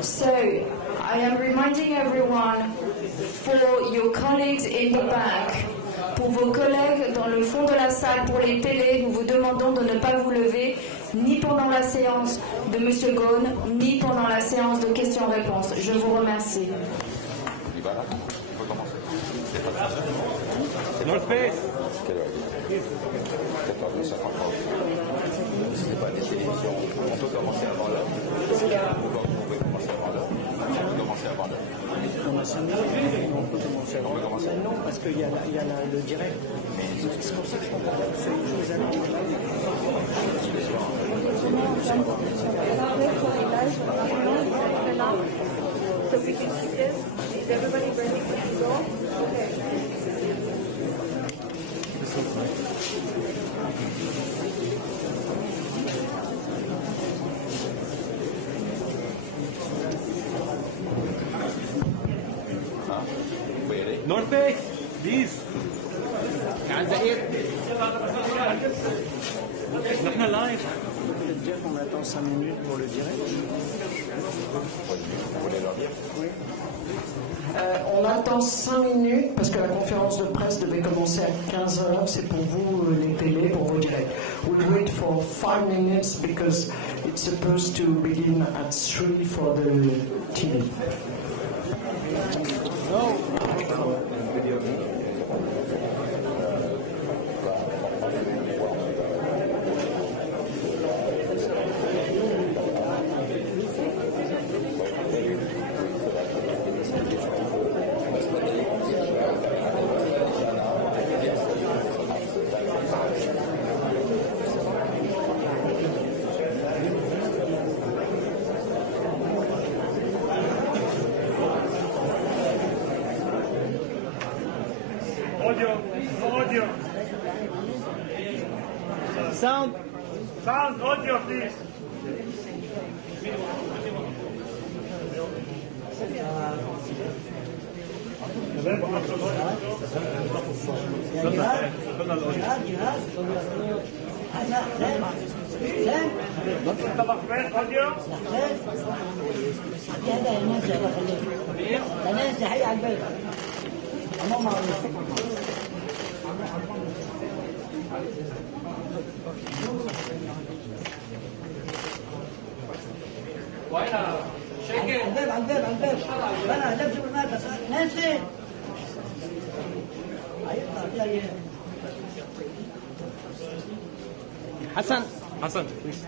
So, I am reminding everyone, for your colleagues in the back, pour vos collègues dans le fond de la salle, pour les télés, nous vous demandons de ne pas vous lever, ni pendant la séance de M. Ghosn, ni pendant la séance de questions-réponses. Je vous remercie. North Face. C'est pas des télévisions. On peut commencer avant l'heure. On peut commencer avant l'heure. On peut commencer avant l'heure. On a 5 minutes, on peut commencer avant l'heure. Non, parce qu'il y a le direct. C'est pour ça que je comprends pas. Je vous annonce. So we can keep this. Is everybody ready to go? Okay. North Face, please. عن زهير. نحن لايف. Dire qu'on attend 5 minutes pour le direct. Oui. On attend 5 minutes parce que la conférence de presse devait commencer à 15h. C'est pour vous, les télés, pour vos directs. We'll wait for 5 minutes because it's supposed to begin at 3 for the TV. No. Audio. Sound, audio, please. Hassan, please.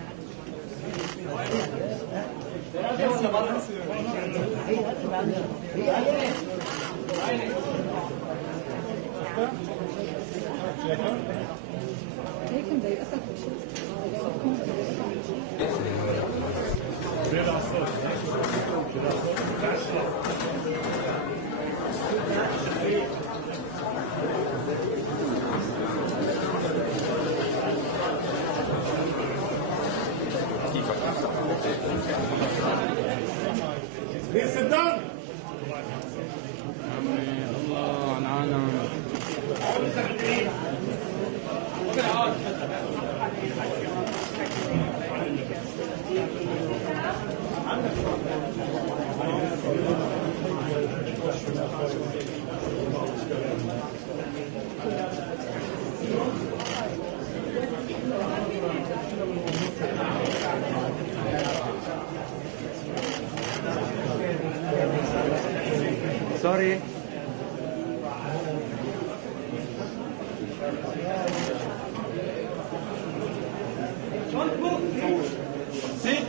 Please sit down. Sorry. Sit.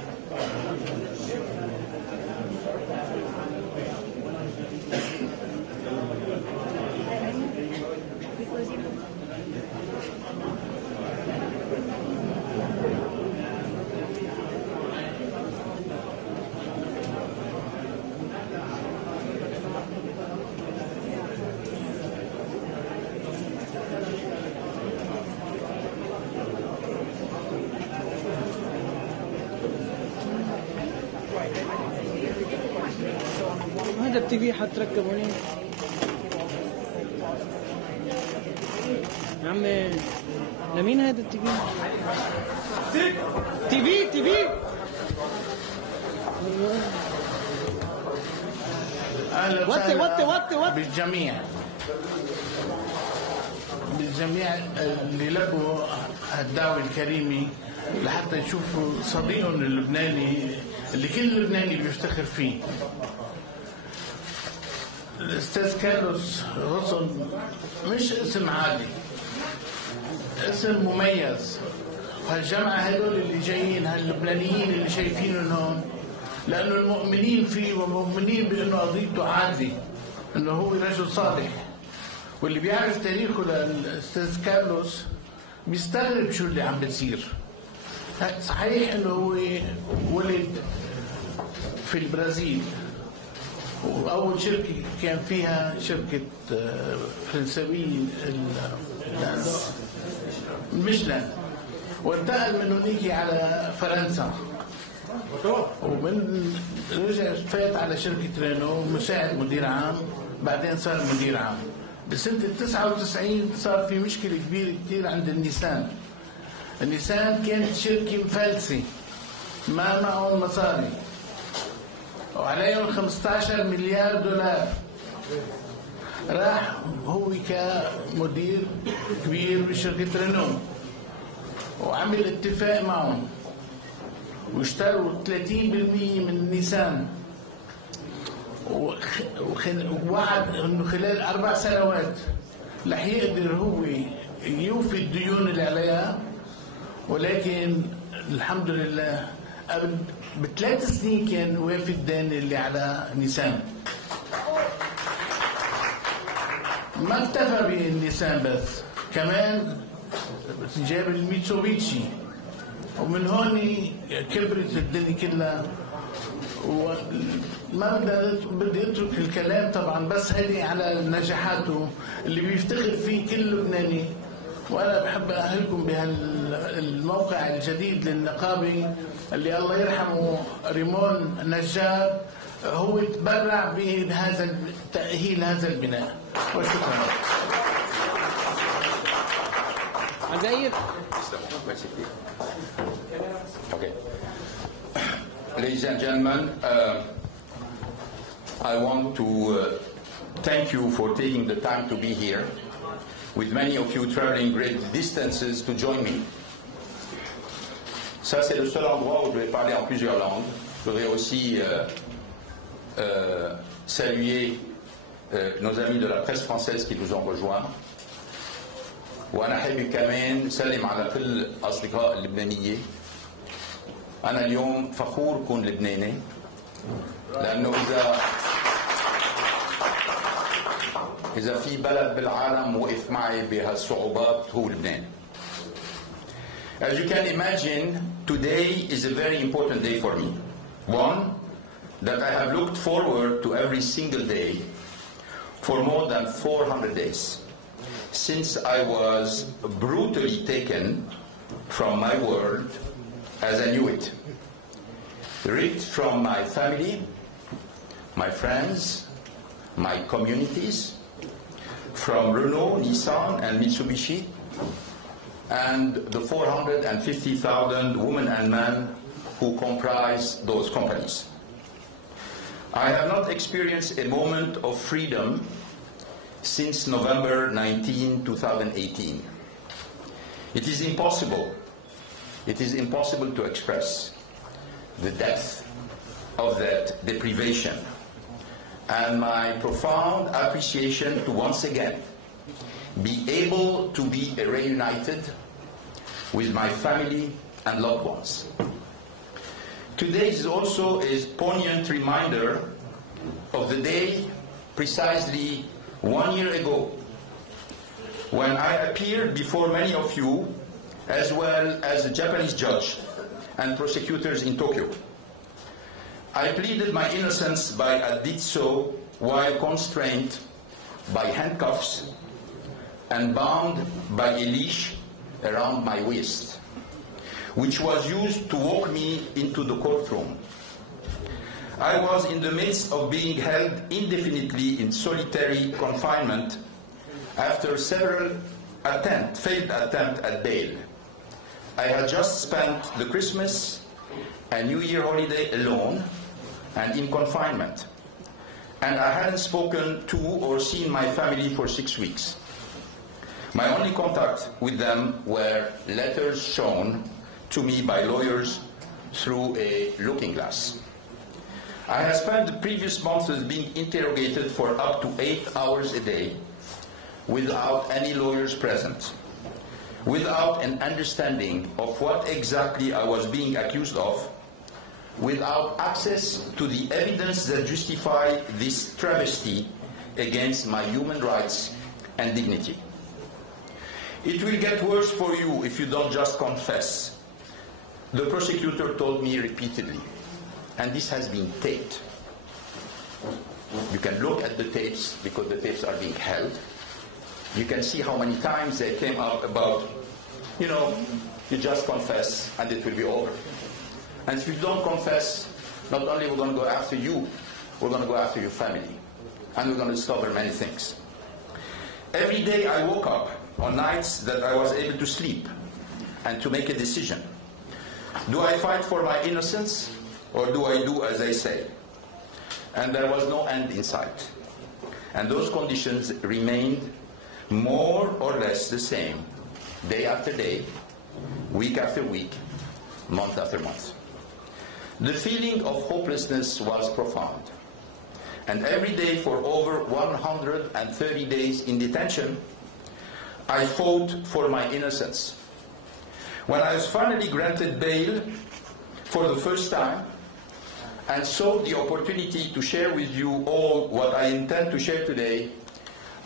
هذا التي في حتركبه هنا يا عمي. لمين هذا التي في؟ TV. أهلا وات بالجميع اللي لقوا الدعوة الكريمة لحتى يشوفوا صديقهم اللبناني اللي كل لبناني بيفتخر فيه. الأستاذ كارلوس غوسن مش اسم عادي، اسم مميز. هالجماعة هدول اللي جايين، هاللبنانيين اللي شايفينه هون، لأنه المؤمنين فيه ومؤمنين بأنه قضيته عادلة، أنه هو رجل صالح. واللي بيعرف تاريخه للأستاذ كارلوس بيستغرب شو اللي عم بتصير. صحيح أنه هو ولد في البرازيل، وأول شركة كان فيها شركة فرنسوية ميشلان، وانتقل من هناك على فرنسا، ومن رجع فات على شركة رينو مساعد مدير عام، بعدين صار مدير عام. بسنة 99 صار في مشكلة كبيرة كتير عند النيسان. النيسان كانت شركة مفلسة ما معهم مصاري، وعليهم 15 مليار دولار. راح هو كمدير كبير بشركة رينو وعمل اتفاق معهم واشتروا 30% من نيسان، ووعد انه خلال 4 سنوات رح يقدر هو يوفي الديون اللي عليها. ولكن الحمد لله قبل ب3 سنين كان وافي الدين اللي على نيسان. ما اكتفى بالنيسان بس، كمان جاب الميتسوبيشي، ومن هون كبرت الدنيا كلها. وما بدي اترك الكلام طبعا، بس هذه على نجاحاته اللي بيفتخر فيه كل لبناني. وانا بحب اهلكم بهالموقع الجديد للنقابه اللي الله يرحمه ريمون نجار هو تبرع بهذا تأهيل هذا البناء. وشكرا. عزيز. Okay. Ladies and gentlemen, I want to thank you for taking the time to be here, with many of you traveling great distances to join me. Ça, c'est le seul endroit où je vais parler en plusieurs langues. Je voudrais aussi saluer nos amis de la presse française qui nous ont rejoints. وأنا حابب كمان سلم على كل الأصدقاء اللبنانية. أنا اليوم فخور كون لبناني، لأنه إذا في بلد بالعالم وقف معي بهالصعوبات هو لبنان. As you can imagine, today is a very important day for me. One, that I have looked forward to every single day for more than 400 days, since I was brutally taken from my world as I knew it, ripped from my family, my friends, my communities, from Renault, Nissan, and Mitsubishi, and the 450,000 women and men who comprise those companies. I have not experienced a moment of freedom since November 19, 2018. It is impossible to express the depth of that deprivation and my profound appreciation to once again be able to be reunited with my family and loved ones. Today is also a poignant reminder of the day precisely 1 year ago when I appeared before many of you, as well as a Japanese judge and prosecutors in Tokyo. I pleaded my innocence, but I did so while constrained by handcuffs and bound by a leash around my waist, which was used to walk me into the courtroom. I was in the midst of being held indefinitely in solitary confinement after several failed attempts at bail. I had just spent the Christmas and New Year holiday alone and in confinement, and I hadn't spoken to or seen my family for 6 weeks. My only contact with them were letters shown to me by lawyers through a looking glass. I had spent the previous months being interrogated for up to 8 hours a day without any lawyers present, without an understanding of what exactly I was being accused of, without access to the evidence that justify this travesty against my human rights and dignity. It will get worse for you if you don't just confess, the prosecutor told me repeatedly, and this has been taped. You can look at the tapes because the tapes are being held. You can see how many times they came out about, you just confess and it will be over. And if you don't confess, not only we're going to go after you, we're going to go after your family. And we're going to discover many things. Every day I woke up on nights that I was able to sleep and to make a decision. Do I fight for my innocence or do I do as they say? And there was no end in sight. And those conditions remained more or less the same, day after day, week after week, month after month. The feeling of hopelessness was profound. And every day for over 130 days in detention, I fought for my innocence. When I was finally granted bail for the first time, and saw the opportunity to share with you all what I intend to share today,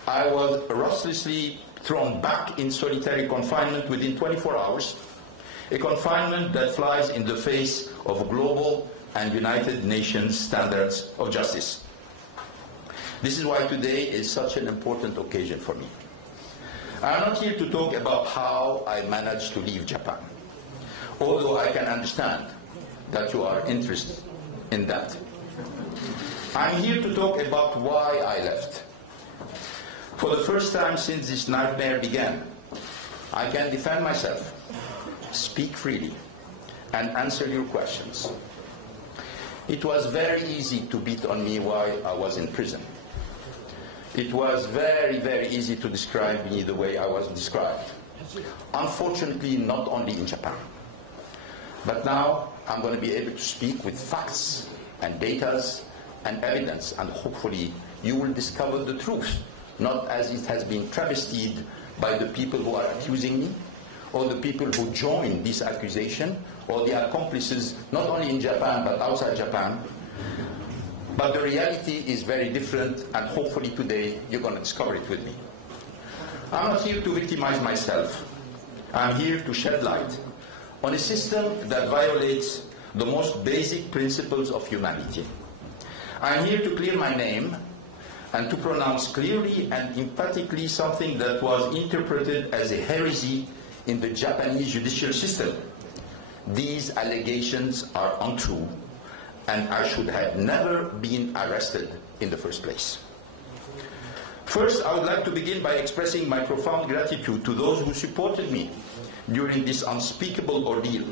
I was ruthlessly thrown back in solitary confinement within 24 hours, a confinement that flies in the face of global and United Nations standards of justice. This is why today is such an important occasion for me. I'm not here to talk about how I managed to leave Japan, although I can understand that you are interested in that. I'm here to talk about why I left. For the first time since this nightmare began, I can defend myself, speak freely, and answer your questions. It was very easy to beat on me while I was in prison. It was very, very easy to describe me the way I was described. Unfortunately, not only in Japan. But now I'm going to be able to speak with facts and data and evidence, and hopefully you will discover the truth, not as it has been travestied by the people who are accusing me, or the people who join this accusation, or the accomplices, not only in Japan but outside Japan. But the reality is very different, and hopefully today you're going to discover it with me. I'm not here to victimize myself. I'm here to shed light on a system that violates the most basic principles of humanity. I'm here to clear my name and to pronounce clearly and emphatically something that was interpreted as a heresy in the Japanese judicial system. These allegations are untrue, and I should have never been arrested in the first place. First, I would like to begin by expressing my profound gratitude to those who supported me during this unspeakable ordeal,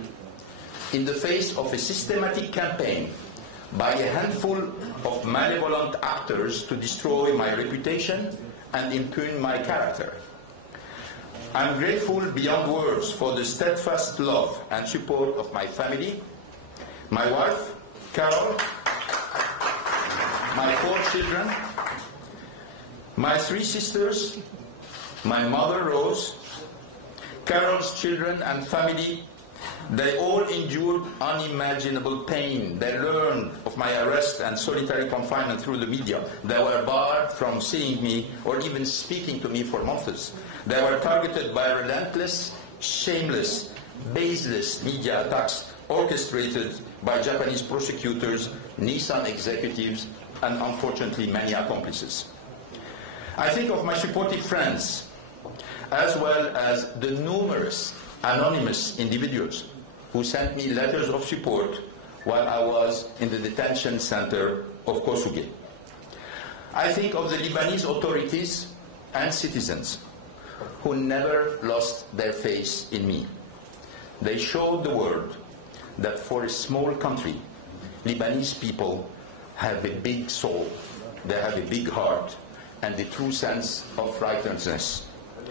in the face of a systematic campaign by a handful of malevolent actors to destroy my reputation and impugn my character. I'm grateful beyond words for the steadfast love and support of my family, my wife, Carol, my 4 children, my 3 sisters, my mother, Rose, Carol's children and family. They all endured unimaginable pain. They learned of my arrest and solitary confinement through the media. They were barred from seeing me or even speaking to me for months. They were targeted by relentless, shameless, baseless media attacks orchestrated by Japanese prosecutors, Nissan executives, and unfortunately many accomplices. I think of my supportive friends, as well as the numerous anonymous individuals who sent me letters of support while I was in the detention center of Kosuge. I think of the Lebanese authorities and citizens who never lost their faith in me. They showed the world that for a small country, Lebanese people have a big soul, they have a big heart, and a true sense of righteousness. I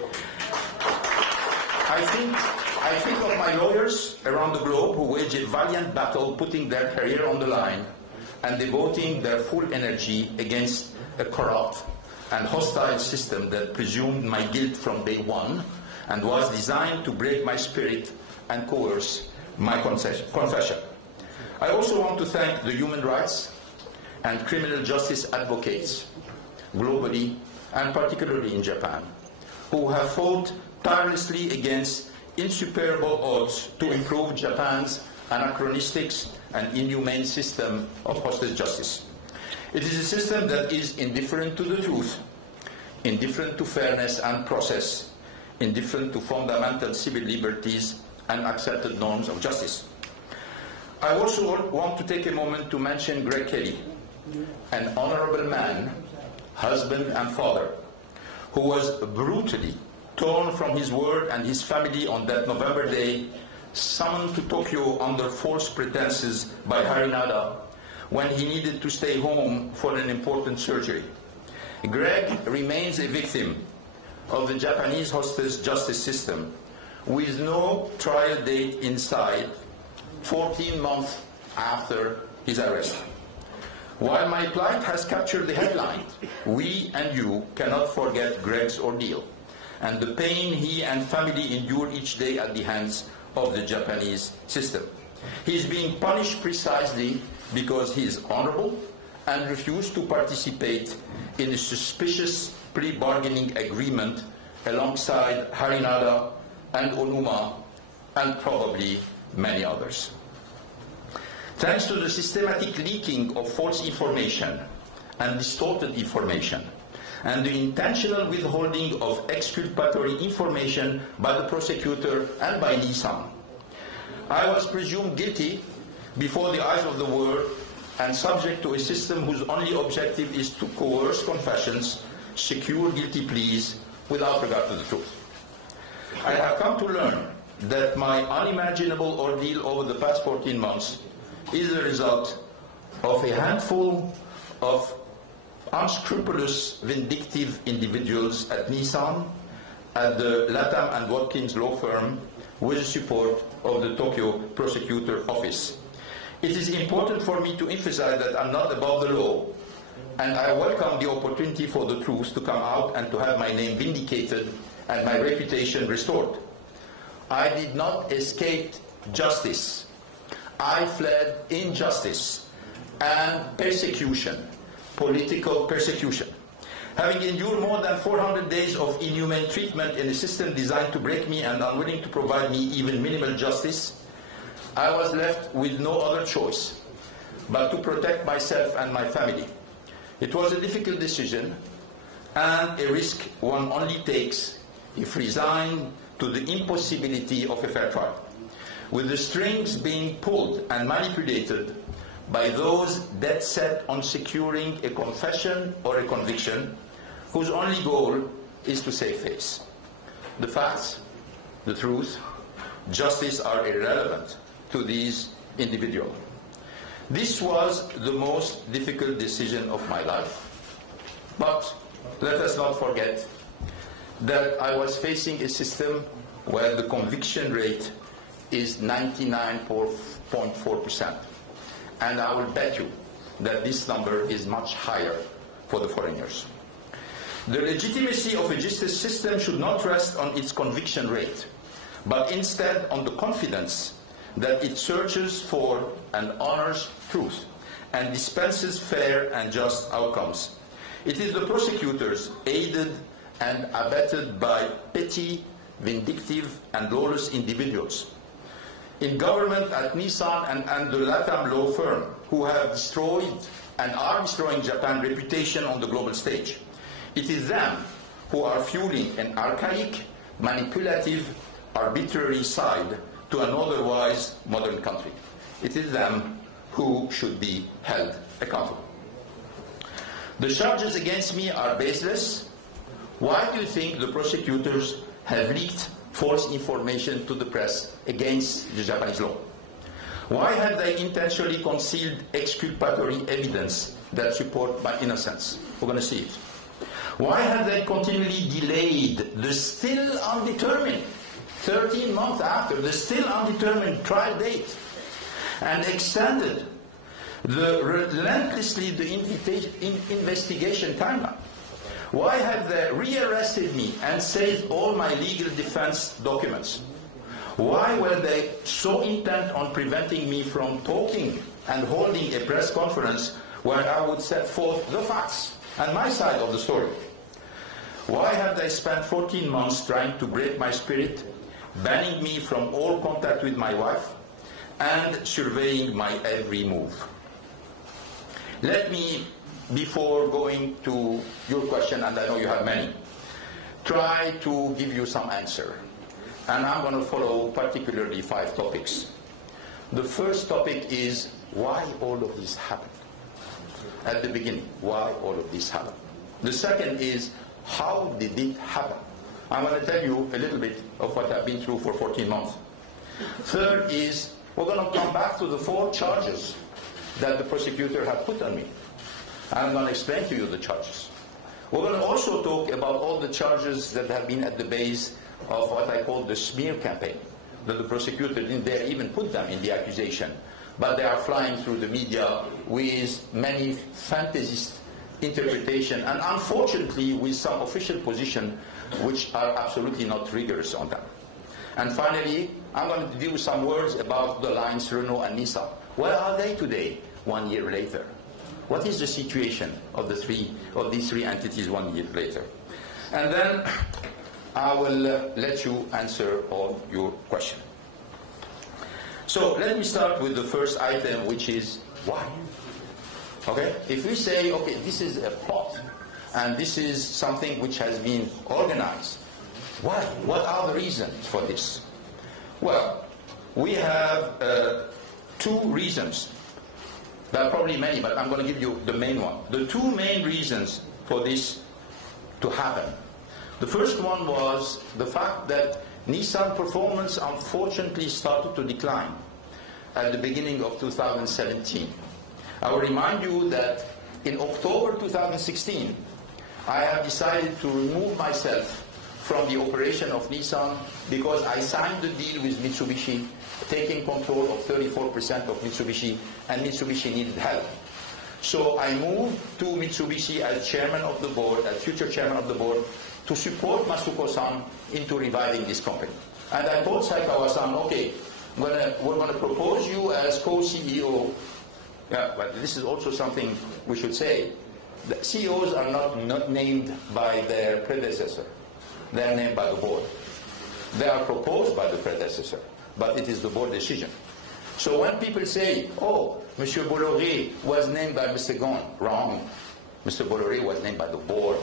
think of my lawyers around the globe who wage a valiant battle, putting their career on the line and devoting their full energy against a corrupt and hostile system that presumed my guilt from day one and was designed to break my spirit and coerce my confession. I also want to thank the human rights and criminal justice advocates globally, and particularly in Japan, who have fought tirelessly against insuperable odds to improve Japan's anachronistic and inhumane system of hostage justice. It is a system that is indifferent to the truth, indifferent to fairness and process, indifferent to fundamental civil liberties and accepted norms of justice. I also want to take a moment to mention Greg Kelly, an honorable man, husband and father, who was brutally torn from his word and his family on that November day, summoned to Tokyo under false pretenses by Harinada when he needed to stay home for an important surgery. Greg remains a victim of the Japanese hostage justice system with no trial date in sight 14 months after his arrest. While my plight has captured the headline, we and you cannot forget Greg's ordeal and the pain he and family endure each day at the hands of the Japanese system. He is being punished precisely because he is honorable and refused to participate in a suspicious pre-bargaining agreement alongside Harinada and Onuma and probably many others. Thanks to the systematic leaking of false information and distorted information, and the intentional withholding of exculpatory information by the prosecutor and by Nissan, I was presumed guilty before the eyes of the world and subject to a system whose only objective is to coerce confessions, secure guilty pleas without regard to the truth. I have come to learn that my unimaginable ordeal over the past 14 months is the result of a handful of unscrupulous, vindictive individuals at Nissan, at the Latam and Watkins law firm, with the support of the Tokyo prosecutor office. It is important for me to emphasize that I'm not above the law, and I welcome the opportunity for the truth to come out and to have my name vindicated and my reputation restored. I did not escape justice. I fled injustice and persecution, political persecution. Having endured more than 400 days of inhumane treatment in a system designed to break me and unwilling to provide me even minimal justice, I was left with no other choice but to protect myself and my family. It was a difficult decision and a risk one only takes if resigned to the impossibility of a fair trial. With the strings being pulled and manipulated by those dead set on securing a confession or a conviction whose only goal is to save face. The facts, the truth, justice are irrelevant to these individuals. This was the most difficult decision of my life. But let us not forget that I was facing a system where the conviction rate is 99.4%. And I will bet you that this number is much higher for the foreigners. The legitimacy of a justice system should not rest on its conviction rate, but instead on the confidence that it searches for and honors truth and dispenses fair and just outcomes. It is the prosecutors, aided and abetted by petty, vindictive and lawless individuals in government at Nissan and the Latam law firm, who have destroyed and are destroying Japan's reputation on the global stage. It is them who are fueling an archaic, manipulative, arbitrary side to an otherwise modern country. It is them who should be held accountable. The charges against me are baseless. Why do you think the prosecutors have leaked false information to the press against the Japanese law? Why have they intentionally concealed exculpatory evidence that support my innocence? We're going to see it. Why have they continually delayed the still undetermined, 13 months after, the still undetermined trial date, and extended relentlessly the investigation timeline? Why have they rearrested me and seized all my legal defense documents? Why were they so intent on preventing me from talking and holding a press conference where I would set forth the facts and my side of the story? Why have they spent 14 months trying to break my spirit, banning me from all contact with my wife, and surveying my every move? Let me, before going to your question, and I know you have many, try to give you some answer. And I'm going to follow particularly 5 topics. The first topic is why all of this happened. At the beginning, why all of this happened. The second is how did it happen. I'm going to tell you a little bit of what I've been through for 14 months. Third is we're going to come back to the 4 charges that the prosecutor had put on me. I'm going to explain to you the charges. We're going to also talk about all the charges that have been at the base of what I call the smear campaign, that the prosecutor didn't dare even put them in the accusation, but they are flying through the media with many fantasist interpretation, and unfortunately with some official position which are absolutely not rigorous on them. And finally, I'm going to do some words about the lines Renault and Nissan. Where are they today, 1 year later? What is the situation of these three entities 1 year later? And then I will let you answer all your questions. So let me start with the first item, which is why. Okay? If we say, okay, this is a plot, and this is something which has been organized, why? What are the reasons for this? Well, we have 2 reasons. There are probably many, but I'm going to give you the main one. The 2 main reasons for this to happen. The first one was the fact that Nissan performance unfortunately started to decline at the beginning of 2017. I will remind you that in October 2016, I have decided to remove myself from the operation of Nissan because I signed the deal with Mitsubishi, taking control of 34% of Mitsubishi, and Mitsubishi needed help. So I moved to Mitsubishi as chairman of the board, as future chairman of the board, to support Masuko-san into reviving this company. And I told Saikawa-san, okay, we're going to propose you as co-CEO. Yeah, but this is also something we should say. The CEOs are not named by their predecessor. They are named by the board. They are proposed by the predecessor, but it is the board decision. So when people say, oh, Monsieur Bolloré was named by Mr. Ghosn, wrong. Mr. Bolloré was named by the board.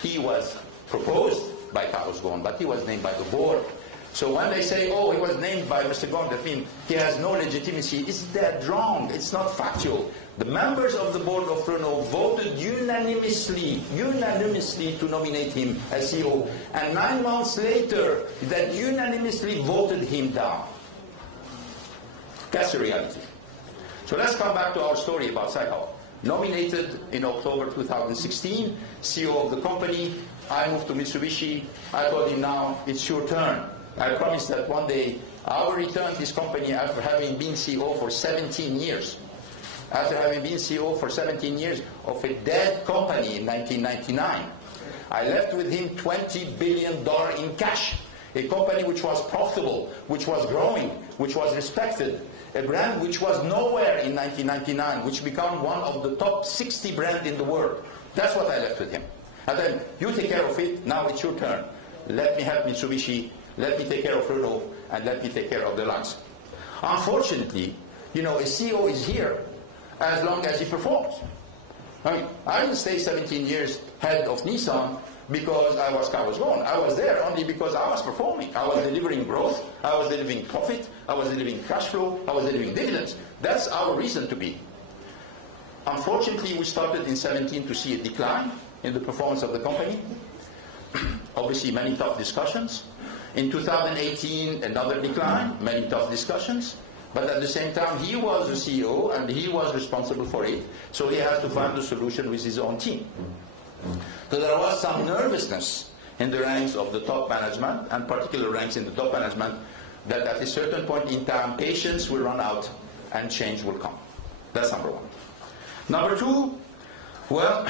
He was proposed by Carlos Ghosn, but he was named by the board. So when they say, oh, he was named by Mr. Ghosn, that means he has no legitimacy, it's dead wrong. It's not factual. The members of the board of Renault voted unanimously to nominate him as CEO. And 9 months later, that unanimously voted him down. That's the reality. So let's come back to our story about Saikawa. Nominated in October 2016, CEO of the company. I moved to Mitsubishi. I told him, now it's your turn. I promised that one day I will return this company after having been CEO for 17 years. After having been CEO for 17 years of a dead company in 1999. I left with him $20 billion in cash. A company which was profitable, which was growing, which was respected. A brand which was nowhere in 1999, which became one of the top 60 brands in the world. That's what I left with him. And then, you take care of it, now it's your turn. Let me help Mitsubishi, let me take care of Renault, and let me take care of the lines. Unfortunately, a CEO is here as long as he performs. I mean, I didn't stay 17 years head of Nissan because I was Carlos Ghosn. I was there only because I was performing. I was delivering growth, I was delivering profit, I was delivering cash flow, I was delivering dividends. That's our reason to be. Unfortunately, we started in 17 to see a decline in the performance of the company. Obviously, many tough discussions. In 2018, another decline, many tough discussions. But at the same time, he was the CEO and he was responsible for it. So he has to find a solution with his own team. So there was some nervousness in the ranks of the top management, and particular ranks in the top management, that at a certain point in time, patience will run out and change will come. That's number one. Number two, well,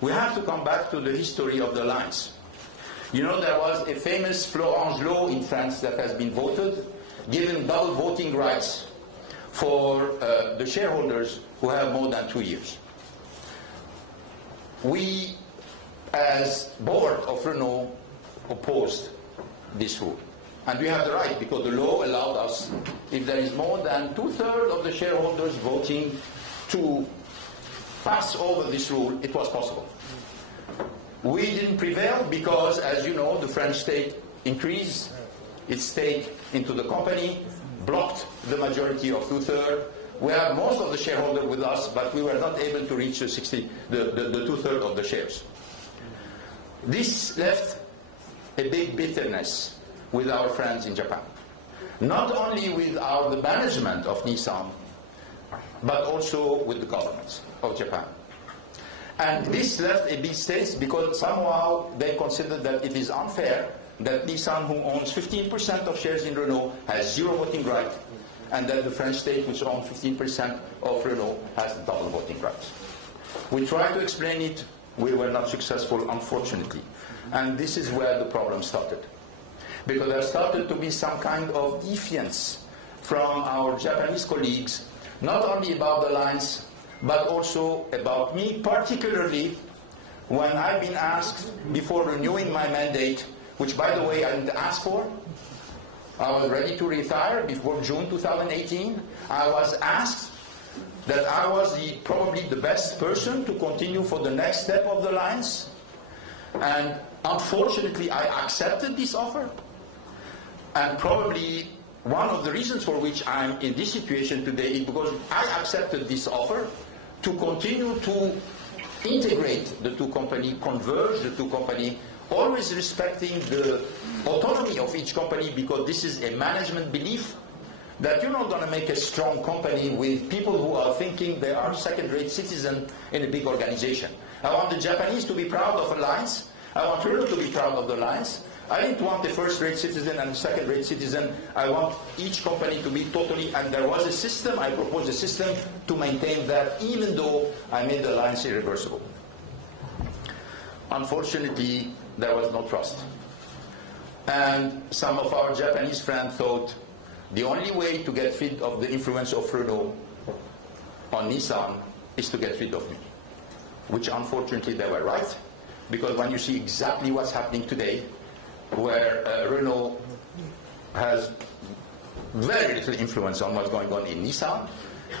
we have to come back to the history of the lines. You know, there was a famous Florence law in France that has been voted, giving double voting rights for the shareholders who have more than 2 years. We, as board of Renault, opposed this rule. And we have the right, because the law allowed us, if there is more than 2/3 of the shareholders voting to pass over this rule, it was possible. We didn't prevail because, as you know, the French state increased its stake into the company, blocked the majority of 2/3. We have most of the shareholders with us, but we were not able to reach the 2/3 of the shares. This left a big bitterness with our friends in Japan. Not only with the management of Nissan, but also with the governments of Japan. And this left a big state because somehow they considered that it is unfair that Nissan, who owns 15% of shares in Renault, has 0 voting right, and that the French state, which owns 15% of Renault, has double voting rights. We tried to explain it. We were not successful, unfortunately. And this is where the problem started. Because there started to be some kind of defiance from our Japanese colleagues, not only about the lines, but also about me, particularly when I've been asked before renewing my mandate, which, by the way, I didn't ask for. I was ready to retire before June 2018. I was asked that I was probably the best person to continue for the next step of the lines. And unfortunately, I accepted this offer. And probably one of the reasons for which I'm in this situation today is because I accepted this offer to continue to integrate the two companies, converge the two companies, always respecting the autonomy of each company, because this is a management belief that you're not going to make a strong company with people who are thinking they are second-rate citizens in a big organization. I want the Japanese to be proud of Alliance. I want Renault to be proud of the Alliance. I didn't want a first-rate citizen and a second-rate citizen. I want each company to be totally, and there was a system, I proposed a system to maintain that, even though I made the Alliance irreversible. Unfortunately, there was no trust. And some of our Japanese friends thought the only way to get rid of the influence of Renault on Nissan is to get rid of me. Which unfortunately they were right, because when you see exactly what's happening today, where Renault has very little influence on what's going on in Nissan,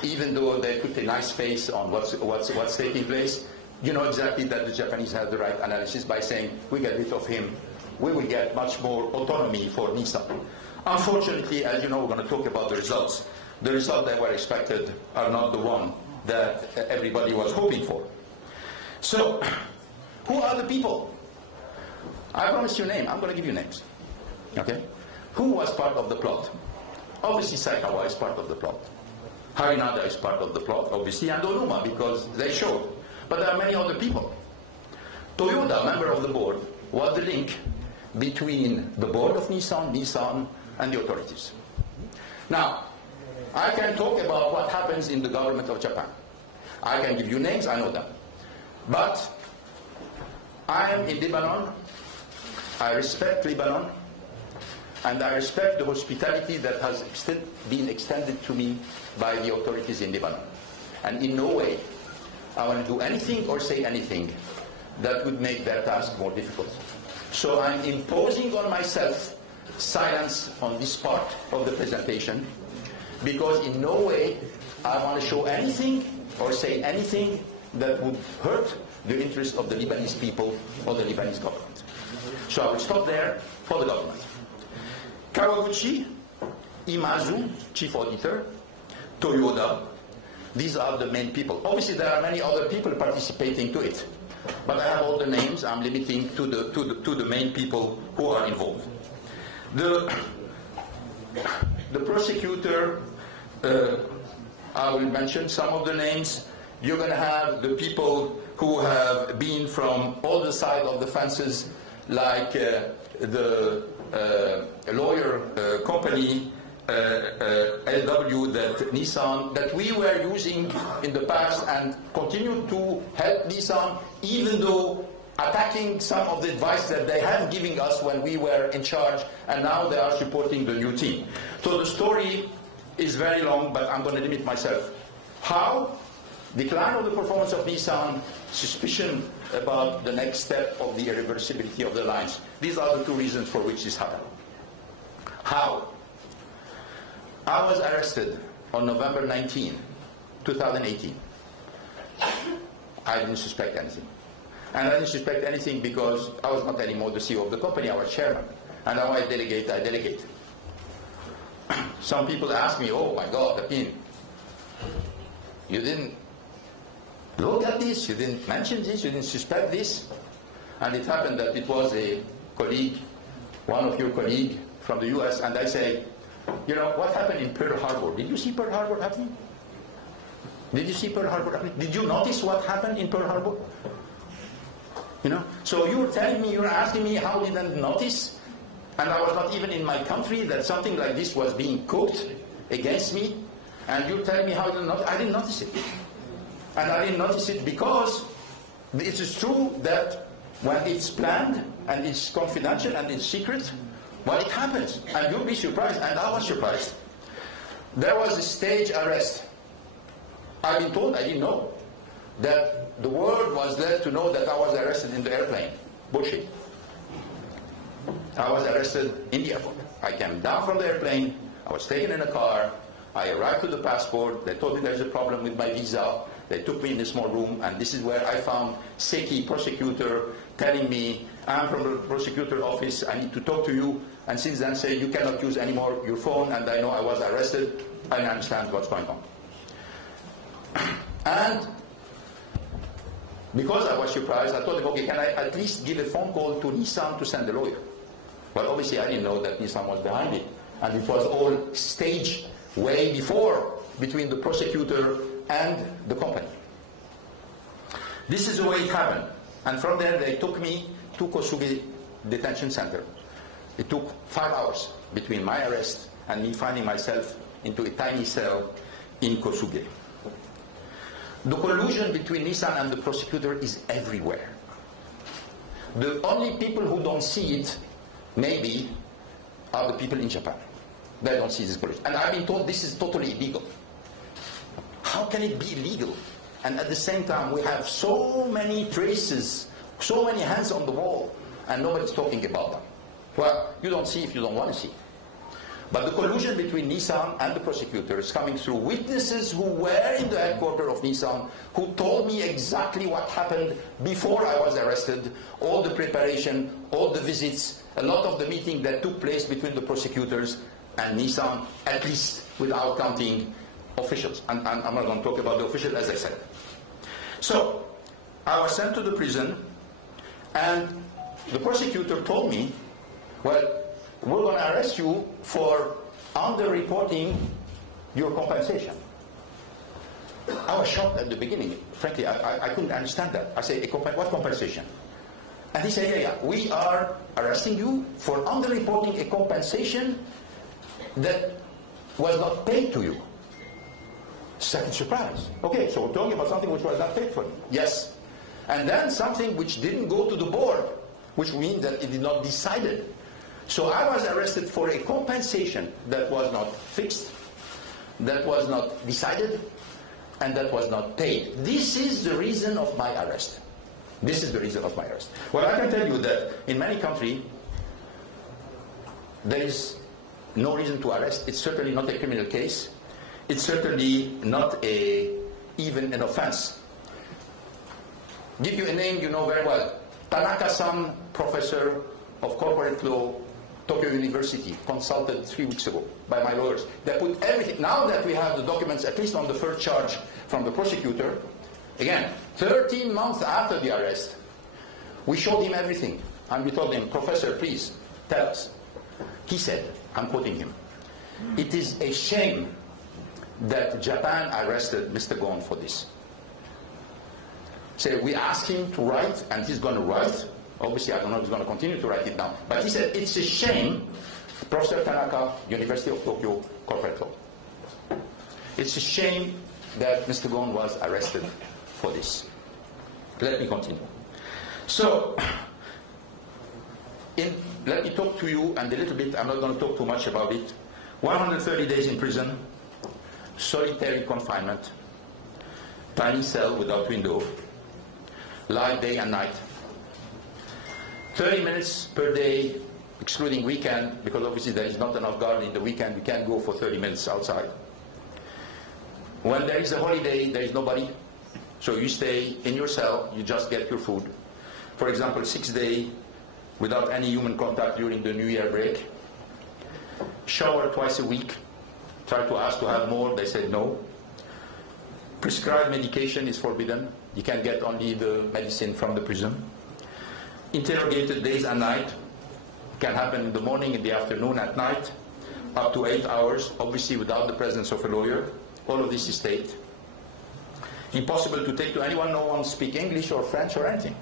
even though they put a nice face on what's taking place, you know exactly that the Japanese have the right analysis by saying, we get rid of him, we will get much more autonomy for Nissan. Unfortunately, as you know, we're going to talk about the results. The results that were expected are not the one that everybody was hoping for. So, who are the people? I promised you names. I'm going to give you names. Okay? Who was part of the plot? Obviously, Saikawa is part of the plot. Harinada is part of the plot, obviously, and Onuma, because they showed. But there are many other people. Toyoda, member of the board, was the link between the board of Nissan, and the authorities. Now, I can talk about what happens in the government of Japan. I can give you names, I know them. But I am in Lebanon. I respect Lebanon, and I respect the hospitality that has been extended to me by the authorities in Lebanon. And in no way I want to do anything or say anything that would make their task more difficult. So I'm imposing on myself silence on this part of the presentation, because in no way I want to show anything or say anything that would hurt the interest of the Lebanese people or the Lebanese government. So I will stop there for the government. Kawaguchi, Imazu, chief auditor, Toyoda, these are the main people. Obviously there are many other people participating to it, but I have all the names. I'm limiting to the main people who are involved. The prosecutor, I will mention some of the names. You're going to have the people who have been from all the sides of the fences, like the lawyer company LW that we were using in the past and continue to help Nissan, even though attacking some of the advice that they have given us when we were in charge, and now they are supporting the new team. So the story is very long, but I'm going to limit myself. How? Decline of the performance of Nissan, suspicion about the next step of the irreversibility of the lines. These are the two reasons for which this happened. How? I was arrested on November 19, 2018. I didn't suspect anything. And I didn't suspect anything because I was not anymore the CEO of the company, I was chairman. And now I delegate. Some people ask me, oh my God, Akin, you didn't look at this, you didn't mention this, you didn't suspect this. And it happened that it was a colleague, one of your colleagues from the US, and I say, you know, what happened in Pearl Harbor? Did you see Pearl Harbor happening? Did you see Pearl Harbor happening? Did you notice what happened in Pearl Harbor? You know, so you're telling me, you're asking me how did I notice? And I was not even in my country that something like this was being cooked against me. And you're telling me how I didn't notice? I didn't notice it. And I didn't notice it because it is true that when it's planned and it's confidential and it's secret, well, it happens. And you'll be surprised, and I was surprised. There was a stage arrest. I've been told, I didn't know, that the world was led to know that I was arrested in the airplane. Bullshit. I was arrested in the airport. I came down from the airplane, I was taken in a car, I arrived with the passport, they told me there's a problem with my visa, they took me in a small room, and this is where I found Seki, prosecutor, telling me, I'm from the prosecutor office, I need to talk to you, and since then say you cannot use anymore your phone, and I know I was arrested, I understand what's going on. And because I was surprised, I told him, okay, can I at least give a phone call to Nissan to send a lawyer? But obviously I didn't know that Nissan was behind it, and it was all staged way before between the prosecutor and the company. This is the way it happened. And from there they took me to Kosuge detention center. It took 5 hours between my arrest and me finding myself into a tiny cell in Kosuge. The collusion between Nissan and the prosecutor is everywhere. The only people who don't see it, maybe, are the people in Japan. They don't see this collusion. And I've been told this is totally illegal. How can it be illegal? And at the same time, we have so many traces, so many hands on the wall, and nobody's talking about them. Well, you don't see if you don't want to see. But the collusion between Nissan and the prosecutors coming through witnesses who were in the headquarters of Nissan, who told me exactly what happened before I was arrested, all the preparation, all the visits, a lot of the meeting that took place between the prosecutors and Nissan, at least without counting officials. And I'm not going to talk about the officials, as I said. So I was sent to the prison, and the prosecutor told me, well, we're going to arrest you for under-reporting your compensation. I was shocked at the beginning. Frankly, I couldn't understand that. I said, what compensation? And he said, yeah, we are arresting you for under-reporting a compensation that was not paid to you. Second surprise. Okay, so we're talking about something which was not paid for you. Yes. And then something which didn't go to the board, which means that it did not decided. So I was arrested for a compensation that was not fixed, that was not decided, and that was not paid. This is the reason of my arrest. This is the reason of my arrest. Well, I can tell you that in many countries, there is no reason to arrest. It's certainly not a criminal case. It's certainly not even an offense. Give you a name you know very well. Tanaka-san, professor of corporate law, Tokyo University, consulted 3 weeks ago by my lawyers. They put everything. Now that we have the documents, at least on the first charge from the prosecutor, again, 13 months after the arrest, we showed him everything. And we told him, Professor, please, tell us. He said, I'm quoting him, "It is a shame that Japan arrested Mr. Ghosn for this." So we asked him to write, and he's going to write. Obviously, I don't know if he's going to continue to write it down. But he said, it's a shame, Professor Tanaka, University of Tokyo, corporate law. It's a shame that Mr. Ghosn was arrested for this. Let me continue. So, let me talk to you, and a little bit, I'm not going to talk too much about it. 130 days in prison, solitary confinement, tiny cell without window, light day and night, 30 minutes per day, excluding weekend, because obviously there is not enough guard in the weekend, we can't go for 30 minutes outside. When there is a holiday, there is nobody, so you stay in your cell, you just get your food. For example, 6 days without any human contact during the New Year break. Shower twice a week. Try to ask to have more, they said no. Prescribed medication is forbidden. You can get only the medicine from the prison. Interrogated days and night. Can happen in the morning, in the afternoon, at night. Up to 8 hours, obviously without the presence of a lawyer. All of this is state. Impossible to take to anyone, no one speaks English or French or anything.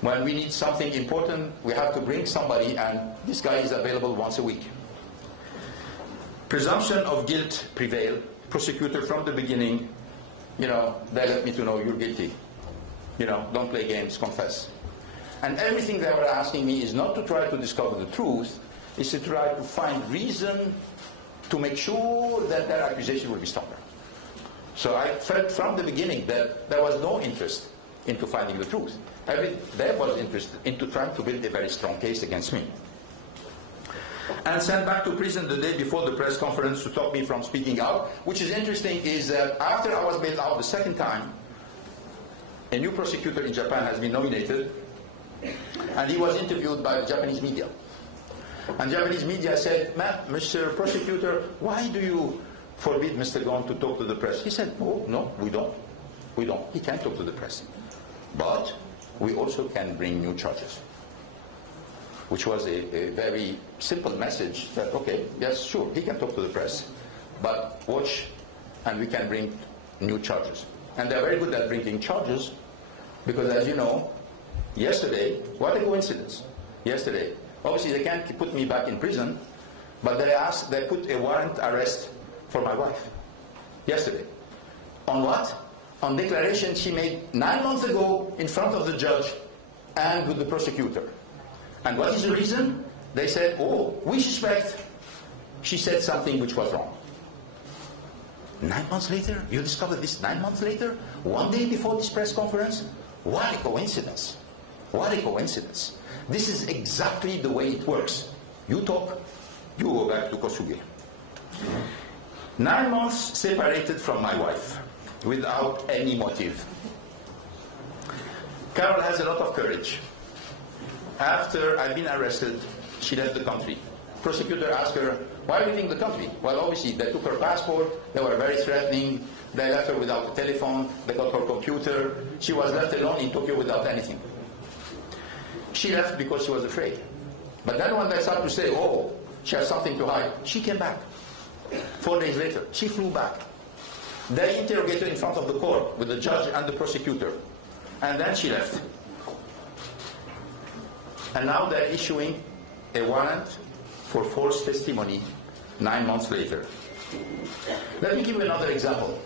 When we need something important, we have to bring somebody, and this guy is available once a week. Presumption of guilt prevail. Prosecutor from the beginning, they let me to know you're guilty. Don't play games, confess. And everything they were asking me is not to try to discover the truth, is to try to find reason to make sure that their accusation will be stronger. So I felt from the beginning that there was no interest into finding the truth. There was interest into trying to build a very strong case against me. And sent back to prison the day before the press conference to stop me from speaking out. Which is interesting is that after I was bailed out the second time, a new prosecutor in Japan has been nominated, and he was interviewed by the Japanese media. And Japanese media said, Mr. Prosecutor, why do you forbid Mr. Ghosn to talk to the press? He said, oh, no, we don't. We don't. He can't talk to the press. But we also can bring new charges. Which was a very simple message that, okay, yes, sure, he can talk to the press, but watch, and we can bring new charges. And they're very good at bringing charges, because as you know, yesterday, what a coincidence, yesterday, obviously they can't put me back in prison, but they put a warrant arrest for my wife, yesterday. On what? On declaration she made 9 months ago in front of the judge and with the prosecutor. And what is the reason? They said, oh, we suspect she said something which was wrong. 9 months later? You discovered this 9 months later? 1 day before this press conference? What a coincidence. What a coincidence. This is exactly the way it works. You talk, you go back to Kosuge. 9 months separated from my wife, without any motive. Carol has a lot of courage. After I've been arrested, she left the country. Prosecutor asked her, why are you leaving the country? Well, obviously, they took her passport, they were very threatening, they left her without a telephone, they got her computer, she was left alone in Tokyo without anything. She left because she was afraid. But then when they started to say, oh, she has something to hide, she came back. 4 days later, she flew back. They interrogated her in front of the court with the judge and the prosecutor. And then she left. And now they're issuing a warrant for false testimony 9 months later. Let me give you another example.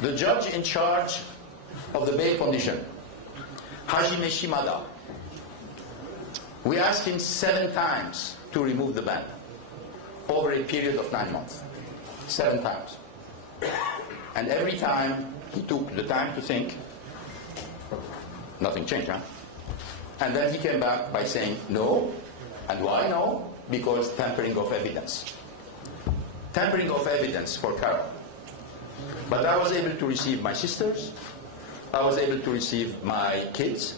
The judge in charge of the bail condition, Hajime Shimada, we asked him 7 times to remove the ban over a period of 9 months. 7 times. And every time he took the time to think, nothing changed, huh? And then he came back by saying no. And why no? Because tampering of evidence. Tampering of evidence for Carol. But I was able to receive my sisters. I was able to receive my kids.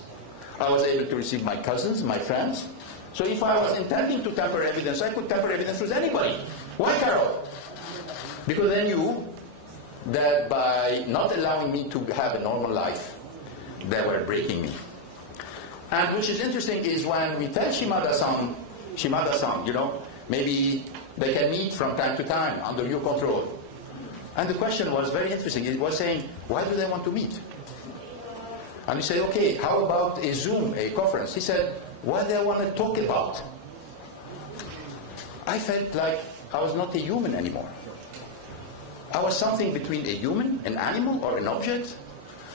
I was able to receive my cousins, my friends. So if I was intending to tamper evidence, I could tamper evidence with anybody. Why Carol? Because they knew that by not allowing me to have a normal life, they were breaking me. And which is interesting is when we tell Shimada-san, you know, maybe they can meet from time to time under your control. And the question was very interesting. It was saying, why do they want to meet? And we say, okay, how about a Zoom, a conference? He said, what do they want to talk about? I felt like I was not a human anymore. I was something between a human, an animal, or an object.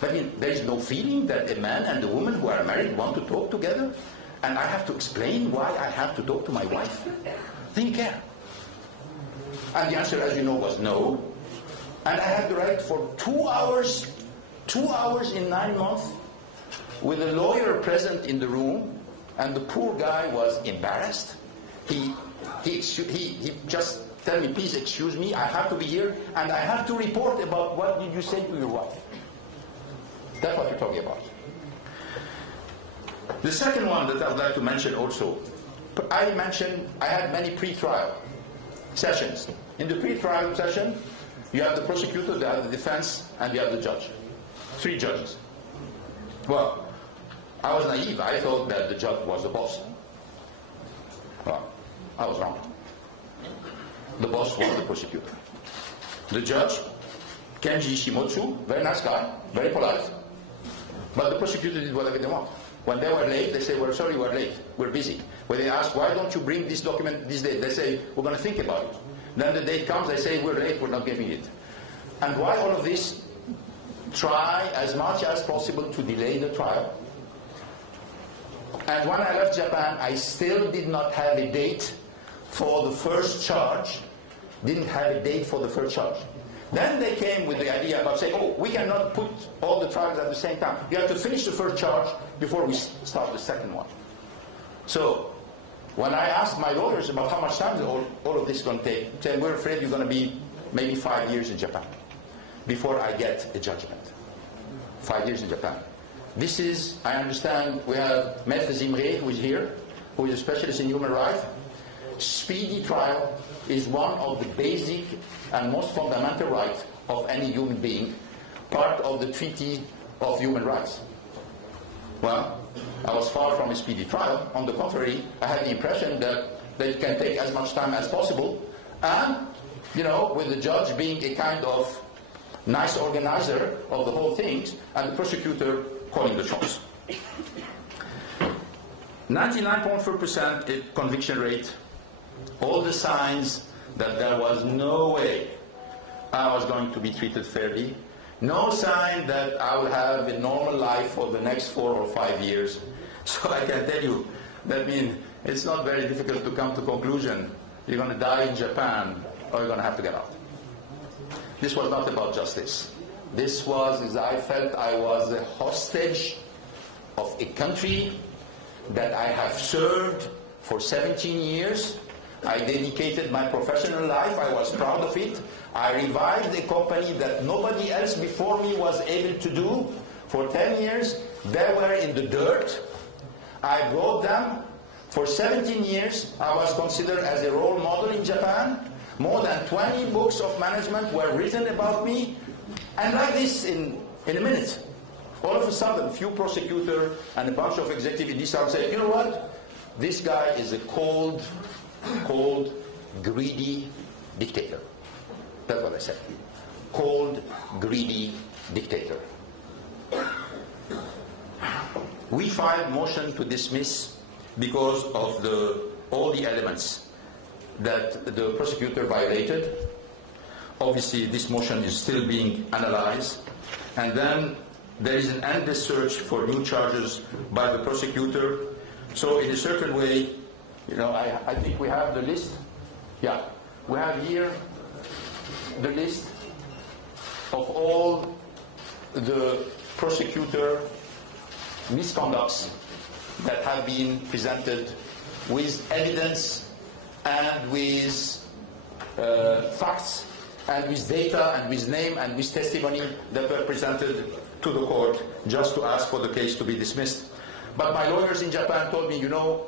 I mean, there is no feeling that a man and a woman who are married want to talk together, and I have to explain why I have to talk to my wife? They didn't care. And the answer, as you know, was no. And I had to write for 2 hours in 9 months, with a lawyer present in the room, and the poor guy was embarrassed. He just tell me, please excuse me, I have to be here, and I have to report about what did you say to your wife. That's what we're talking about. The second one that I would like to mention also, I had many pre-trial sessions. In the pre-trial session, you have the prosecutor, you have the defense, and you have the judge. 3 judges. Well, I was naive. I thought that the judge was the boss. Well, I was wrong. The boss was the prosecutor. The judge, Kenji Shimotsu, very nice guy, very polite. But the prosecutor did whatever they want. When they were late, they say, we're sorry, we're late, we're busy. When they ask, why don't you bring this document this day? They say, we're going to think about it. Then the date comes, they say, we're late, we're not giving it. And why all of this? Try as much as possible to delay the trial. And when I left Japan, I still did not have a date for the first charge. Didn't have a date for the first charge. Then they came with the idea about saying, oh, we cannot put all the trials at the same time. You have to finish the first charge before we start the second one. So when I asked my lawyers about how much time all of this is going to take, they said, we're afraid you're going to be maybe 5 years in Japan before I get a judgment. 5 years in Japan. This is, I understand, we have Maître Zimre, who is here, who is a specialist in human rights. Speedy trial is one of the basic and most fundamental rights of any human being, part of the Treaty of Human Rights. Well, I was far from a speedy trial. On the contrary, I had the impression that it can take as much time as possible, and, you know, with the judge being a kind of nice organizer of the whole thing, and the prosecutor calling the shots. 99.4% conviction rate, all the signs that there was no way I was going to be treated fairly, no sign that I will have a normal life for the next 4 or 5 years. So I can tell you, that means it's not very difficult to come to conclusion, you're going to die in Japan, or you're going to have to get out. This was not about justice. This was, as I felt, I was a hostage of a country that I have served for 17 years. I dedicated my professional life. I was proud of it. I revived a company that nobody else before me was able to do. For 10 years, they were in the dirt. I brought them. For 17 years, I was considered as a role model in Japan. More than 20 books of management were written about me. And like this, in a minute, all of a sudden, a few prosecutors and a bunch of executives in Nissan say, you know what? This guy is a cold, greedy dictator. That's what I said. Cold, greedy dictator. We filed motion to dismiss because of all the elements that the prosecutor violated. Obviously, this motion is still being analyzed. And then there is an endless search for new charges by the prosecutor. So in a certain way, you know, I think we have the list. Yeah, we have here the list of all the prosecutor misconducts that have been presented with evidence and with facts and with data and with name and with testimony that were presented to the court just to ask for the case to be dismissed. But my lawyers in Japan told me, you know,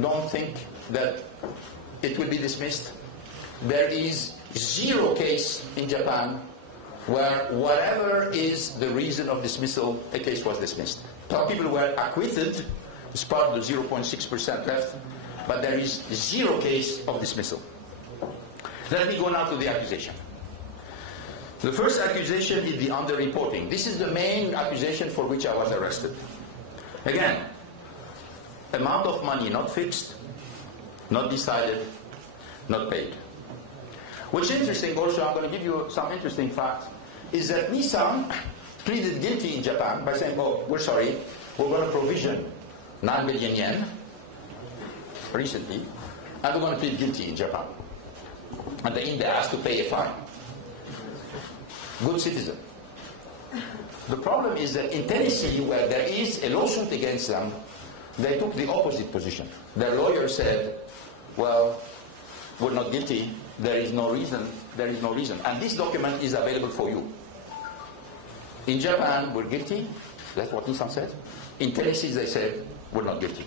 don't think that it will be dismissed. There is 0 case in Japan where whatever is the reason of dismissal, a case was dismissed. Some people were acquitted as part of the 0.6% left, but there is 0 case of dismissal. Let me go now to the accusation. The first accusation is the underreporting. This is the main accusation for which I was arrested. Again, amount of money not fixed, not decided, not paid. What's interesting also, I'm going to give you some interesting facts, is that Nissan pleaded guilty in Japan by saying, oh, we're sorry, we're going to provision 9 billion yen recently, and we're going to plead guilty in Japan. And they asked to pay a fine. Good citizen. The problem is that in Tennessee, where there is a lawsuit against them, they took the opposite position. Their lawyer said, well, we're not guilty, there is no reason, and this document is available for you. In Japan, we're guilty, that's what Nissan said. In Tennessee, they said, we're not guilty.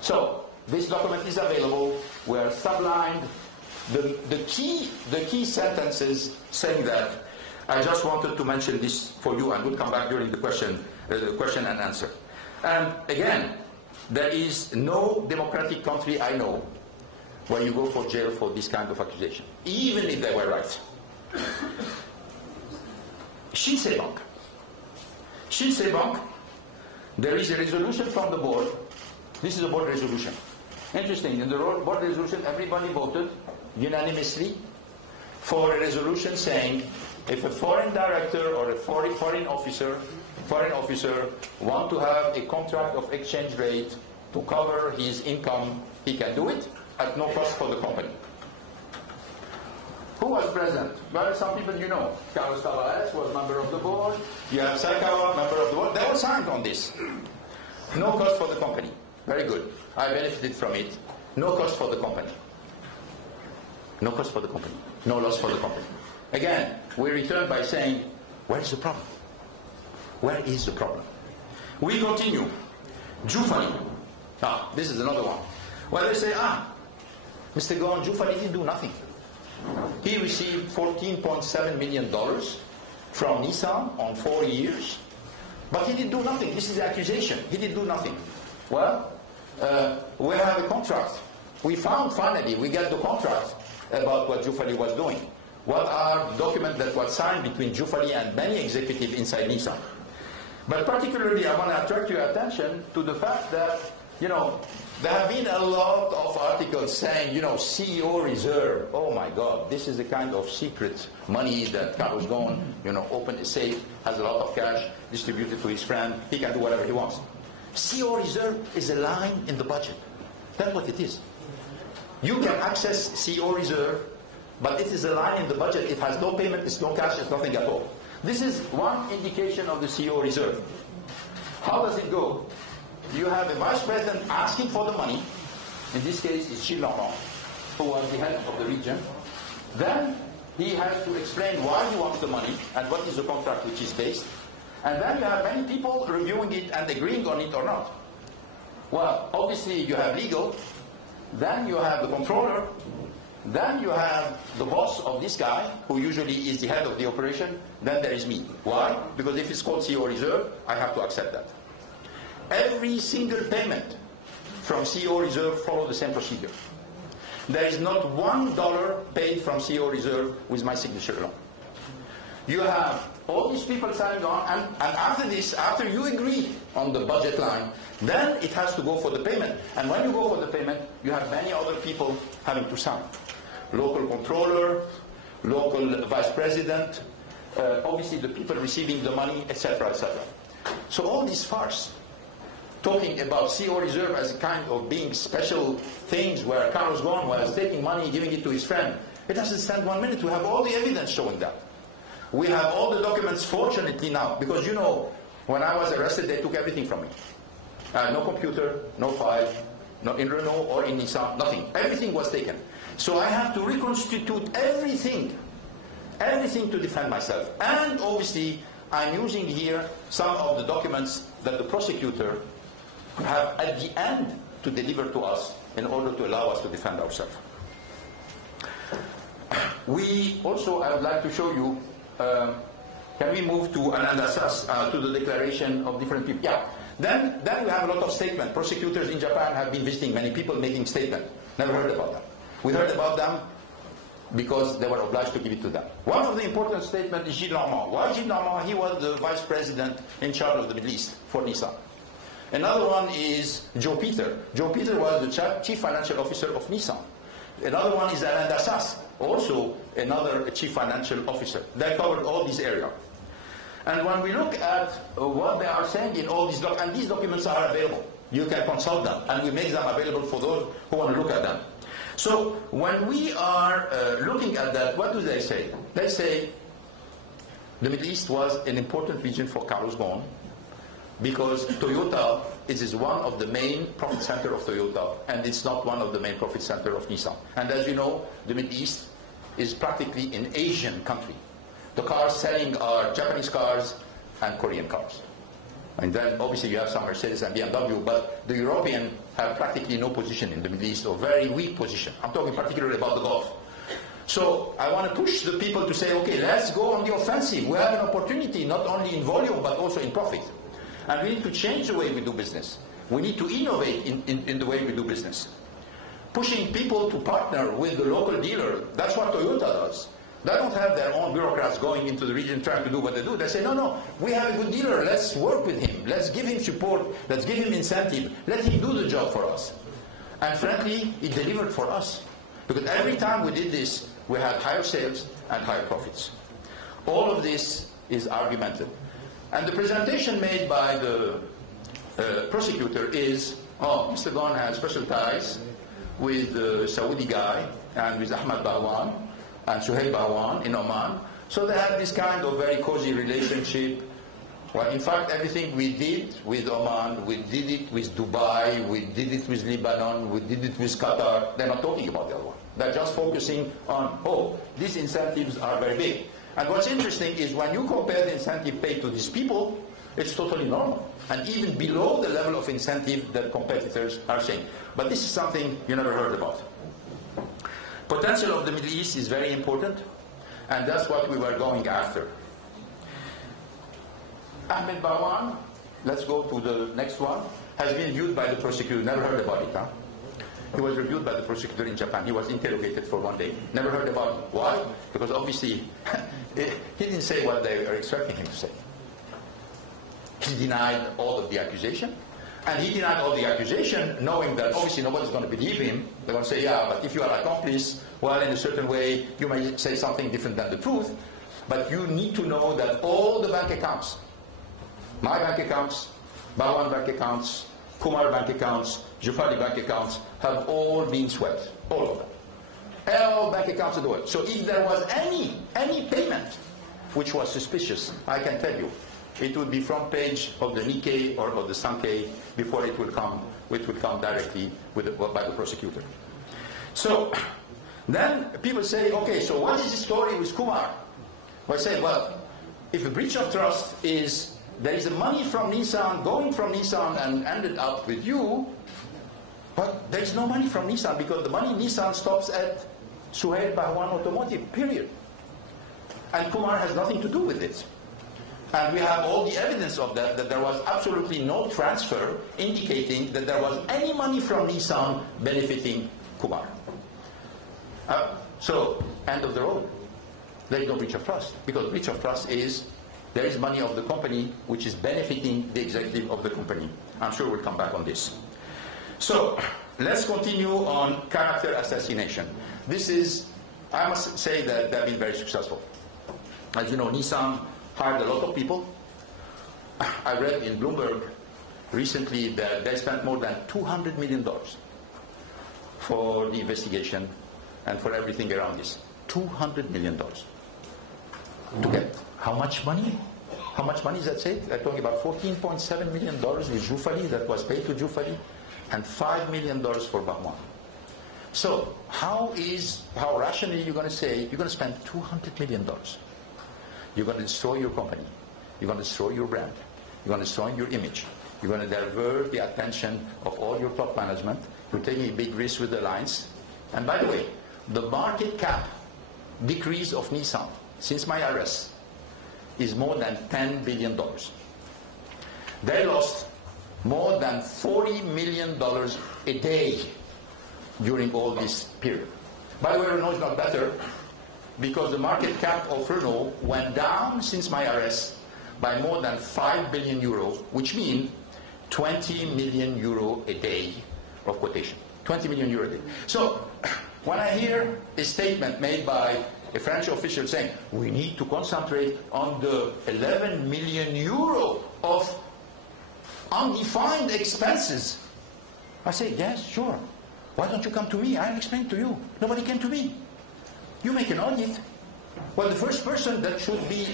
So, this document is available, we're sublined. The key sentences saying that, I just wanted to mention this for you, and we'll come back during the question and answer. And again, there is no democratic country I know where you go for jail for this kind of accusation, even if they were right. Shinsei Bank. Shinsei Bank, there is a resolution from the board. This is a board resolution. Interesting, in the board resolution, everybody voted unanimously for a resolution saying if a foreign director or a foreign officer want to have a contract of exchange rate to cover his income, he can do it at no cost for the company. Who was present? Well, some people you know. Carlos Ghosn was member of the board. You have Saikawa, member of the board. They all signed on this. No cost for the company. Very good. I benefited from it. No cost for the company. No cost for the company. No loss for the company. Again, we return by saying, where is the problem? Where is the problem? We continue. Jufani. This is another one. Well, they say, Mr. Ghosn, Jufani didn't do nothing. He received $14.7 million from Nissan on 4 years, but he didn't do nothing. This is the accusation. He didn't do nothing. Well, we have a contract. We found finally, we get the contract about what Jufali was doing. What are documents that was signed between Jufali and many executives inside Nissan. But particularly, I want to attract your attention to the fact that, there have been a lot of articles saying, CEO reserve. Oh my God, this is the kind of secret money that Carlos Ghosn, opened a safe, has a lot of cash, distributed to his friend, he can do whatever he wants. CEO reserve is a line in the budget. That's what it is. You can access CEO reserve, but it is a line in the budget. It has no payment, it's no cash, it's nothing at all. This is one indication of the CEO reserve. How does it go? You have a vice president asking for the money. In this case, it's Gilles Laurent, who was the head of the region. Then he has to explain why he wants the money and what is the contract which is based. And then you have many people reviewing it and agreeing on it or not. Well, obviously you have legal, then you have the controller, then you have the boss of this guy, who usually is the head of the operation, then there is me. Why? Because if it's called CEO reserve, I have to accept that. Every single payment from CEO reserve follow the same procedure. There is not $1 paid from CEO reserve with my signature alone. You have all these people signing on, and after this, after you agree on the budget line, then it has to go for the payment. And when you go for the payment, you have many other people having to sign. Local controller, local vice president, obviously the people receiving the money, etc., etc. So all this farce, talking about CEO reserve as a kind of being special things where Carlos Ghosn was taking money, giving it to his friend, it doesn't stand 1 minute. We have all the evidence showing that. We have all the documents, fortunately now, because when I was arrested, they took everything from me. No computer, no file, no in Renault or in Nissan, nothing. Everything was taken. So I have to reconstitute everything to defend myself. And obviously, I'm using here some of the documents that the prosecutor have at the end to deliver to us in order to allow us to defend ourselves. We also, I would like to show you Can we move to to the declaration of different people? Yeah. Then we have a lot of statements. Prosecutors in Japan have been visiting many people making statements. Never heard about them. We heard about them because they were obliged to give it to them. One of the important statements is Gilles Normand. Why Gilles Normand? He was the vice president in charge of the Middle East for Nissan. Another one is Joe Peter. Joe Peter was the chief financial officer of Nissan. Another one is Alain Dassas, also another chief financial officer. They covered all these areas. And when we look at what they are saying in all these documents, and these documents are available, you can consult them, and we make them available for those who want to look at them. So when we are looking at that, what do they say? They say the Middle East was an important region for Carlos Ghosn because Toyota is one of the main profit center of Toyota, and it's not one of the main profit center of Nissan. And as you know, the Middle East is practically an Asian country. The cars selling are Japanese cars and Korean cars. And then obviously you have some Mercedes and BMW, but the European have practically no position in the Middle East, or very weak position. I'm talking particularly about the Gulf. So I want to push the people to say, okay, let's go on the offensive. We have an opportunity not only in volume but also in profit. And we need to change the way we do business. We need to innovate in the way we do business. Pushing people to partner with the local dealer, that's what Toyota does. They don't have their own bureaucrats going into the region trying to do what they do. They say, no, we have a good dealer. Let's work with him. Let's give him support. Let's give him incentive. Let him do the job for us. And frankly, it delivered for us. Because every time we did this, we had higher sales and higher profits. All of this is argumented. And the presentation made by the prosecutor is, Mr. Ghosn has special ties with the Saudi guy and with Ahmed Bahwan and Suhail Bahwan in Oman. So they had this kind of very cozy relationship. Well, in fact, everything we did with Oman, we did it with Dubai, we did it with Lebanon, we did it with Qatar. They're not talking about the other one. They're just focusing on, these incentives are very big. And what's interesting is when you compare the incentive paid to these people, it's totally normal. And even below the level of incentive that competitors are saying. But this is something you never heard about. Potential of the Middle East is very important, and that's what we were going after. Ahmed Bahwan, let's go to the next one, has been viewed by the prosecutor. Never heard about it, huh? He was reviewed by the prosecutor in Japan. He was interrogated for 1 day. Never heard about it. Why? Because obviously, he didn't say what they were expecting him to say. He denied all of the accusation. And he denied all the accusation, knowing that obviously nobody's going to believe him. They're going to say, yeah, but if you are accomplice, well, in a certain way, you may say something different than the truth. But you need to know that all the bank accounts, my bank accounts, Bahwan bank accounts, Kumar bank accounts, Jufari bank accounts, have all been swept. All of them. All bank accounts in the world. So if there was any payment which was suspicious, I can tell you, it would be front page of the Nikkei or of the Sankei before it will come directly by the prosecutor. So then people say, okay, so what is the story with Kumar? Well, I say, well, if a breach of trust is there is money from Nissan going from Nissan and ended up with you, but there is no money from Nissan because the money Nissan stops at Suhail Bahwan Automotive, period. And Kumar has nothing to do with it. And we have all the evidence of that there was absolutely no transfer indicating that there was any money from Nissan benefiting Kumar. So, end of the road. There is no breach of trust. Because breach of trust is, there is money of the company which is benefiting the executive of the company. I'm sure we'll come back on this. So, let's continue on character assassination. This is, I must say that they've been very successful. As you know, Nissan hired a lot of people. I read in Bloomberg recently that they spent more than $200 million for the investigation and for everything around this. $200 million. To get how much money? How much money is that say? They're talking about $14.7 million with Jufari that was paid to Jufari and $5 million for Bahwan. So how rationally you're going to say you're going to spend $200 million? You're going to destroy your company. You're going to destroy your brand. You're going to destroy your image. You're going to divert the attention of all your top management. You're taking a big risk with the lines. And by the way, the market cap decrease of Nissan since my arrest is more than $10 billion. They lost more than $40 million a day during all this period. By the way, Renault is not better because the market cap of Renault went down since my arrest by more than 5 billion euro, which means 20 million euro a day of quotation. 20 million euro a day. So when I hear a statement made by a French official saying, we need to concentrate on the 11 million euro of undefined expenses, I say, yes, sure. Why don't you come to me? I'll explain to you. Nobody came to me. You make an audit. Well, the first person that should be,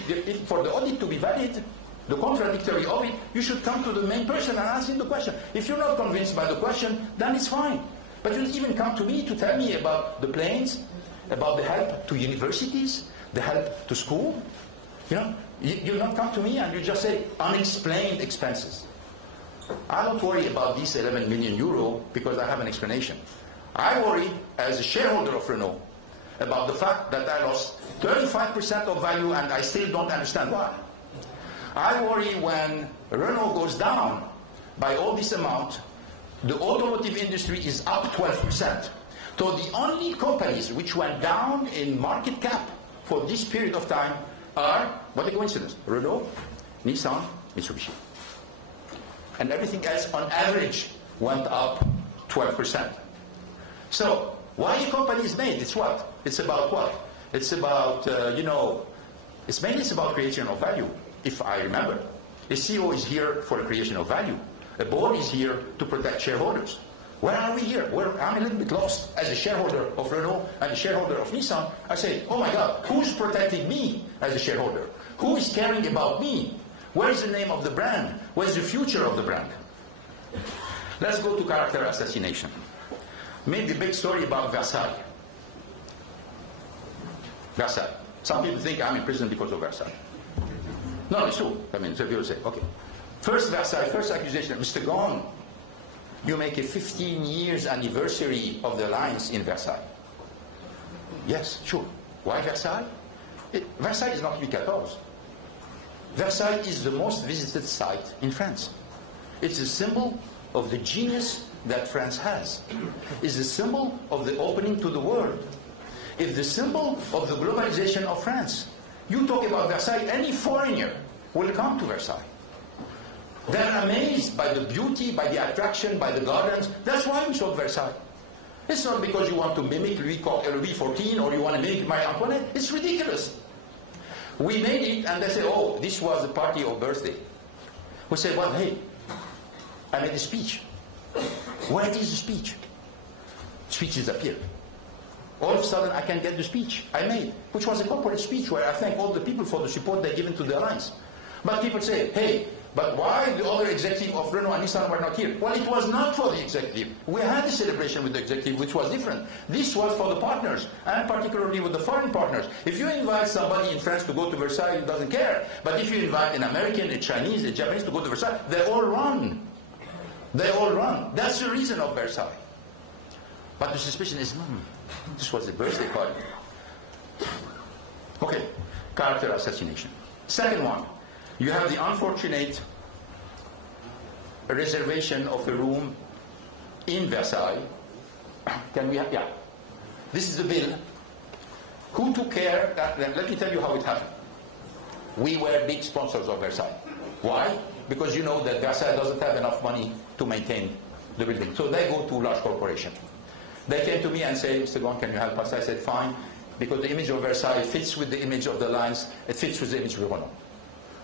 for the audit to be valid, the contradictory audit, you should come to the main person and ask him the question. If you're not convinced by the question, then it's fine. But you didn't even come to me to tell me about the planes, about the help to universities, the help to school. You know, you don't come to me and you just say unexplained expenses. I don't worry about these 11 million euro because I have an explanation. I worry as a shareholder of Renault about the fact that I lost 35% of value and I still don't understand why. I worry when Renault goes down by all this amount, the automotive industry is up 12%. So the only companies which went down in market cap for this period of time are, what a coincidence, Renault, Nissan, Mitsubishi. And everything else on average went up 12%. So why a company is made? It's what? It's about what? It's about, it's mainly about creation of value, if I remember. A CEO is here for the creation of value. A board is here to protect shareholders. Where are we here? I'm a little bit lost as a shareholder of Renault and a shareholder of Nissan. I say, oh my God, who's protecting me as a shareholder? Who is caring about me? Where is the name of the brand? Where's the future of the brand? Let's go to character assassination. Made the big story about Versailles. Versailles. Some people think I'm in prison because of Versailles. No, it's true. I mean, so people say, okay. First Versailles, first accusation, Mr. Ghosn, you make a 15 years anniversary of the alliance in Versailles. Yes, sure. Why Versailles? Versailles is not Louis XIV. Versailles is the most visited site in France. It's a symbol of the genius that France has. It's a symbol of the opening to the world. It's the symbol of the globalization of France. You talk about Versailles, any foreigner will come to Versailles. They're amazed by the beauty, by the attraction, by the gardens. That's why we showed Versailles. It's not because you want to mimic Louis XIV or you want to mimic Marie Antoinette. It's ridiculous. We made it and they say, oh, this was a party of birthday. We say, well, hey, I made a speech. Where is the speech? Speech disappeared. All of a sudden I can get the speech I made, which was a corporate speech where I thank all the people for the support they've given to the alliance. But people say, hey, but why the other executive of Renault and Nissan were not here? Well, it was not for the executive. We had a celebration with the executive, which was different. This was for the partners, and particularly with the foreign partners. If you invite somebody in France to go to Versailles, he doesn't care. But if you invite an American, a Chinese, a Japanese to go to Versailles, they all run. They all run. That's the reason of Versailles. But the suspicion is, this was a birthday party. Okay, character assassination. Second one. You have the unfortunate reservation of a room in Versailles. Can we have, yeah. This is the bill. Who took care, let me tell you how it happened. We were big sponsors of Versailles. Why? Because you know that Versailles doesn't have enough money to maintain the building. So they go to large corporations. They came to me and said, Mr. Ghosn, can you help us? I said, fine, because the image of Versailles fits with the image of the Alliance, it fits with the image of Renault.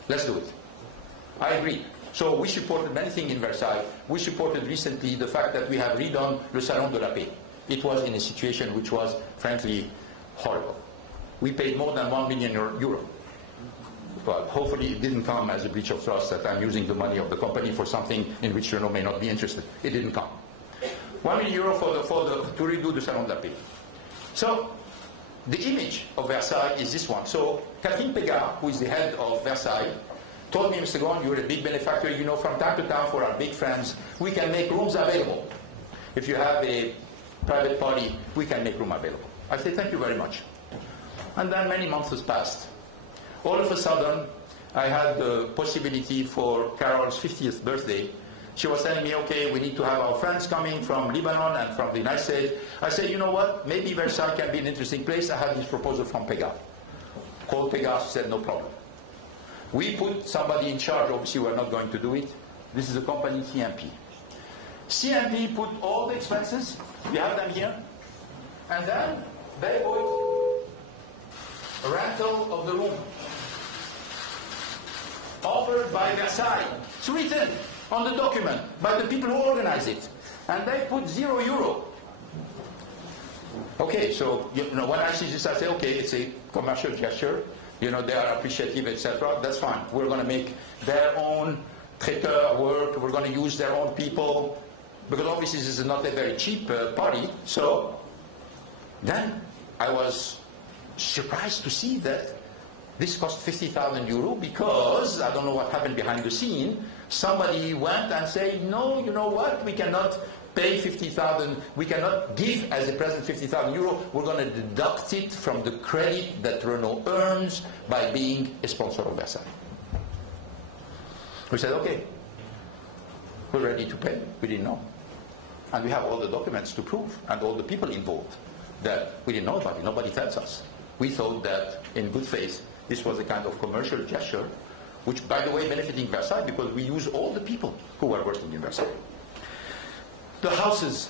Let's do it. I agree. So we supported many things in Versailles. We supported recently the fact that we have redone le Salon de la Paix. It was in a situation which was, frankly, horrible. We paid more than 1 million euro. Well, hopefully it didn't come as a breach of trust that I'm using the money of the company for something in which Renault may not be interested. It didn't come. 1 million euro to redo the Salon de la Paix. So the image of Versailles is this one. So Catherine Pégard, who is the head of Versailles, told me, Mr. Ghosn, you're a big benefactor. You know, from time to time for our big friends, we can make rooms available. If you have a private party, we can make room available. I said, thank you very much. And then many months has passed. All of a sudden, I had the possibility for Carol's 50th birthday. She was telling me, okay, we need to have our friends coming from Lebanon and from the United States. I said, you know what, maybe Versailles can be an interesting place. I had this proposal from Pega. Called Pega, she said, no problem. We put somebody in charge, obviously we're not going to do it. This is a company, CNP. CNP put all the expenses, we have them here, and then they put a rental of the room. Offered by Versailles. It's written on the document by the people who organize it. And they put €0. Okay, so when I see this, I say, okay, it's a commercial gesture. They are appreciative, etc. That's fine. We're going to make their own traiteur work. We're going to use their own people. Because obviously this is not a very cheap party. So then I was surprised to see that this cost €50,000 because, I don't know what happened behind the scene, somebody went and said, no, you know what, we cannot pay 50,000, we cannot give as a present €50,000, we're going to deduct it from the credit that Renault earns by being a sponsor of Versailles. We said, okay, we're ready to pay, we didn't know. And we have all the documents to prove, and all the people involved, that we didn't know about it, nobody tells us. We thought that, in good faith, this was a kind of commercial gesture, which, by the way, benefiting Versailles, because we use all the people who were working in Versailles. The houses.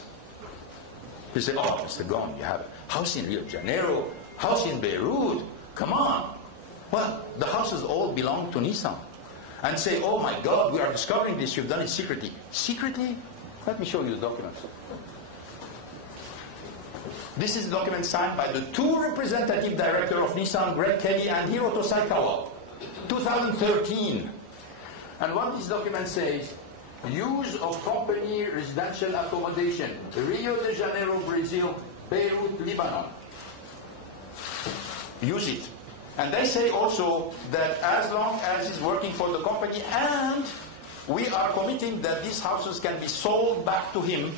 You say, oh, Mr. Ghosn, you have a house in Rio de Janeiro, house in Beirut, come on. Well, the houses all belong to Nissan. And say, oh my God, we are discovering this, you've done it secretly. Secretly? Let me show you the documents. This is a document signed by the two representative directors of Nissan, Greg Kelly and Hiroto Saikawa, 2013. And what this document says, use of company residential accommodation, Rio de Janeiro, Brazil, Beirut, Lebanon. Use it. And they say also that as long as it's working for the company, and we are committing that these houses can be sold back to him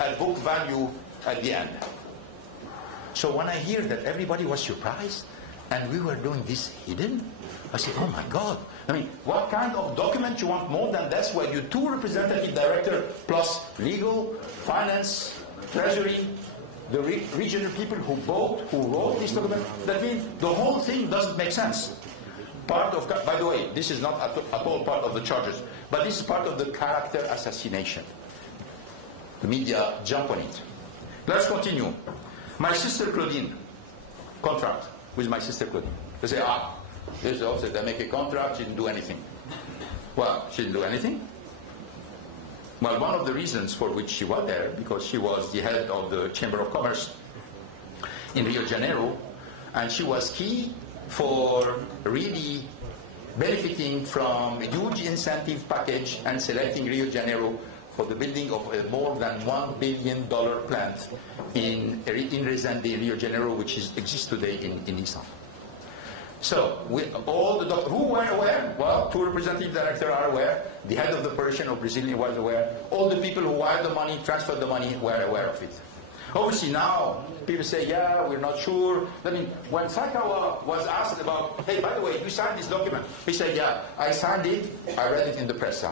at book value at the end. So when I hear that everybody was surprised and we were doing this hidden, I said, oh my God. I mean, what kind of document you want more than this, where you two representative director plus legal, finance, treasury, the regional people who wrote this document? That means the whole thing doesn't make sense. Part of, by the way, this is not at all part of the charges, but this is part of the character assassination. The media jump on it. Let's continue. My sister Claudine, contract with my sister Claudine. They say, this also, they make a contract, she didn't do anything. Well, she didn't do anything. Well, one of the reasons for which she was there, because she was the head of the Chamber of Commerce in Rio de Janeiro, and she was key for really benefiting from a huge incentive package and selecting Rio de Janeiro for the building of a more than $1 billion plant in Resende, Rio de Janeiro, which exists today in Nissan. So, all the doctors who were aware, well, two representative directors are aware, the head of the operation of Brazilian was aware, all the people who wired the money, transferred the money, were aware of it. Obviously now, people say, yeah, we're not sure. I mean, when Saikawa was asked about, hey, by the way, you signed this document? He said, yeah, I signed it, I read it in the press.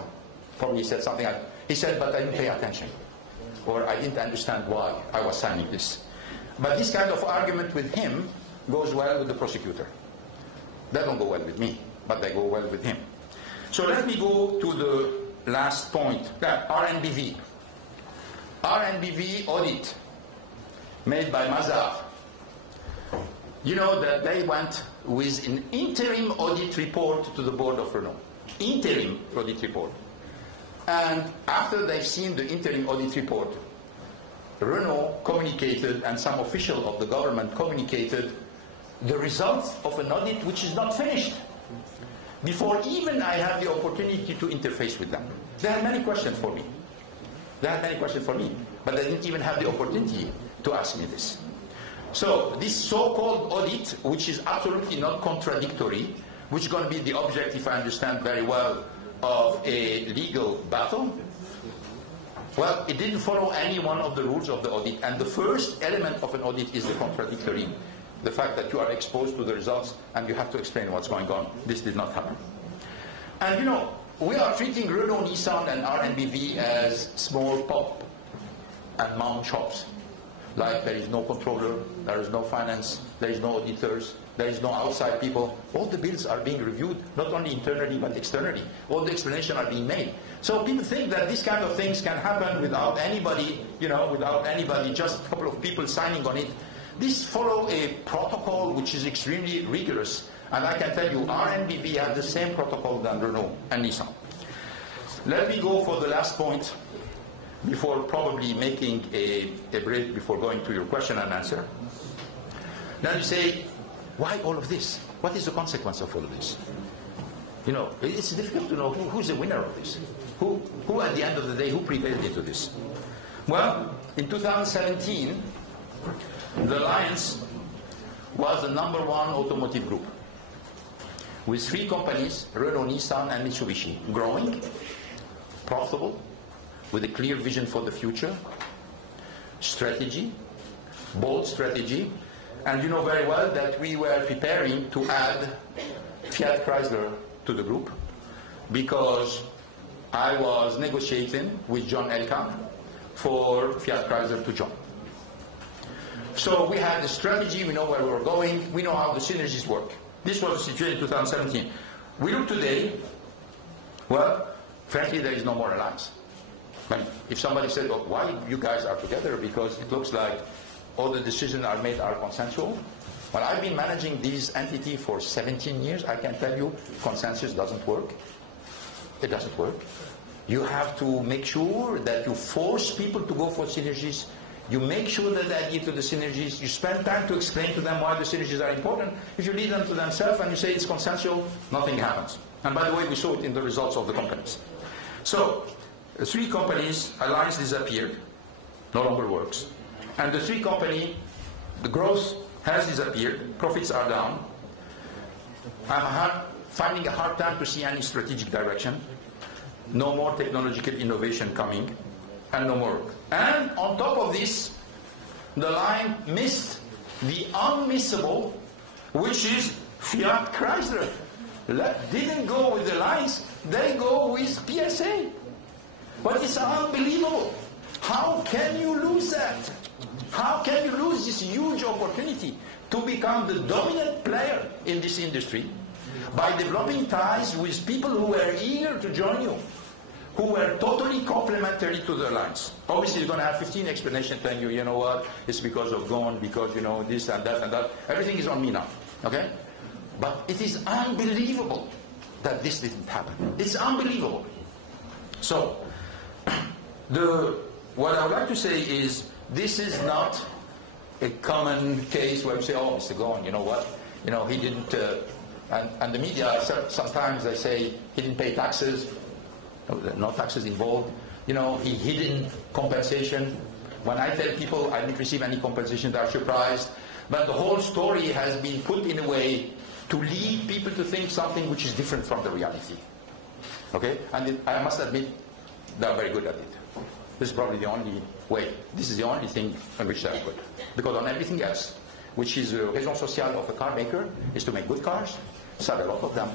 Probably he said something like, he said, but I didn't pay attention. Or I didn't understand why I was signing this. But this kind of argument with him goes well with the prosecutor. They don't go well with me, but they go well with him. So let me go to the last point, RNBV. RNBV audit made by Mazar. You know that they went with an interim audit report to the board of Renault. Interim audit report. And after they've seen the interim audit report, Renault communicated, and some official of the government communicated, the results of an audit which is not finished, before even I have the opportunity to interface with them. They had many questions for me. But they didn't even have the opportunity to ask me this. So this so-called audit, which is absolutely not contradictory, which is going to be the object, if I understand very well, of a legal battle, well, it didn't follow any one of the rules of the audit. And the first element of an audit is the contradictory. The fact that you are exposed to the results and you have to explain what's going on. This did not happen. And you know, we are treating Renault, Nissan, and RNBV as small pop and mom shops. Like there is no controller, there is no finance, there is no auditors, there is no outside people. All the bills are being reviewed, not only internally but externally. All the explanations are being made. So people think that these kind of things can happen without anybody, you know, without anybody, just a couple of people signing on it. This follow a protocol which is extremely rigorous. And I can tell you, RNBV have the same protocol than Renault and Nissan. Let me go for the last point before probably making a break before going to your question and answer. Now you say, why all of this? What is the consequence of all of this? You know, it's difficult to know who's the winner of this. Who at the end of the day, who prevailed into this? Well, in 2017, the Alliance was the #1 automotive group, with 3 companies, Renault, Nissan, and Mitsubishi, growing, profitable, with a clear vision for the future, strategy, bold strategy, and you know very well that we were preparing to add Fiat Chrysler to the group because I was negotiating with John Elkann for Fiat Chrysler to join. So we had the strategy, we know where we were going, we know how the synergies work. This was the situation in 2017. We look today, well, frankly, there is no more alliance. But if somebody said, well, why you guys are together? Because it looks like all the decisions are made are consensual. Well, I've been managing this entity for 17 years. I can tell you, consensus doesn't work. It doesn't work. You have to make sure that you force people to go for synergies. You make sure that they adhere to the synergies. You spend time to explain to them why the synergies are important. If you leave them to themselves and you say it's consensual, nothing happens. And by the way, we saw it in the results of the companies. So, 3 companies, Alliance disappeared, no longer works. And the 3 companies, the growth has disappeared, profits are down. I'm finding a hard time to see any strategic direction. No more technological innovation coming, and no more. And on top of this, the line missed the unmissable, which is Fiat Chrysler. Didn't go with the lines, they go with PSA. But it's unbelievable. How can you lose that? How can you lose this huge opportunity to become the dominant player in this industry by developing ties with people who were eager to join you, who were totally complementary to the alliance? Obviously, you're going to have 15 explanations telling you, you know what, it's because of Ghosn, because, you know, this and that and that. Everything is on me now, okay? But it is unbelievable that this didn't happen. It's unbelievable. So, what I would like to say is, this is not a common case where we say, oh, Mr. Ghosn, you know what, you know, he didn't, and the media, sometimes they say he didn't pay taxes, no taxes involved, you know, he hidden compensation. When I tell people I didn't receive any compensation, they're surprised. But the whole story has been put in a way to lead people to think something which is different from the reality. Okay? And I must admit, they're very good at it. This is probably the only way. This is the only thing on which they're good. Because on everything else, which is a raison sociale of a car maker, is to make good cars, sell a lot of them,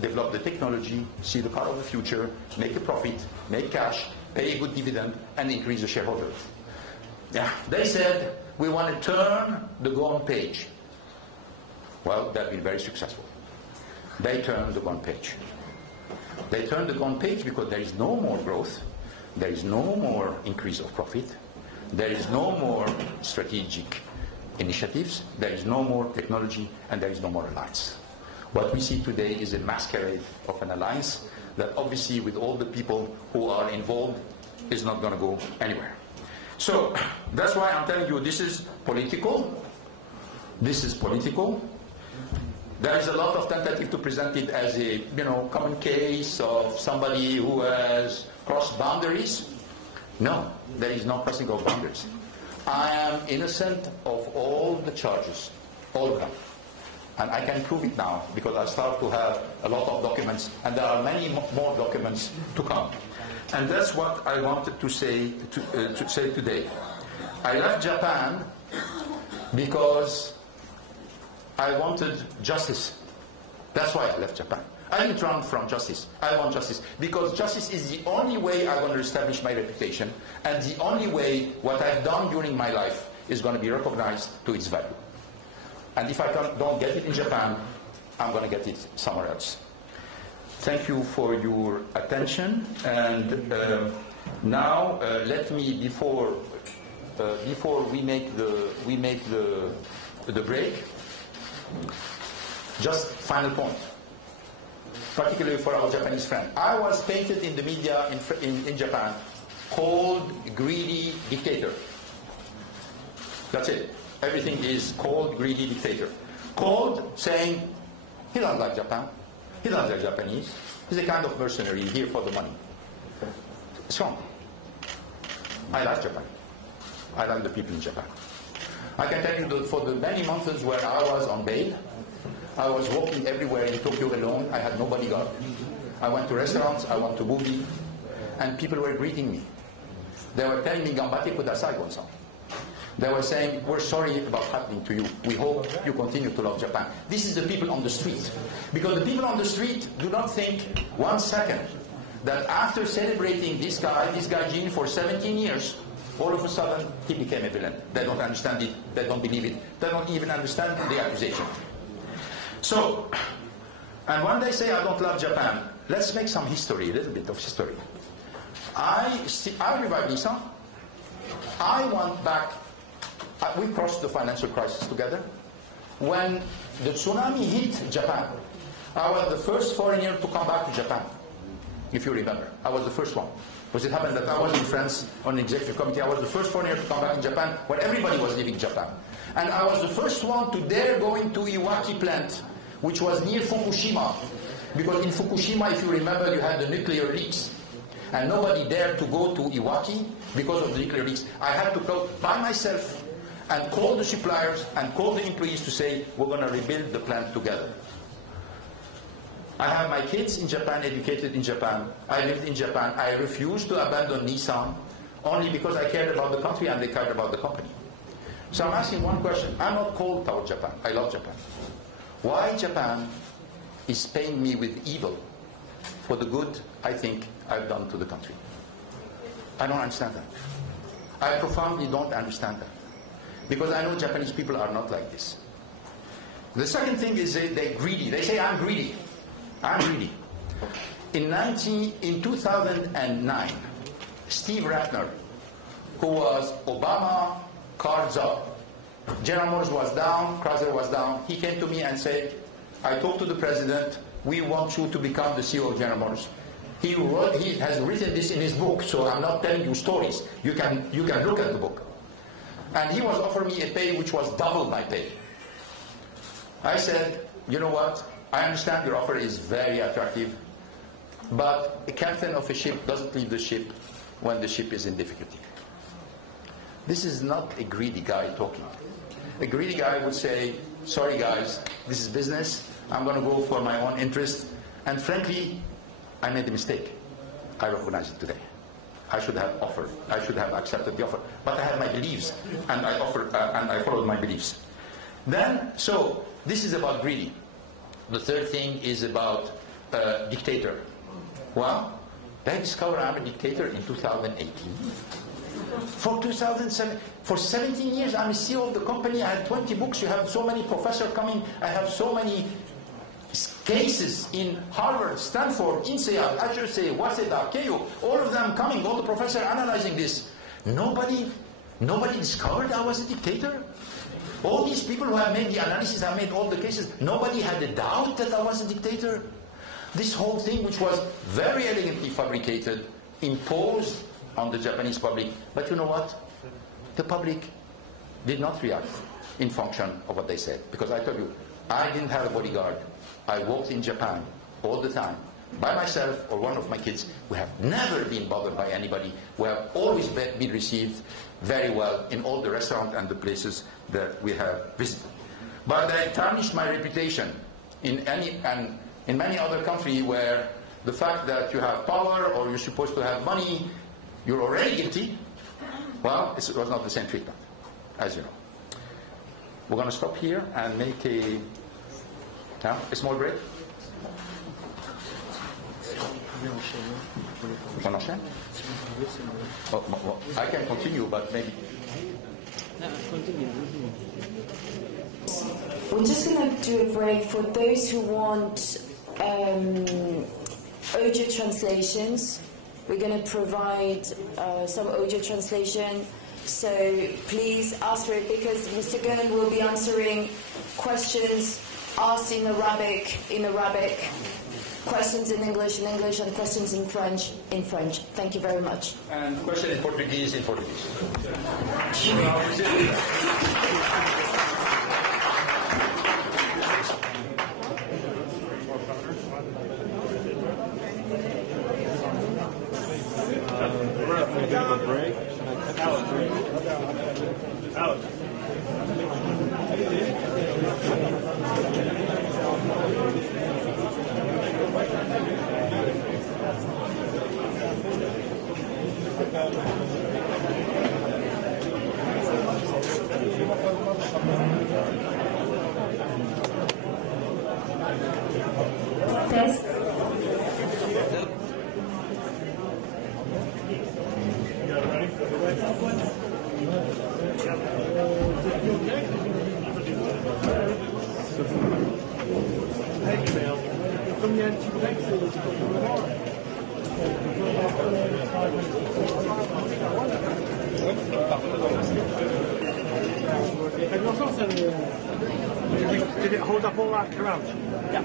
develop the technology, see the car of the future, make a profit, make cash, pay a good dividend, and increase the shareholders. Yeah, they said, we want to turn the Ghosn page. Well, they've been very successful. They turned the Ghosn page. They turned the Ghosn page because there is no more growth, there is no more increase of profit, there is no more strategic initiatives, there is no more technology, and there is no more alliance. What we see today is a masquerade of an alliance that obviously with all the people who are involved is not going to go anywhere. So that's why I'm telling you this is political. This is political. There is a lot of tentative to present it as a, you know, common case of somebody who has crossed boundaries. No, there is no crossing of boundaries. I am innocent of all the charges, all of them. And I can prove it now because I start to have a lot of documents, and there are many more documents to come. And that's what I wanted to say today. I left Japan because I wanted justice. That's why I left Japan. I didn't run from justice. I want justice. Because justice is the only way I'm going to establish my reputation, and the only way what I've done during my life is going to be recognized to its value. And if I don't get it in Japan, I'm going to get it somewhere else. Thank you for your attention. And now let me, before we make the break, just final point, particularly for our Japanese friend. I was painted in the media in Japan cold, greedy dictator. That's it. Everything is cold, greedy dictator. Cold, saying he doesn't like Japan. He doesn't like Japanese. He's a kind of mercenary here for the money. It's wrong. I like Japan. I like the people in Japan. I can tell you that for the many months where I was on bail, I was walking everywhere in Tokyo alone. I had no bodyguard. I went to restaurants, I went to movie, and people were greeting me. They were telling me, "Gambate kudasai, Ghosn." They were saying, "We're sorry about happening to you. We hope you continue to love Japan." This is the people on the street. Because the people on the street do not think 1 second that after celebrating this guy Gene, for 17 years, all of a sudden he became a villain. They don't understand it. They don't believe it. They don't even understand the accusation. So, and when they say I don't love Japan, let's make some history, a little bit of history. I revived Nissan. I went back. We crossed the financial crisis together. When the tsunami hit Japan, I was the first foreigner to come back to Japan, if you remember. I was the first one. Because it happened that I was in France on the executive committee. I was the first foreigner to come back in Japan when everybody was leaving Japan. And I was the first one to dare go into Iwaki plant, which was near Fukushima. Because in Fukushima, if you remember, you had the nuclear leaks. And nobody dared to go to Iwaki because of the nuclear leaks. I had to go by myself and call the suppliers and call the employees to say, we're going to rebuild the plant together. I have my kids in Japan, educated in Japan. I lived in Japan. I refused to abandon Nissan only because I cared about the country and they cared about the company. So I'm asking one question. I'm not cold toward Japan. I love Japan. Why Japan is paying me with evil for the good I think I've done to the country? I don't understand that. I profoundly don't understand that. Because I know Japanese people are not like this. The second thing is they're greedy. They say, I'm greedy. I'm greedy. In 2009, Steve Ratner, who was Obama cards up, General Motors was down, Chrysler was down, he came to me and said, I talked to the president, we want you to become the CEO of General Motors. He has written this in his book, so I'm not telling you stories. You can look at the book. And he was offering me a pay which was double my pay. I said, you know what, I understand your offer is very attractive, but a captain of a ship doesn't leave the ship when the ship is in difficulty. This is not a greedy guy talking. A greedy guy would say, sorry guys, this is business, I'm going to go for my own interest, and frankly, I made a mistake. I recognize it today. I should have offered. I should have accepted the offer. But I had my beliefs, and I offered, and I followed my beliefs. Then, so this is about greedy. The third thing is about dictator. Well, they discovered I'm a dictator in 2018. For 2007, for 17 years, I'm a CEO of the company. I had 20 books. You have so many professors coming. I have so many cases in Harvard, Stanford, INSEAD, HEC, Waseda, Keio, all of them coming, all the professors analyzing this. Nobody discovered I was a dictator. All these people who have made the analysis, have made all the cases, nobody had a doubt that I was a dictator. This whole thing, which was very elegantly fabricated, imposed on the Japanese public. But you know what? The public did not react in function of what they said. Because I told you, I didn't have a bodyguard. I walked in Japan all the time, by myself or one of my kids. We have never been bothered by anybody. We have always been received very well in all the restaurants and the places that we have visited. But I tarnished my reputation in many other countries where the fact that you have power or you're supposed to have money, you're already guilty. Well, it was not the same treatment, as you know. We're going to stop here and make a small break. On enchaîne? Well, I can continue, but maybe. We're just going to do a break for those who want audio translations. We're going to provide some audio translation. So please ask for it because Mr. Ghosn will be answering questions asked in Arabic, questions in English, and questions in French, Thank you very much. And question in Portuguese, We're going to have a break. Alex. Test. Did it hold up all that crowd? Yeah.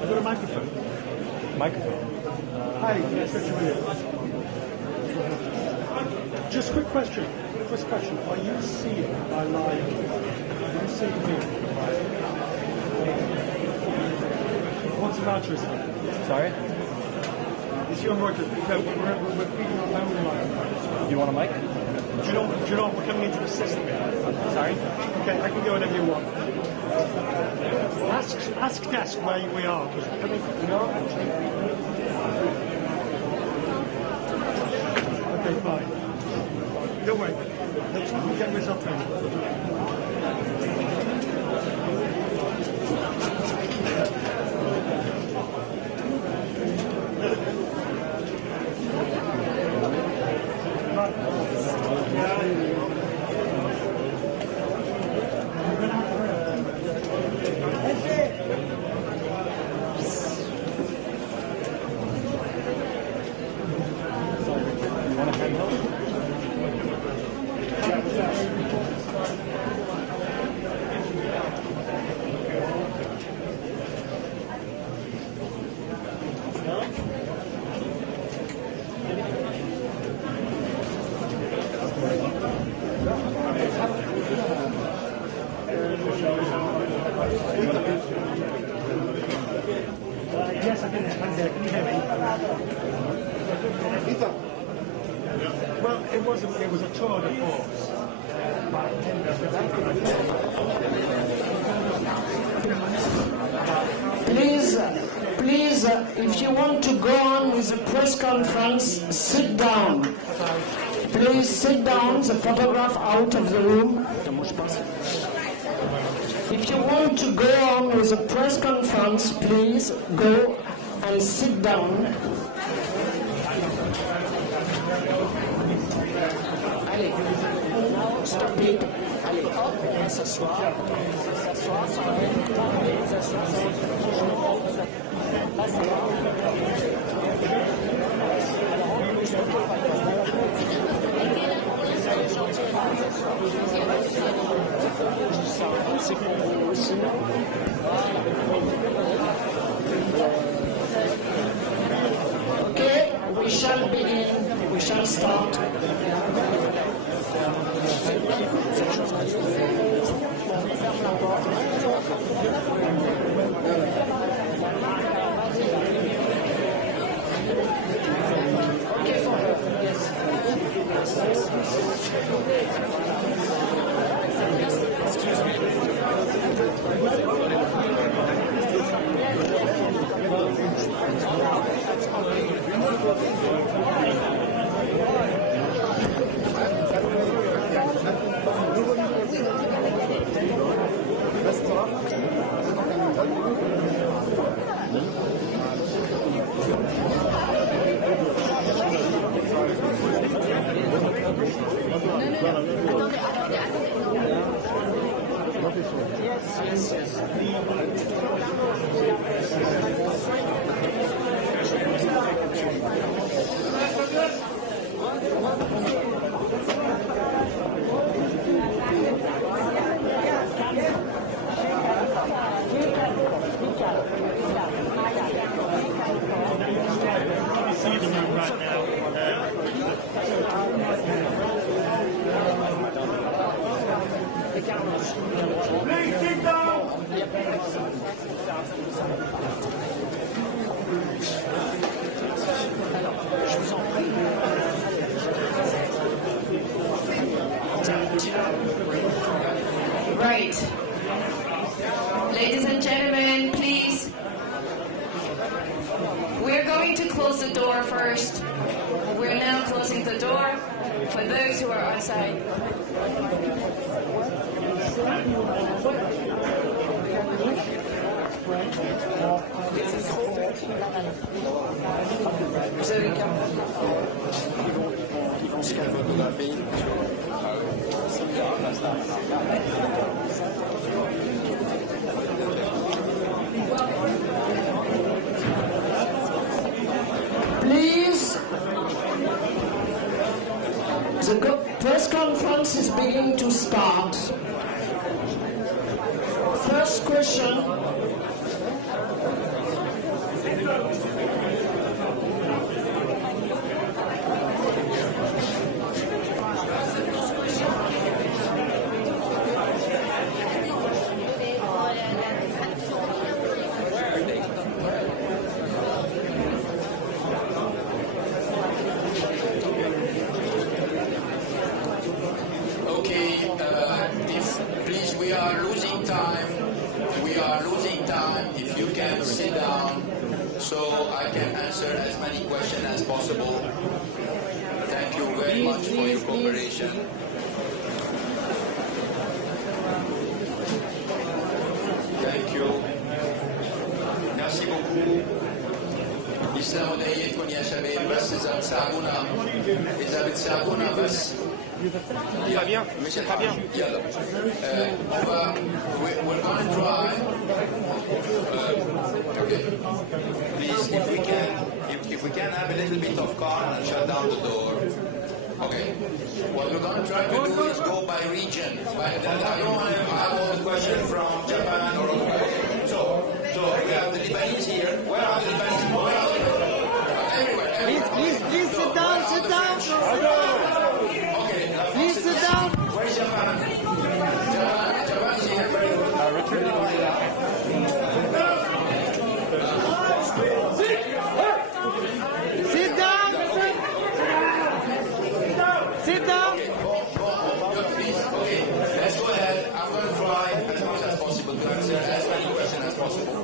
I've got a microphone. Hi, yes, just quick question. Are you seeing my live? Are you seeing me? What's the matter? Sorry? Is your motor? No, we're feeding our own line. You want a mic? Do you know we're coming into the system here? Sorry? Okay, I can go whenever you want. Ask desk where we are. Okay, fine. Don't worry. Let's get myself ready. Yes, I can hear me. Well, it was a tour de force. Please, if you want to go on with the press conference, sit down. Please sit down, the photograph out of the room. If you want to go on with the press conference, please go and sit down. Allez, now stop it. Allez, hop, on va s'asseoir. S'asseoir, ça va c'est pour vous aussi. Okay, we shall begin. We shall start. Okay for her, yes. Excuse me. Right. Ladies and gentlemen, please. We're going to close the door first. We're now closing the door for those who are outside. Vous avez qu'à... Ils vont se faire photographier. Please, the press conference is beginning to start. First question. Please, we are losing time. We are losing time. If you can sit down so I can answer as many questions as possible. Thank you very much for your cooperation. Thank you. Merci beaucoup. يسلموا دقيقتكم يا شباب بس إذا بتساعدونا بس. Très bien, monsieur, très bien. We're going to try. Okay. Please, if we can have a little bit of calm and shut down the door. Okay. What we're going to try to do is go by region. I don't want to have all the questions from Japan or so we have the Lebanese here. Where are the Lebanese? Everywhere. Please sit down, sit down. Please sit down. Where's Japan? Japan is here. Very good. Sit down. Sit down. Please, okay. Let's go ahead. I'm going to try as much as possible to answer as many questions as possible.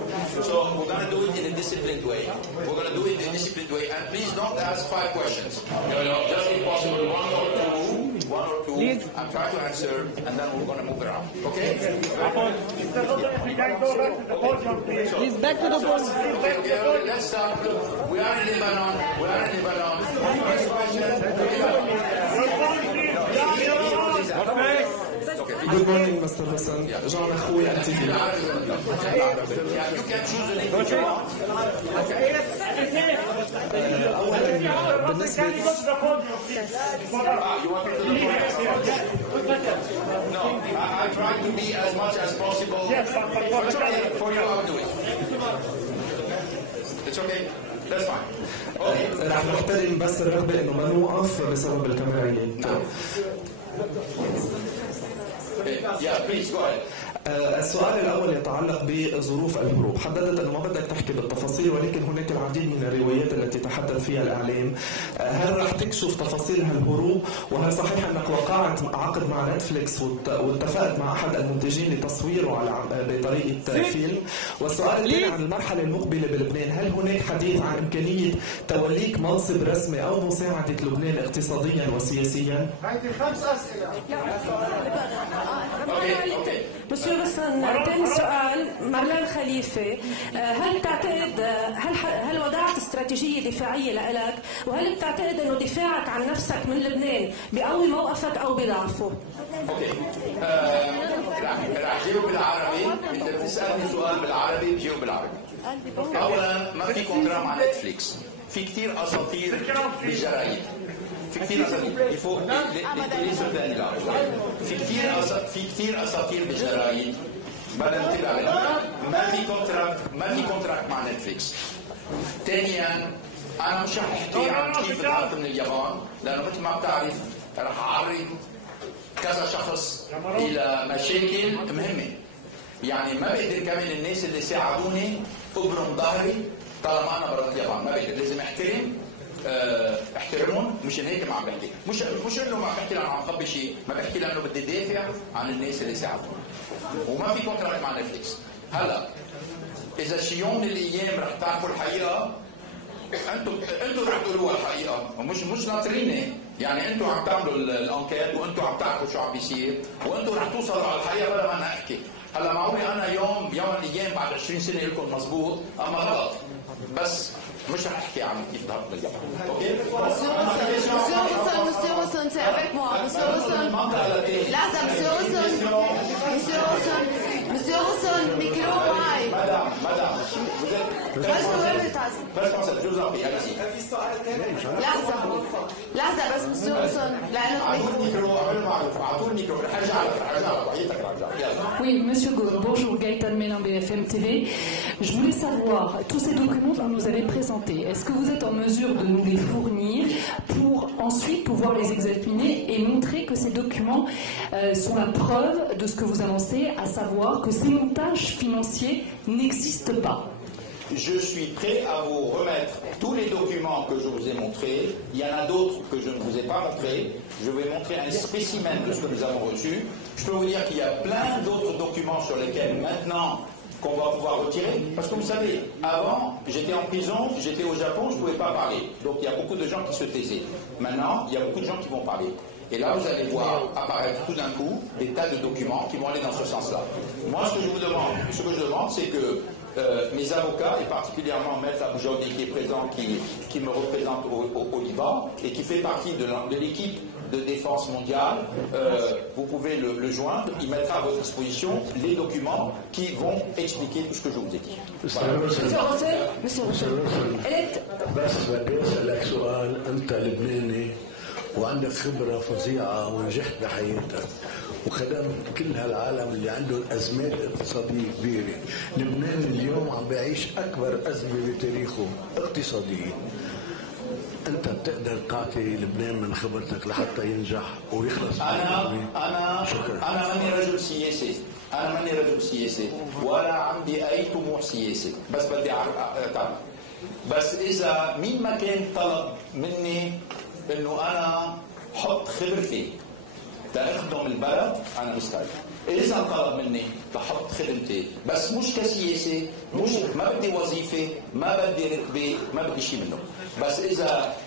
So we're going to do it in a disciplined way. We're going to do it in a disciplined way. And please don't ask 5 questions. Just if possible, 1 or 2. I'm trying to answer, and then we're going to move around. Okay? Please back to the podium. Okay, let's start. We are in Lebanon. First question. Good morning, Mr. Hassan. John أخوي عن TV. You can choose the language you want. أولا بالنسبة You want me to the point? No, I try to be as much as possible. Yes, it's okay for you. I'll do it. It's okay. That's fine. Okay. رح نحترم بس الرغبة إنه ما نوقف بسبب الكاميرا. Yeah, please go ahead. السؤال الأول يتعلق بظروف الهروب. حددت أنه ما بدك تحكي بالتفاصيل ولكن هناك العديد من الروايات التي تحدث فيها الإعلام. هل رح تكشف تفاصيل هالهروب؟ وهل صحيح أنك وقعت عقد مع نتفليكس واتفقت مع أحد المنتجين لتصويره بطريقة فيلم؟ والسؤال الثاني عن المرحلة المقبلة بلبنان، هل هناك حديث عن إمكانية توليك منصب رسمي أو مساعدة لبنان اقتصاديا وسياسيا؟ هذه 5 أسئلة. Okay. Monsieur مسيو غصن ثاني سؤال مارلين خليفة، هل بتعتقد هل وضعت استراتيجية دفاعية لإلك، وهل بتعتقد انه دفاعك عن نفسك من لبنان بيقوي موقفك او بيضعفه؟ اوكي رح جاوب بالعربي. انت بتسالني سؤال بالعربي بجاوب بالعربي. اولا ما في كونترا مع نتفليكس، في كثير اساطير بالجرايد، في كثير اساطير يفوق في كثير اساطير بالجرايد بدنا نتبع منها. ما في كونتراكت مع نتفليكس. ثانيا انا مش رح احكي عن كيف ظهرت من اليابان، لانه مثل ما بتعرف رح اعرض كذا شخص الى مشاكل مهمه. يعني ما بقدر كمان الناس اللي ساعدوني ابرم ظهري طالما انا برا اليابان، ما بقدر. لازم احترمون. مشان هيك ما عم بحكي، مش انه ما عم بحكي لانه عم خبي شيء، ما بحكي لانه بدي دافع عن الناس اللي ساعدوني. وما في كونتراكت مع نتفليكس. هلا اذا شي يوم من الايام رح تعرفوا الحقيقه، انتم رح تقولوها الحقيقه، مش ناطريني. يعني انتم عم تعملوا الانكيت وانتم عم تعرفوا شو عم بيصير، وانتم رح توصلوا على الحقيقه بلا ما انا احكي. هلا معقولة انا يوم من الايام بعد 20 سنه لكم مضبوط اما غلط، بس مش رح احكي عن كيف ضرب اليابان. اوكي؟ Monsieur Ghosn, c'est avec moi. Monsieur Ghosn. لحظة Monsieur Ghosn, micro معي. مدام لحظة بس Monsieur Ghosn لأنه Oui, Monsieur Ghosn, bonjour, Gaëtan Ménin, BFM TV. Je voulais savoir, tous ces documents que vous nous avez présentés, est-ce que vous êtes en mesure de nous les fournir pour ensuite pouvoir les examiner et montrer que ces documents sont la preuve de ce que vous annoncez, à savoir que ces montages financiers n'existent pas? Je suis prêt à vous remettre tous les documents que je vous ai montrés. Il y en a d'autres que je ne vous ai pas montrés. Je vais montrer un spécimen de ce que nous avons reçu. Je peux vous dire qu'il y a plein d'autres documents sur lesquels maintenant qu'on va pouvoir retirer. Parce que vous savez, avant, j'étais en prison, j'étais au Japon, je ne pouvais pas parler. Donc il y a beaucoup de gens qui se taisaient. Maintenant, il y a beaucoup de gens qui vont parler. Et là, vous allez voir apparaître tout d'un coup des tas de documents qui vont aller dans ce sens-là. Moi, ce que je demande, c'est que mes avocats, et particulièrement Maître Aboujaoudi qui est présent, qui me représente au Liban et qui fait partie de l'équipe de défense mondiale, vous pouvez le joindre, il mettra à votre disposition les documents qui vont expliquer tout ce que je vous ai dit. Monsieur Ghosn. بس بدي اسالك سؤال، انت لبناني وعندك خبره فظيعه ونجحت بحياتك وخدمت كل هالعالم اللي عندهم ازمات اقتصاديه كبيره. لبنان اليوم عم بيعيش اكبر ازمه بتاريخه اقتصاديه. انت بتقدر تعطي لبنان من خبرتك لحتى ينجح ويخلص؟ انا ماني رجل سياسي، ولا عندي اي طموح سياسي، بس بدي تعرف. بس اذا مين ما كان طلب مني انه انا حط خبرتي تخدم البلد انا مستعد. اذا طلب مني لحط خدمتي بس مش كسياسي، مش ما بدي وظيفه، ما بدي رتبه، ما بدي شيء منه. بس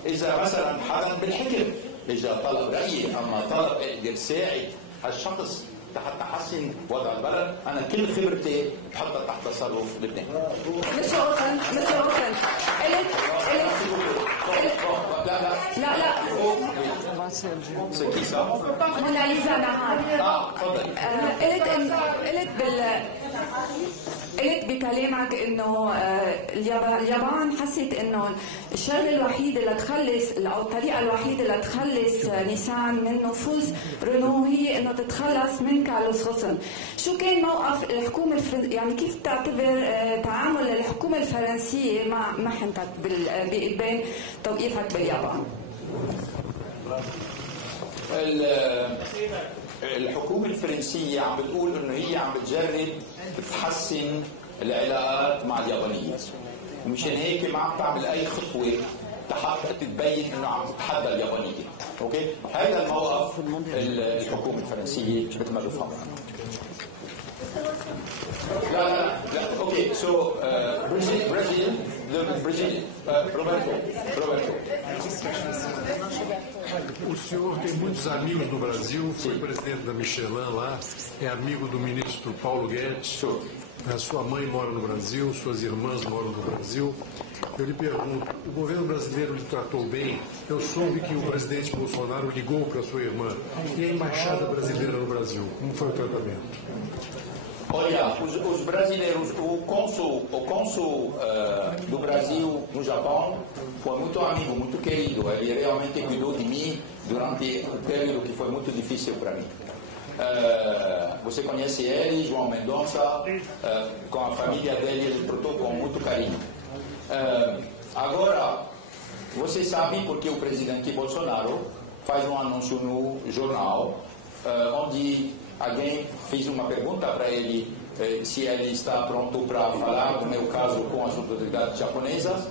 اذا مثلا حدا بالحكم اجى طلب رايي، اما طلب اقدر ساعد هالشخص حتى احسن وضع البلد، انا كل خبرتي بحطها تحت تصرف لبنان. Monsieur Ghosn. لا C'est qui ça? موناليزا نهار. قلت بكلامك انه اليابان حست انه الشغله الوحيده اللي تخلص او الطريقه الوحيده اللي تخلص نيسان من نفوذ رينو هي انه تتخلص من كارلوس غوسن. شو كان موقف الحكومه يعني كيف تعتبر تعامل الحكومه الفرنسيه مع محنتك بين توقيفك باليابان؟ الحكومة الفرنسية عم بتقول انه هي عم بتجرب تحسن العلاقات مع اليابانيين، ومشان هيك ما عم تعمل اي خطوة حتى تبين انه عم تتحدى اليابانيين. اوكي؟ هذا الموقف الحكومة الفرنسية مثل ما بفهم. لا اوكي سو برازيل Roberto O senhor tem muitos amigos no Brasil, foi presidente da Michelin lá, é amigo do ministro Paulo Guedes. A sua mãe mora no Brasil, suas irmãs moram no Brasil. Eu lhe pergunto, o governo brasileiro lhe tratou bem? Eu soube que o presidente Bolsonaro ligou para a sua irmã. E a embaixada brasileira no Brasil, como foi o tratamento? Olha, os brasileiros, o cônsul do Brasil no Japão foi muito amigo, muito querido. Ele realmente cuidou de mim durante o período que foi muito difícil para mim. Você conhece ele, João Mendonça, com a família dele, ele tratou com muito carinho. Agora, você sabe porque o presidente Bolsonaro faz um anúncio no jornal, onde alguém fez uma pergunta para ele se ele está pronto para falar do meu caso com as autoridades japonesas.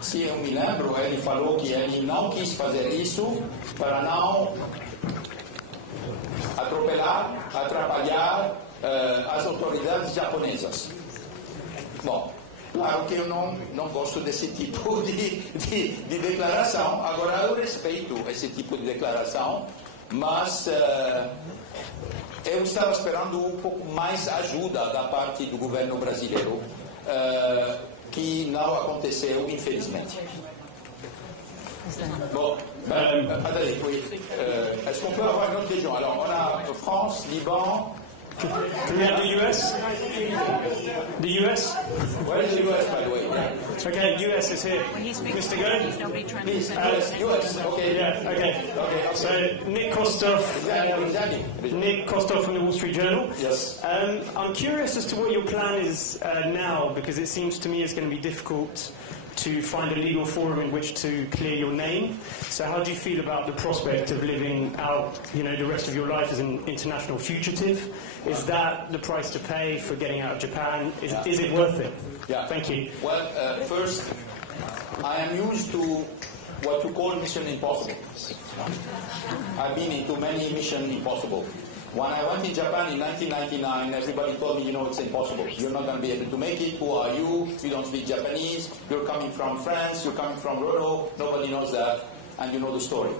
Se eu me lembro, ele falou que ele não quis fazer isso para não atrapalhar as autoridades japonesas. Bom, claro que eu não gosto desse tipo de declaração. Agora, eu respeito esse tipo de declaração, mas eu estava esperando um pouco mais ajuda da parte do governo brasileiro, que não aconteceu, infelizmente. Bon, attendez, oui. Est-ce qu'on peut avoir une autre région? Alors, on a France, Liban. Can we have the US? The US? Where is the US, by the way? Yeah. Okay, US is here. Mr. Ghosn? Please, US. Okay. Yeah, okay. So, Nick Kostov. Nick Kostov from the Wall Street Journal. Yes. I'm curious as to what your plan is now, because it seems to me it's going to be difficult to find a legal forum in which to clear your name. So how do you feel about the prospect of living out, the rest of your life as an international fugitive? Is that the price to pay for getting out of Japan? Is it worth it? Yeah. Thank you. Well, first, I am used to what you call mission impossible. I've been into many mission impossible. When I went in Japan in 1999, everybody told me, it's impossible. You're not going to be able to make it. Who are you? You don't speak Japanese. You're coming from France. You're coming from Roro. Nobody knows that. And you know the story.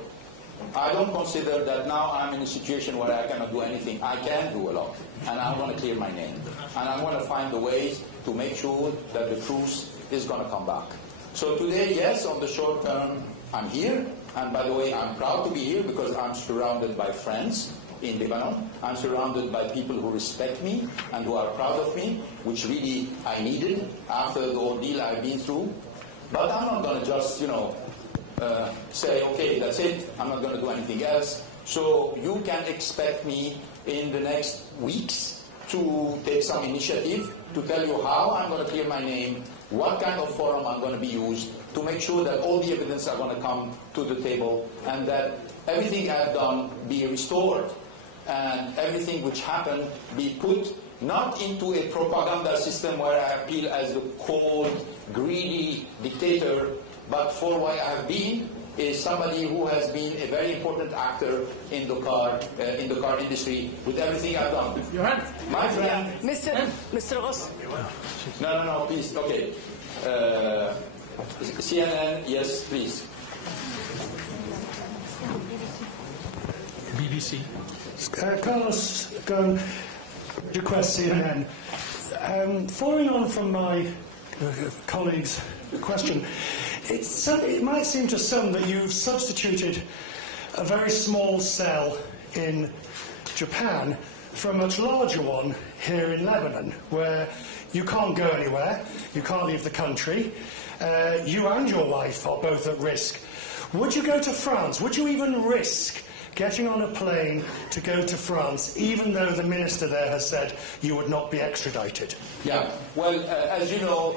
I don't consider that now I'm in a situation where I cannot do anything. I can do a lot. And I want to clear my name. And I want to find the ways to make sure that the truth is going to come back. So today, yes, on the short term, I'm here. And by the way, I'm proud to be here because I'm surrounded by friends in Lebanon. I'm surrounded by people who respect me and who are proud of me, which really I needed after the ordeal I've been through. But I'm not going to just, say, okay, that's it. I'm not going to do anything else. So you can expect me in the next weeks to take some initiative to tell you how I'm going to clear my name, what kind of forum I'm going to be used to make sure that all the evidence are going to come to the table and that everything I've done be restored and everything which happened be put not into a propaganda system where I appeal as the cold, greedy dictator, but for what I have been is somebody who has been a very important actor in the car industry with everything I've done. My friend, Mr. Ghosn. No, please. Okay. CNN, yes, please. BBC. Carlos Ghosn, request CNN. Following on from my colleague's question, it might seem to some that you've substituted a very small cell in Japan for a much larger one here in Lebanon, where you can't go anywhere, you can't leave the country, you and your wife are both at risk. Would you go to France? Would you even risk getting on a plane to go to France, even though the minister there has said you would not be extradited? Yeah, well, as you know,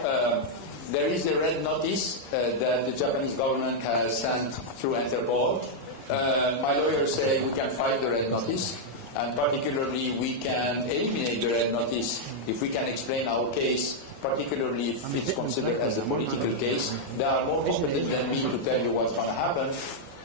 there is a red notice that the Japanese government has sent through Interpol. My lawyers say we can file the red notice, and particularly we can eliminate the red notice if we can explain our case, particularly if it's considered as a political case. They are more competent than me to tell you what's going to happen.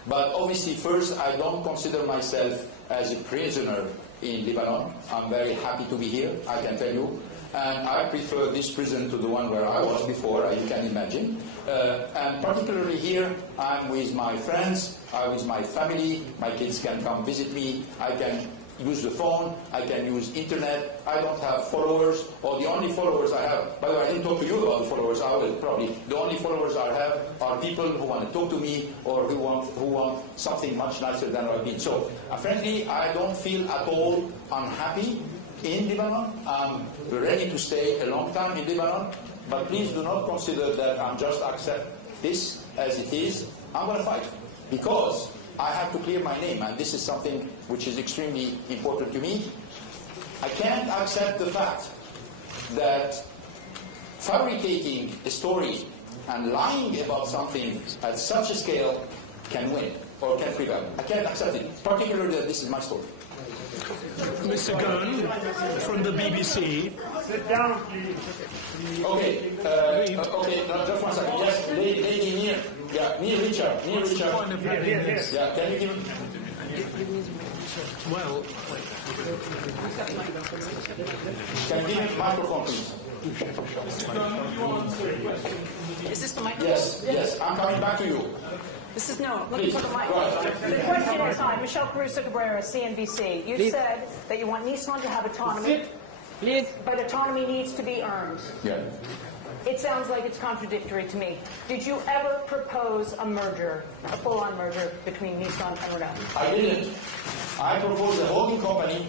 But obviously, first, I don't consider myself as a prisoner in Lebanon. I'm very happy to be here, I can tell you. and I prefer this prison to the one where I was before, you can imagine. And particularly here, I'm with my friends, I'm with my family, my kids can come visit me, I can use the phone, I can use internet, I don't have followers, or the only followers I have, by the way, I didn't talk to you about the followers, I will probably, the only followers I have are people who want to talk to me, or who want something much nicer than I've been. So, frankly, I don't feel at all unhappy in Lebanon. I'm ready to stay a long time in Lebanon, but please do not consider that I'm just accept this as it is. I'm going to fight, because I have to clear my name, and this is something which is extremely important to me. I can't accept the fact that fabricating a story and lying about something at such a scale can win or can prevail. I can't accept it, particularly that this is my story. Mr. Ghosn from the BBC. Sit down, please. Okay, no, just one second. Yes, lady near. Yeah, near Richard. Yeah, can you give him? Well, can you give him a microphone, please? Is this the microphone? Yes, I'm coming back to you. This is no. Looking for the microphone. The question is, hi, Michelle Caruso-Cabrera, CNBC. You said that you want Nissan to have autonomy, but autonomy needs to be earned. Yeah. It sounds like it's contradictory to me. Did you ever propose a merger, a full-on merger between Nissan and Renault? I didn't. I proposed a holding company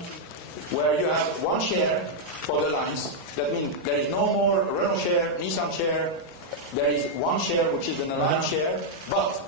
where you have one share for the lines. That means there is no more Renault share, Nissan share. There is one share which is an alliance share, but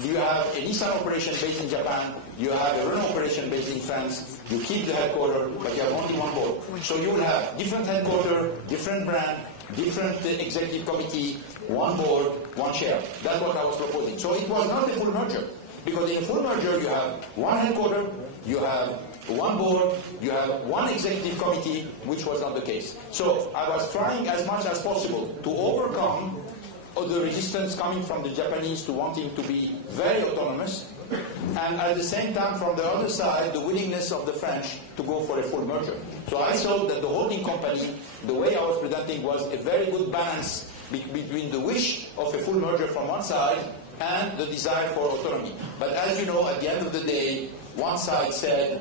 you have a Nissan operation based in Japan, you have a Renault operation based in France, you keep the headquarters, but you have only one board. So you will have different headquarters, different brand, different executive committee, one board, one share. That's what I was proposing. So it was not a full merger, because in a full merger you have one headquarters, you have one board, you have one executive committee, which was not the case. So I was trying as much as possible to overcome the resistance coming from the Japanese to wanting to be very autonomous, and at the same time from the other side the willingness of the French to go for a full merger. So I thought that the holding company, the way I was presenting, was a very good balance between the wish of a full merger from one side and the desire for autonomy. But as you know, at the end of the day, one side said,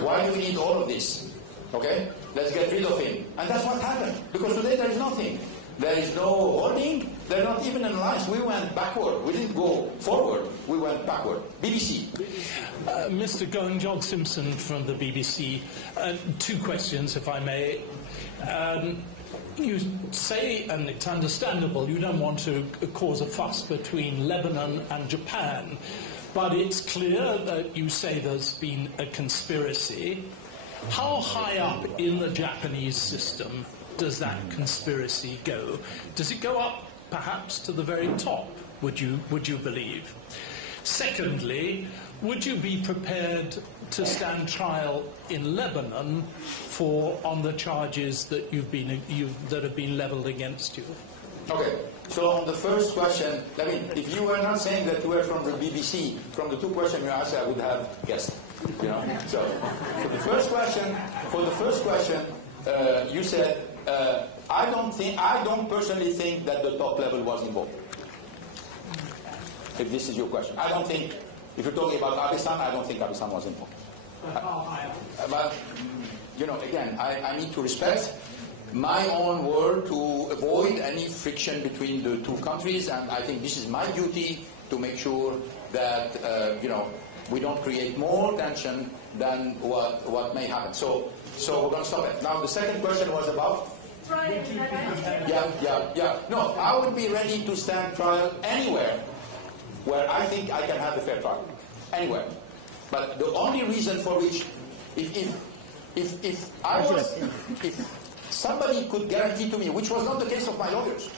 why do we need all of this? Okay, let's get rid of him. And that's what happened, because today there is nothing. There is no holding, there's not even an alliance. We went backward. We didn't go forward, we went backward. BBC. Mr. Ghosn, John Simpson from the BBC. Two questions, if I may. You say, and it's understandable, you don't want to cause a fuss between Lebanon and Japan, but it's clear that you say there's been a conspiracy. How high up in the Japanese system does that conspiracy go? Does it go up perhaps to the very top, would you believe? Secondly, would you be prepared to stand trial in Lebanon on the charges that that have been leveled against you? Okay, so on the first question, I mean, if you were not saying that you were from the BBC, from the two questions you asked, I would have guessed. You know, so for the first question, you said, I don't personally think that the top level was involved. If this is your question, I don't think. If you're talking about Abe-san, I don't think Abe-san was involved. But you know, again, I need to respect my own word to avoid any friction between the two countries, and I think this is my duty to make sure that you know, we don't create more tension than what may happen. So we're going to stop it. Now the second question was about. Yeah. No, I would be ready to stand trial anywhere where I think I can have a fair trial. Anywhere. But the only reason for which, if somebody could guarantee to me, which was not the case of my lawyers,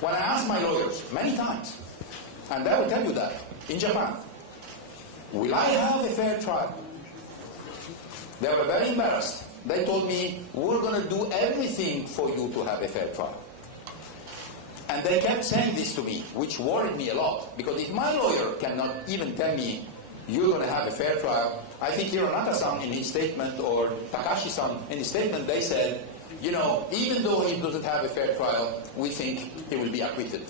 when I asked my lawyers many times, and they will tell you that, in Japan, will I have a fair trial? They were very embarrassed. They told me, we're going to do everything for you to have a fair trial. And they kept saying this to me, which worried me a lot, because if my lawyer cannot even tell me, you're going to have a fair trial, I think Hironaka-san in his statement, or Takashi-san in his statement, they said, you know, even though he doesn't have a fair trial, we think he will be acquitted.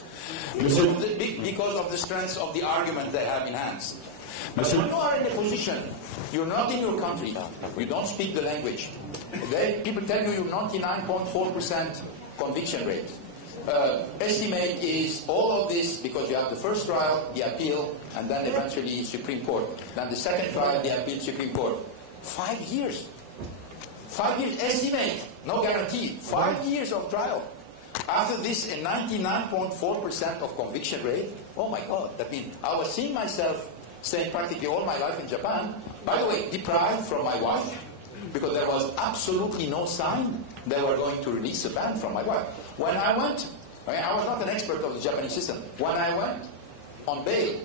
Because of the strength of the argument they have in hands. But when you are in a position, you're not in your country, you don't speak the language, people tell you you're 99.4% conviction rate. Estimate is all of this because you have the first trial, the appeal, and then eventually Supreme Court. Then the second trial, the appeal, Supreme Court. 5 years. 5 years, estimate, no guarantee. 5 years of trial. After this, a 99.4% of conviction rate. Oh my God, that means I was seeing myself staying practically all my life in Japan. By the way, deprived from my wife, because there was absolutely no sign they were going to release the ban from my wife. When I went, I was not an expert of the Japanese system. When I went on bail,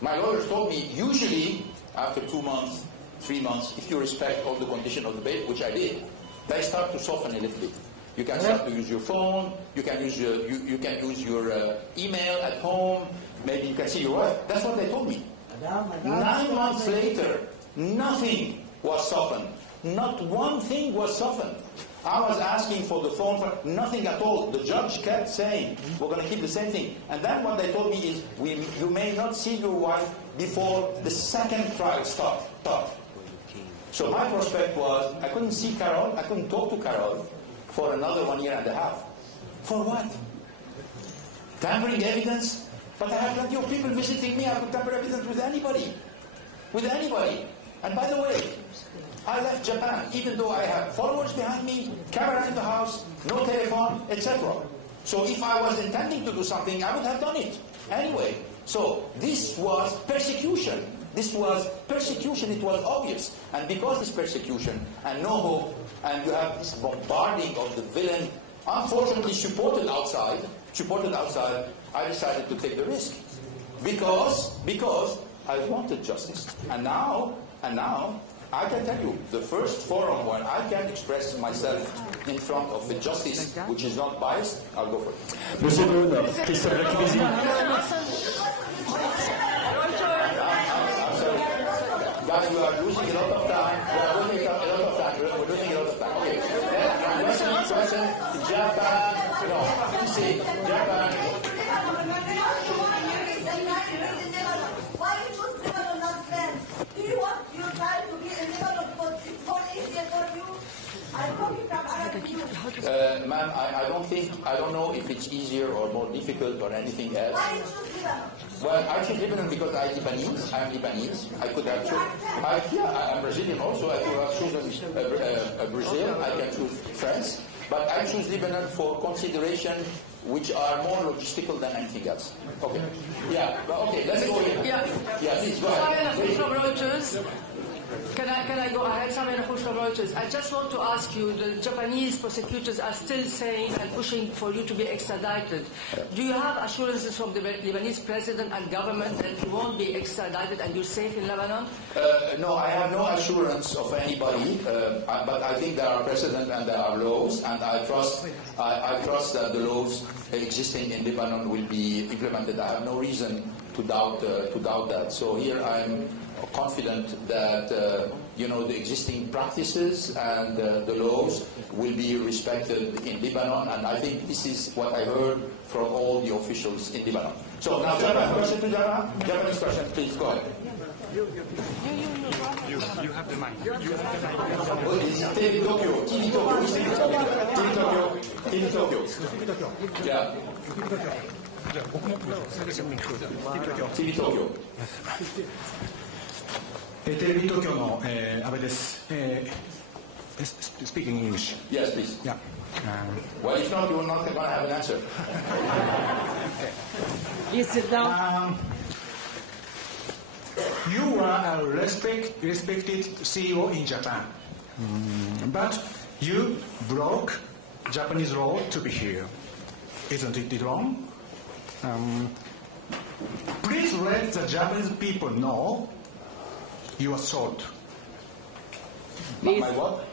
my lawyers told me, usually after 2 months, 3 months, if you respect all the conditions of the bail, which I did, they start to soften a little bit. You can start to use your phone, you can use your email at home, maybe you can see your wife. That's what they told me. 9 months later, nothing was softened. Not one thing was softened. I was asking for the phone, nothing at all. The judge kept saying, we're going to keep the same thing. And then what they told me is, you may not see your wife before the second trial starts. So my prospect was, I couldn't see Carol, I couldn't talk to Carol for another 1 year and a half. For what? Tampering evidence? But I have plenty of people visiting me. I could tamper evidence with anybody. With anybody. And by the way, I left Japan, even though I have followers behind me, camera in the house, no telephone, etc. So if I was intending to do something, I would have done it. Anyway, so this was persecution. This was persecution, it was obvious. And because it's persecution and no hope, and you have this bombarding of the villain, unfortunately supported outside, I decided to take the risk. Because I wanted justice. And now, I can tell you, the first forum when I can express myself in front of the justice, which is not biased, I'll go for it. Monsieur Ghosn, Christophe Lacuvisi. Guys, we are losing a lot of time. We're losing a lot of time. Okay. Then, question, Japan. No, you see, Japan. Why you choose Lebanon, not France? Do you want your child to be in Lebanon because it's more easier for you? I'm talking from Arab. Ma'am, I don't know if it's easier or more difficult or anything else. Why you choose Lebanon? Well, I choose Lebanon because I'm Lebanese. I could have chosen. I'm Brazilian also. I could have chosen Brazil. I can choose France. But I choose Lebanon for consideration which are more logistical than anything else. Okay. Yeah. Okay. Let's go here. Yeah. Yeah. Please go ahead. From Reuters. Can I go ahead? Simon from Reuters. I just want to ask you, the Japanese prosecutors are still saying and pushing for you to be extradited. Do you have assurances from the Lebanese president and government that you won't be extradited and you're safe in Lebanon? No, I have no assurance of anybody, but I think there are precedents and there are laws, and I trust that the laws existing in Lebanon will be implemented. I have no reason to doubt that. So here I'm confident that the existing practices and the laws will be respected in Lebanon, and I think this is what I heard from all the officials in Lebanon. So now, Japan, question to Japan? Japanese question, please, go ahead. You have the mic. TV Tokyo. Yeah. TV Tokyo. テレビ東京の阿部です。Speaking English. Yes, please. Yeah. Well, if not, you're not going to have an answer. Please sit down. You are a respected CEO in Japan, but you broke Japanese law to be here. Isn't it wrong? Please let the Japanese people know your thought. My what?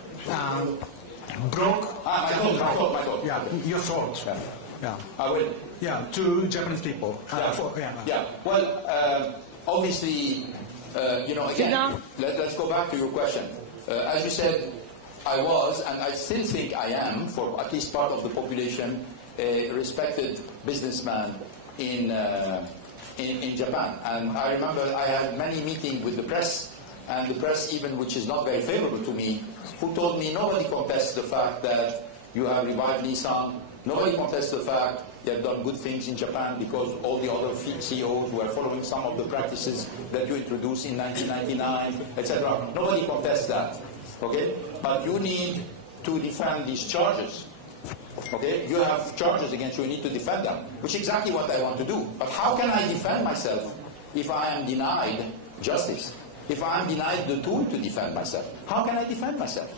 Broke. My thought. Yeah, your thought. Yeah. I will. Yeah, to Japanese people. Yeah. Well, obviously, again, let's go back to your question. As you said, I was, and I still think I am, for at least part of the population, a respected businessman in Japan. And I remember I had many meetings with the press, and the press even, which is not very favorable to me, who told me nobody contests the fact that you have revived Nissan, nobody contests the fact you have done good things in Japan because all the other CEOs were following some of the practices that you introduced in 1999, etc. Nobody contests that, okay? But you need to defend these charges, okay? You have charges against you, you need to defend them, which is exactly what I want to do. But how can I defend myself if I am denied justice? If I am denied the tool to defend myself? How can I defend myself?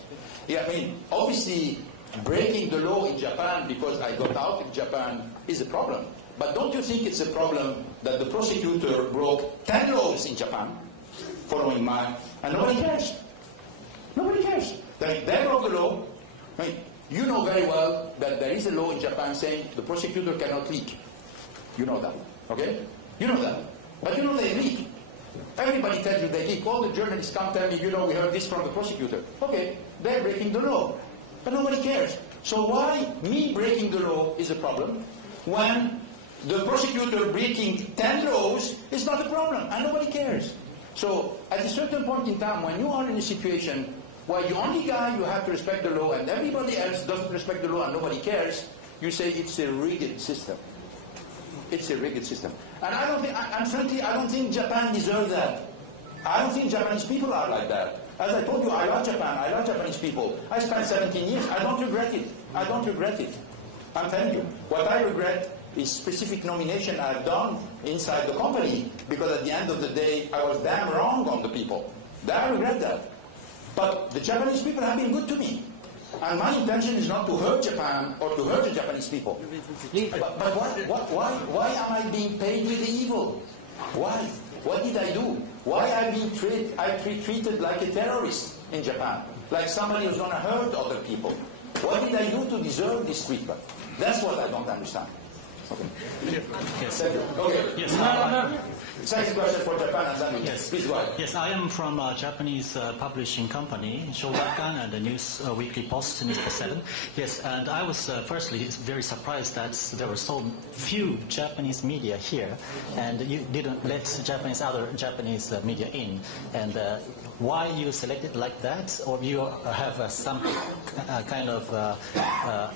Yeah, I mean, obviously, breaking the law in Japan because I got out of Japan is a problem. But don't you think it's a problem that the prosecutor broke 10 laws in Japan following mine, and nobody cares? Nobody cares. They broke the law. I mean, you know very well that there is a law in Japan saying the prosecutor cannot leak. You know that, okay? You know that. But you know they leak. Everybody tells you they leak. All the journalists come tell me, you know, we heard this from the prosecutor. Okay, they're breaking the law. But nobody cares. So why me breaking the law is a problem when the prosecutor breaking 10 laws is not a problem and nobody cares? So at a certain point in time, when you are in a situation where the only guy you have to respect the law and everybody else doesn't respect the law and nobody cares, you say it's a rigged system. It's a rigged system. And I don't think, and frankly, I don't think Japan deserves that. I don't think Japanese people are like that. As I told you, I love Japan. I love Japanese people. I spent 17 years. I don't regret it. I don't regret it. I'm telling you. What I regret is specific nomination I've done inside the company, because at the end of the day, I was damn wrong on the people. I regret that. But the Japanese people have been good to me. And my intention is not to hurt Japan or to hurt the Japanese people. But why am I being paid with the evil? Why? What did I do? Why am I being treated like a terrorist in Japan? Like somebody who's going to hurt other people? What did I do to deserve this treatment? That's what I don't understand. Okay. Yes. Okay. Yes. Second question for Japan, and then yes. Please go ahead. Yes, I am from a Japanese publishing company, Shogakukan, and the news weekly post, Newspaper 7. Yes, and I was firstly very surprised that there were so few Japanese media here, and you didn't let other Japanese media in. And why you selected like that, or you have some kind of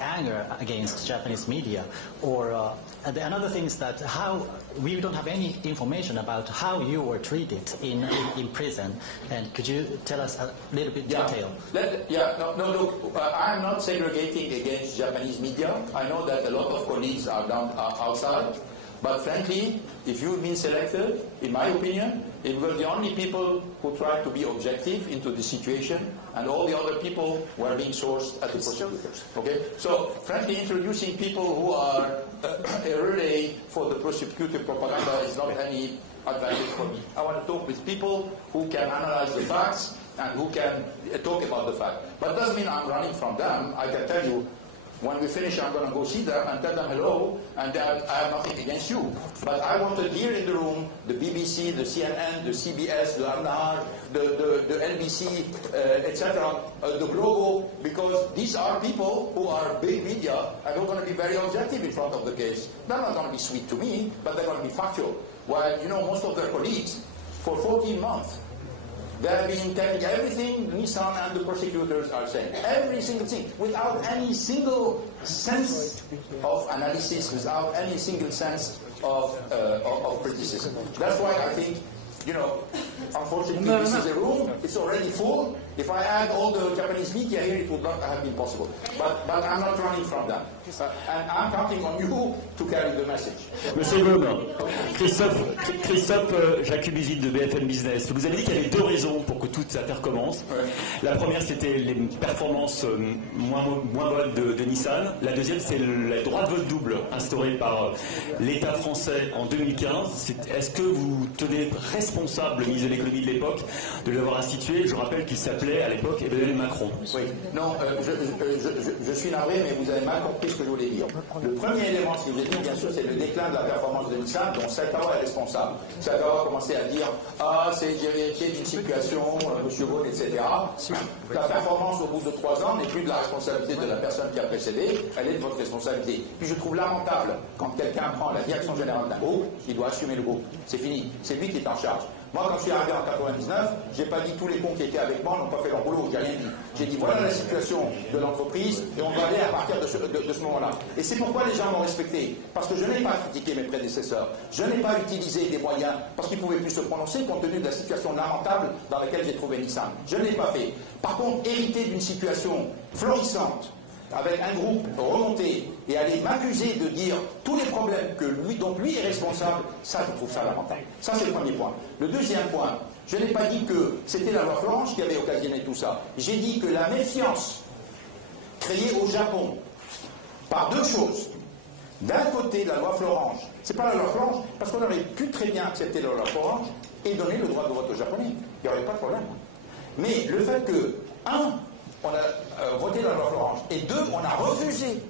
anger against Japanese media, or another thing is that how we don't have any information about how you were treated in prison, and could you tell us a little bit detail? Look, I'm not segregating against Japanese media. I know that a lot of colleagues are outside. But frankly, if you've been selected, in my opinion, it were the only people who tried to be objective into the situation, and all the other people were being sourced at the prosecutors. Okay? So, frankly, introducing people who are a relay for the prosecutor propaganda is not any advantage for me. I want to talk with people who can analyze the facts and who can talk about the fact. But it doesn't mean I'm running from them. I can tell you, when we finish, I'm going to go see them and tell them hello, and I have nothing against you. But I wanted here in the room the BBC, the CNN, the CBS, the Al-Nahar, the NBC, etc., the Globo, because these are people who are big media and who are going to be very objective in front of the case. They're not going to be sweet to me, but they're going to be factual. While, you know, most of their colleagues, for 14 months, they've been telling everything Nissan and the prosecutors are saying. Every single thing, without any single sense of analysis, without any single sense of criticism. That's why I think, you know, unfortunately this is a room, it's already full. If I add all the Japanese media here, it would not have been possible. But I'm not running from that. And I'm counting on you to carry the message. Monsieur Ghosn, Christophe Jacques-Ubizine de BFM Business. Vous avez dit qu'il y avait deux raisons pour que toute cette affaire commence. La première, c'était les performances moins bonnes de Nissan. La deuxième, c'est le droit de vote double instauré par l'État français en 2015. Est-ce que vous tenez responsable, le ministre de l'économie de l'époque, de l'avoir institué? Je rappelle qu'il s'appelait à l'époque Emmanuel Macron. Oui, non, je suis navré, mais vous avez mal compris ce que je voulais dire. Le premier élément, ce que je vous ai dit, bien sûr, c'est le déclin de la performance de Nissan, dont Saikawa est responsable. Saikawa a commencé à dire « Ah, c'est héritier d'une situation M. Ghosn, etc. La performance au bout de 3 ans n'est plus de la responsabilité de la personne qui a précédé, elle est de votre responsabilité. Puis je trouve lamentable quand quelqu'un prend la direction générale d'un groupe, il doit assumer le groupe. C'est fini, c'est lui qui est en charge. Moi, quand je suis arrivé en 99, je n'ai pas dit tous les cons qui étaient avec moi n'ont pas fait leur boulot, j'ai rien dit. J'ai dit voilà la situation de l'entreprise et on va aller à partir de ce moment-là. Et c'est pourquoi les gens m'ont respecté. Parce que je n'ai pas critiqué mes prédécesseurs. Je n'ai pas utilisé des moyens parce qu'ils ne pouvaient plus se prononcer compte tenu de la situation lamentable dans laquelle j'ai trouvé Nissan. Je ne l'ai pas fait. Par contre, hériter d'une situation florissante, avec un groupe remonté et aller m'accuser de dire tous les problèmes dont lui est responsable, ça je trouve ça lamentable. Ça c'est le premier point. Le deuxième point, je n'ai pas dit que c'était la loi Florange qui avait occasionné tout ça. J'ai dit que la méfiance créée au Japon par deux choses. D'un côté, la loi Florange, c'est pas la loi Florange, parce qu'on aurait pu très bien accepter la loi Florange et donner le droit de vote aux Japonais. Il n'y aurait pas de problème. Mais le fait que, on a voté la loi Florange, et 2, on a refusé,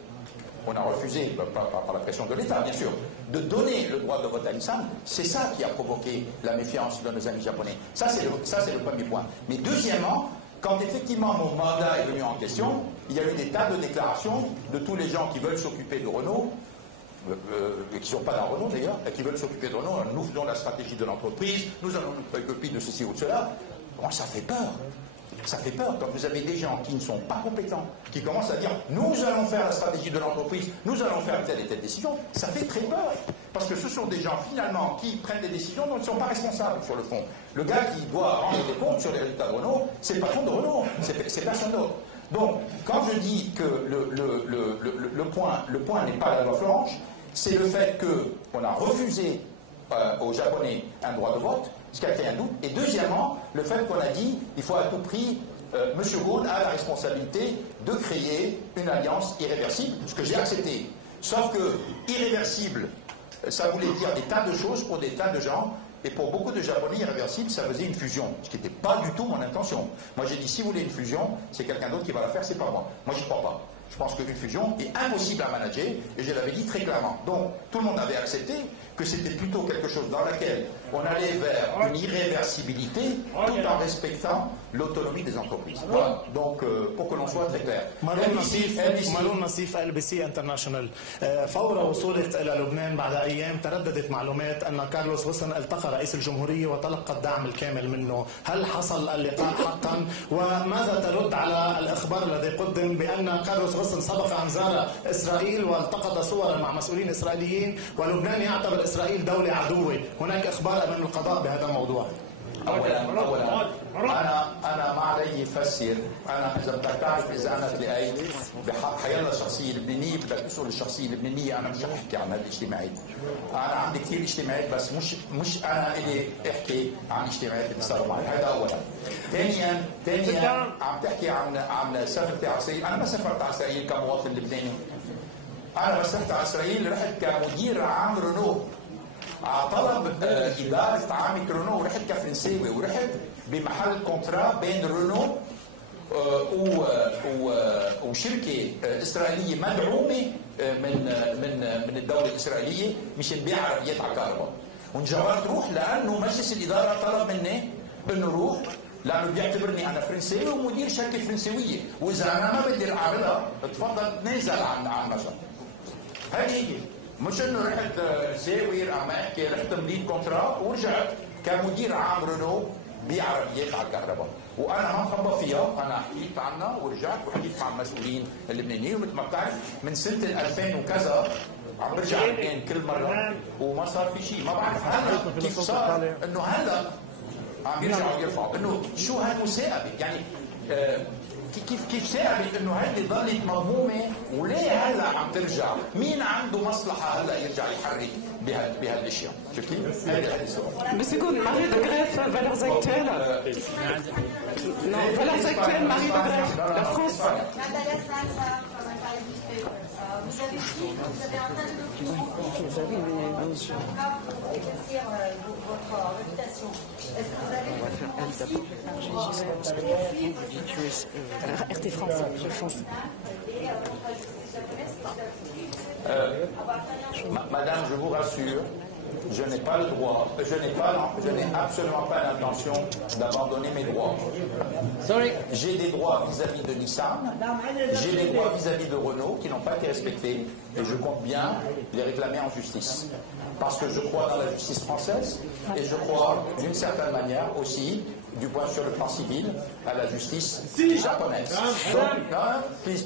par la pression de l'État bien sûr, de donner le droit de vote à Nissan, c'est ça qui a provoqué la méfiance de nos amis japonais. Ça c'est le premier point. Mais deuxièmement, quand effectivement mon mandat est venu en question, il y a eu des tas de déclarations de tous les gens qui veulent s'occuper de Renault, qui ne sont pas dans Renault d'ailleurs, et qui veulent s'occuper de Renault, nous faisons la stratégie de l'entreprise, nous allons nous préoccuper de ceci ou de cela. Bon, ça fait peur. Ça fait peur quand vous avez des gens qui ne sont pas compétents, qui commencent à dire nous allons faire la stratégie de l'entreprise, nous allons faire telle et telle décision. Ça fait très peur. Parce que ce sont des gens finalement qui prennent des décisions dont ils ne sont pas responsables sur le fond. Le gars qui doit rendre des comptes sur les résultats de Renault, c'est le patron de Renault, c'est personne d'autre. Donc quand je dis que le point n'est pas la loi Florange, c'est le fait qu'on a refusé aux Japonais un droit de vote, ce qui a créé un doute. Et deuxièmement, le fait qu'on a dit il faut à tout prix, M. Ghosn a la responsabilité de créer une alliance irréversible, ce que j'ai accepté. Sauf que irréversible, ça voulait dire des tas de choses pour des tas de gens, et pour beaucoup de Japonais, irréversible, ça faisait une fusion, ce qui n'était pas du tout mon intention. Moi j'ai dit si vous voulez une fusion, c'est quelqu'un d'autre qui va la faire, c'est pas moi. Moi j'y crois pas. Je pense qu'une fusion est impossible à manager, et je l'avais dit très clairement. Donc tout le monde avait accepté que c'était plutôt quelque chose dans laquelle on allait vers une irréversibilité tout en respectant l'autonomie des entreprises. Voilà. Donc pour que l'on soit très clair. مالون نصيف LBC International. فور وصولك إلى لبنان بعد أيام ترددت معلومات أن كارلوس غوسن التقى رئيس الجمهورية وتلقى الدعم الكامل منه. هل حصل اللقاء حقا؟ وماذا ترد على الإخبار الذي قدم بأن كارلوس غوسن سبق أن زار إسرائيل والتقط صورا مع مسؤولين إسرائيليين ولبنان يعتبر إسرائيل دولة عدوة؟ هناك إخبار أمام القضاء بهذا الموضوع. أولا أنا ما علي يفسر. أنا إذا بدك تعرف إذا أنا تلاقيت بحق حيلا شخصية لبنانية بدك تسأل الشخصية اللبنانية، أنا مش رح أحكي عن هالاجتماعات. أنا عندي كثير اجتماعات بس مش أنا إلي أحكي عن اجتماعات اللي صاروا معي. هذا أولا. ثانيا عم تحكي عن سفرت على إسرائيل. أنا ما سافرت على إسرائيل كمواطن لبناني. أنا بس رحت على إسرائيل رحت كمدير عام رينو على طلب إدارة عامة رينو، ورحت كفرنساوي ورحت بمحل كونترا بين رينو وشركة إسرائيلية مدعومة من الدولة الإسرائيلية مشان بيع عربيات على الكهرباء. وانجبرت روح لأنه مجلس الإدارة طلب مني إنه روح لأنه بيعتبرني أنا فرنساوي ومدير شركة فرنساوية، وإذا أنا ما بدي أعملها تفضل تنازل عن المشروع. هذه هي. مش انه رحت زاوير عم احكي، رحت مدير كونترا ورجعت كمدير عام رينو بعربيات على الكهرباء، وانا ما مخبى فيها، انا حكيت عنها ورجعت وحكيت مع المسؤولين اللبنانيين، ومثل ما بتعرف من سنه 2000 وكذا عم برجع لبنان كل مره وما صار في شيء. ما بعرف هلا كيف صار انه هلا عم يرجعوا يرفعوا، انه شو هالمساءبه يعني كيف ثابت انه هيدي ضلت مضمومه وليه هلا عم ترجع؟ مين عنده مصلحه هلا يرجع يحرك بهالاشياء؟ شفتي؟ هذا السؤال. Monsieur Ghosn, Marie de greffe, valeurs actuelles. Non, valeurs actuelles, Marie de greffe, la France. Vous avez dit que vous avez un tas de documents pour éclaircir votre réputation. Est-ce que vous avez RT France, je pense. Madame, je vous rassure, je n'ai pas le droit, je n'ai absolument pas l'intention d'abandonner mes droits. J'ai des droits vis-à-vis de Nissan, j'ai des droits vis-à-vis de Renault qui n'ont pas été respectés et je compte bien les réclamer en justice. Parce que je crois dans la justice française et je crois d'une certaine manière aussi, du point sur le plan civil, à la justice japonaise. Donc, please.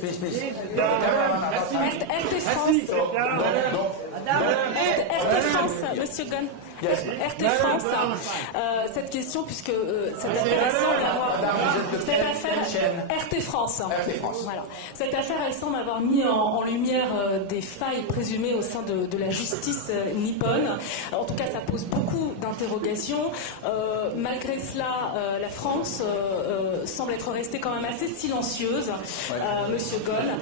RT France, Monsieur Ghosn. RT France, cette question, puisque cette affaire semble avoir... RT France. Voilà. Cette affaire, elle semble avoir mis en lumière des failles présumées au sein de la justice nippone. En tout cas, ça pose beaucoup d'interrogations. Malgré cela, la France semble être restée quand même assez silencieuse, Monsieur Ghosn.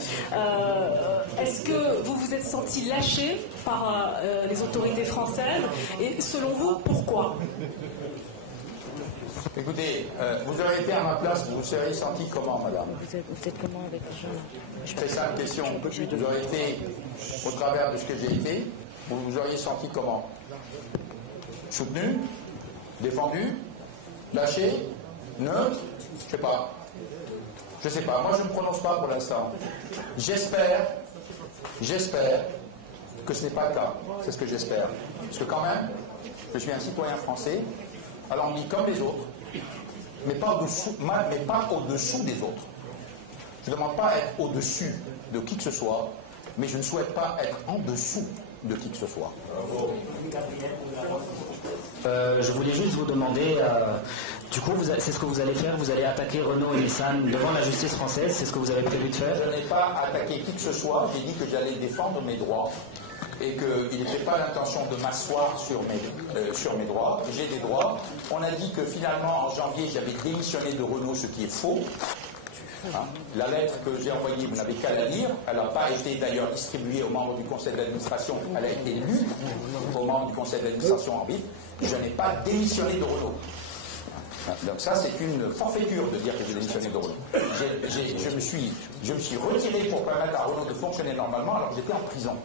Est-ce que vous vous êtes senti lâché par les autorités françaises? Et selon vous, pourquoi? Écoutez, vous auriez été à ma place, vous vous seriez senti comment, madame? Vous êtes comment avec les gens? Je fais ça une question. Vous auriez été, au travers de ce que j'ai été, vous vous auriez senti comment? Soutenu? Défendu? Lâché? Neutre? Je sais pas. Moi, je ne me prononce pas pour l'instant. J'espère que ce n'est pas le cas. C'est ce que j'espère. Parce que quand même, je suis un citoyen français, alors on dit comme les autres, mais pas au-dessous des autres. Je ne demande pas à être au-dessus de qui que ce soit, mais je ne souhaite pas être en dessous de qui que ce soit. Je voulais juste vous demander, du coup, c'est ce que vous allez faire, vous allez attaquer Renault et Nissan devant la justice française, c'est ce que vous avez prévu de faire? Je n'ai pas attaqué qui que ce soit, j'ai dit que j'allais défendre mes droits et qu'il n'était pas l'intention de m'asseoir sur mes droits. J'ai des droits. On a dit que finalement, en janvier, j'avais démissionné de Renault, ce qui est faux. La lettre que j'ai envoyée, vous n'avez qu'à la lire. Elle n'a pas été d'ailleurs distribuée aux membres du conseil d'administration. Elle a été lue aux membres du conseil d'administration en vif. Je n'ai pas démissionné de Renault. Donc ça, c'est une forfaiture de dire que j'ai démissionné de Renault. Je me suis retiré pour permettre à Renault de fonctionner normalement alors que j'étais en prison.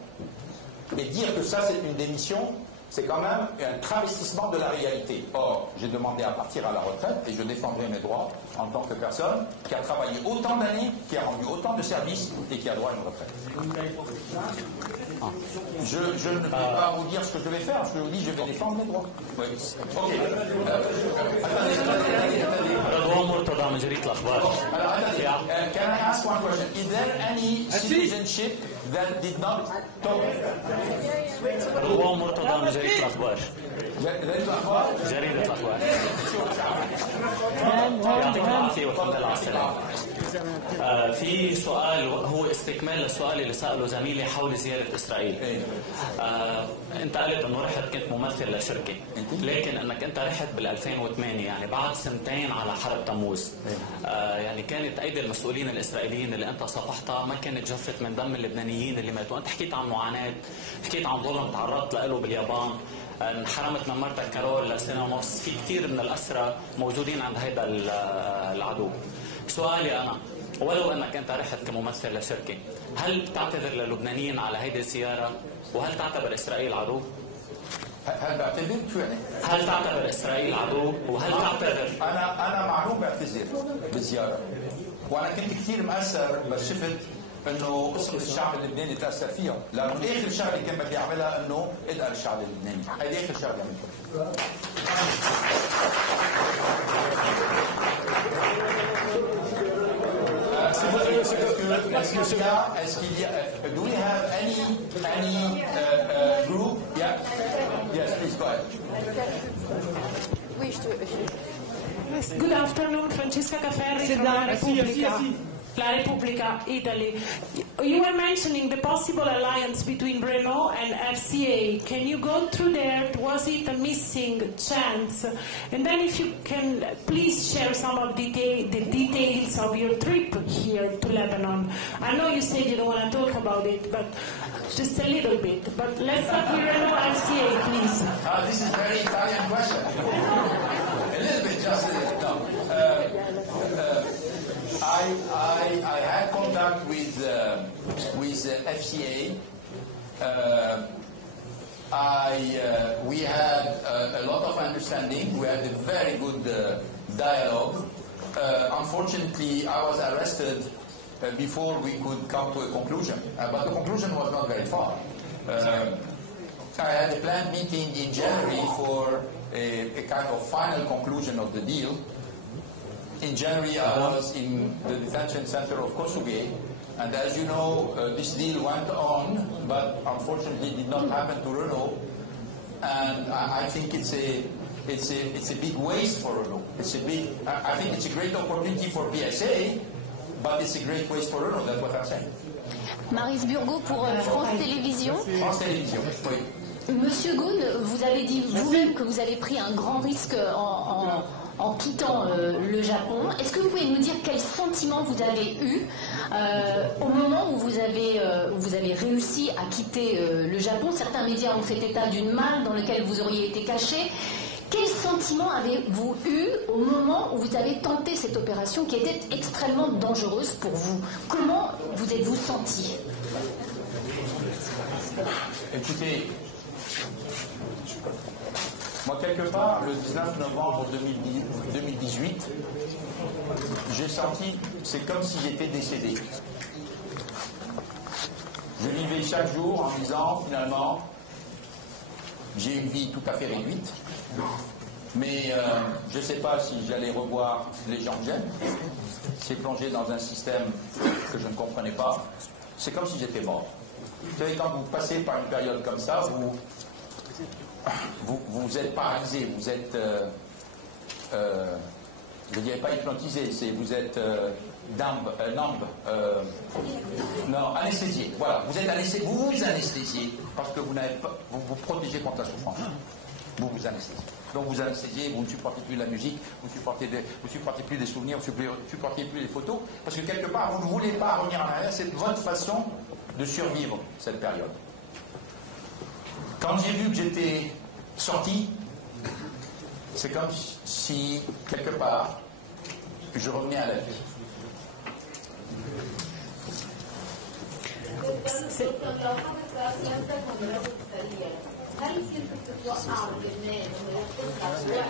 Et dire que ça, c'est une démission, c'est quand même un travestissement de la réalité. Or, j'ai demandé à partir à la retraite et je défendrai mes droits en tant que personne qui a travaillé autant d'années, qui a rendu autant de services et qui a droit à une retraite. Je ne peux pas vous dire ce que je vais faire, je vous dis je vais défendre mes droits. Oui. Ok. Can I ask one question? Is there any citizenship that did not talk? رضوان مرتضى من جريدة الأخبار. جريدة الأخبار. يعطيكم العافية والحمد لله على السلامة. في سؤال هو استكمال للسؤال اللي سأله زميلي حول زيارة إسرائيل. أنت قلت إنه رحت كنت ممثل لشركة، لكن إنك أنت رحت بال 2008 يعني بعد سنتين على حرب تموز. يعني كانت أيدي المسؤولين الإسرائيليين اللي أنت صافحتها ما كانت جفت من دم اللبنانيين اللي ماتوا. أنت حكيت عن معاناة، حكيت عن ظلم تعرضت له باليابان، انحرمت من مرتك كارول لسنة ونص. في كثير من الأسرى موجودين عند هيدا العدو. سؤالي أنا، ولو أنك أنت رحت كممثل لشركة، هل تعتذر للبنانيين على هيدي الزيارة؟ وهل تعتبر إسرائيل عدو؟ هل بعتذر شو يعني؟ هل تعتبر إسرائيل عدو؟ وهل تعتذر؟ أنا معلوم بعتذر بالزيارة، وأنا كنت كثير مأثر بس شفت انه اسم الشعب اللبناني تاثر فيها، لانه اخر شغله كان بدي اعملها انه ادقى الشعب اللبناني، هيدي اخر شغله عملتها. Est-ce qu'il y a, do we have any group? Yeah. Yes, please go ahead. Oui, Good afternoon, Francesca Cafferri from La Repubblica. La Repubblica, Italy. You were mentioning the possible alliance between Renault and FCA. Can you go through there? Was it a missing chance? And then if you can please share some of the details of your trip here to Lebanon. I know you said you don't want to talk about it, but just a little bit. But let's start with Renault FCA, please. This is a very Italian question. A little bit, just a little. No. I had contact with FCA. we had a lot of understanding. We had a very good dialogue. Unfortunately, I was arrested before we could come to a conclusion. But the conclusion was not very far. I had a planned meeting in January for a kind of final conclusion of the deal. In January, I was in the detention center of Kosovo, and as you know, this deal went on, but unfortunately did not happen to Renault. And I think it's a big waste for Renault. I think it's a great opportunity for PSA, but it's a great waste for Renault. That's what I'm saying. Maryse Burgot pour France Télévisions. France Télévisions, oui. Monsieur Ghosn, vous avez dit vous-même que vous avez pris un grand risque en quittant le Japon. Est-ce que vous pouvez nous dire quel sentiment vous avez eu au moment où vous avez réussi à quitter le Japon? Certains médias ont fait état d'une malle dans laquelle vous auriez été caché. Quel sentiment avez-vous eu au moment où vous avez tenté cette opération qui était extrêmement dangereuse pour vous? Comment vous êtes-vous senti? Écoutez, moi, quelque part, le 19 novembre 2018, j'ai senti, c'est comme si j'étais décédé. Je vivais chaque jour en disant, finalement, j'ai une vie tout à fait réduite, mais je ne sais pas si j'allais revoir les gens que j'aime. C'est plongé dans un système que je ne comprenais pas. C'est comme si j'étais mort. Vous savez, quand vous passez par une période comme ça, vous êtes paralysé, vous êtes, je ne dirais pas hypnotisé, vous êtes anesthésié. Voilà, vous êtes anesthésié, vous vous anesthésiez parce que vous vous protégez contre la souffrance. Vous vous anesthésiez. Donc vous anesthésiez, vous ne supportez plus la musique, vous ne supportez plus les souvenirs, vous ne supportez plus les photos, parce que quelque part, vous ne voulez pas revenir en arrière, c'est votre façon de survivre cette période. Quand j'ai vu que j'étais sorti, c'est comme si, quelque part, je revenais à la vie. هل كنت تتوقع لبنان انه يطلع سواء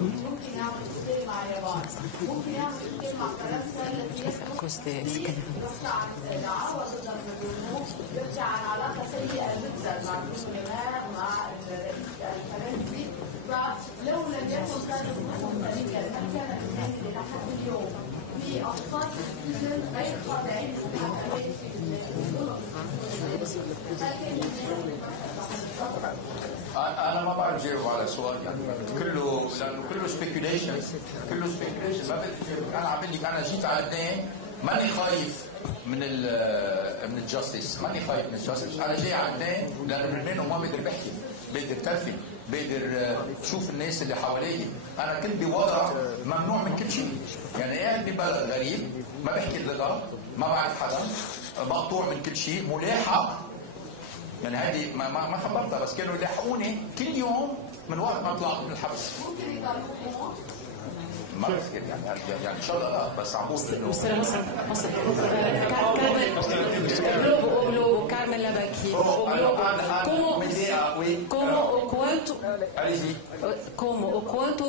ممكن يعمل اشتراك مع اليابان، ممكن يعمل اشتراك مع فرنسا التي يرجع عن العوض ضد يرجع عن علاقه سيئه جدا مع البرلمان مع الرئيس الفرنسي، فلو لم يكن كارلوس غوسن ذلك هل كان النادي لحد اليوم في اشخاص في السجن غير خاضعين للمحاكمات أنا ما بعرف جاوب على السؤال يعني كله سبيكوليشن أنا عم بقول لك أنا جيت على لبنان ماني خايف من الجاستس، ماني خايف من الجاستس، أنا جاي على لبنان لأنه لبنان وما بقدر بحكي، بقدر ترفي، بقدر شوف الناس اللي حوالي. أنا كنت بوضع ممنوع من كل شيء، يعني قاعد ببلد غريب ما بحكي اللغة، ما بعرف حدا، مقطوع من كل شيء، ملاحق. يعني هذه ما خبرتها بس كانوا يلاحقوني كل يوم من وقت ما طلعت من الحبس. ممكن يطلعوكم؟ ما بفكر يعني ان شاء الله لا بس عم بقول انه Carmela Bacchi, como o quanto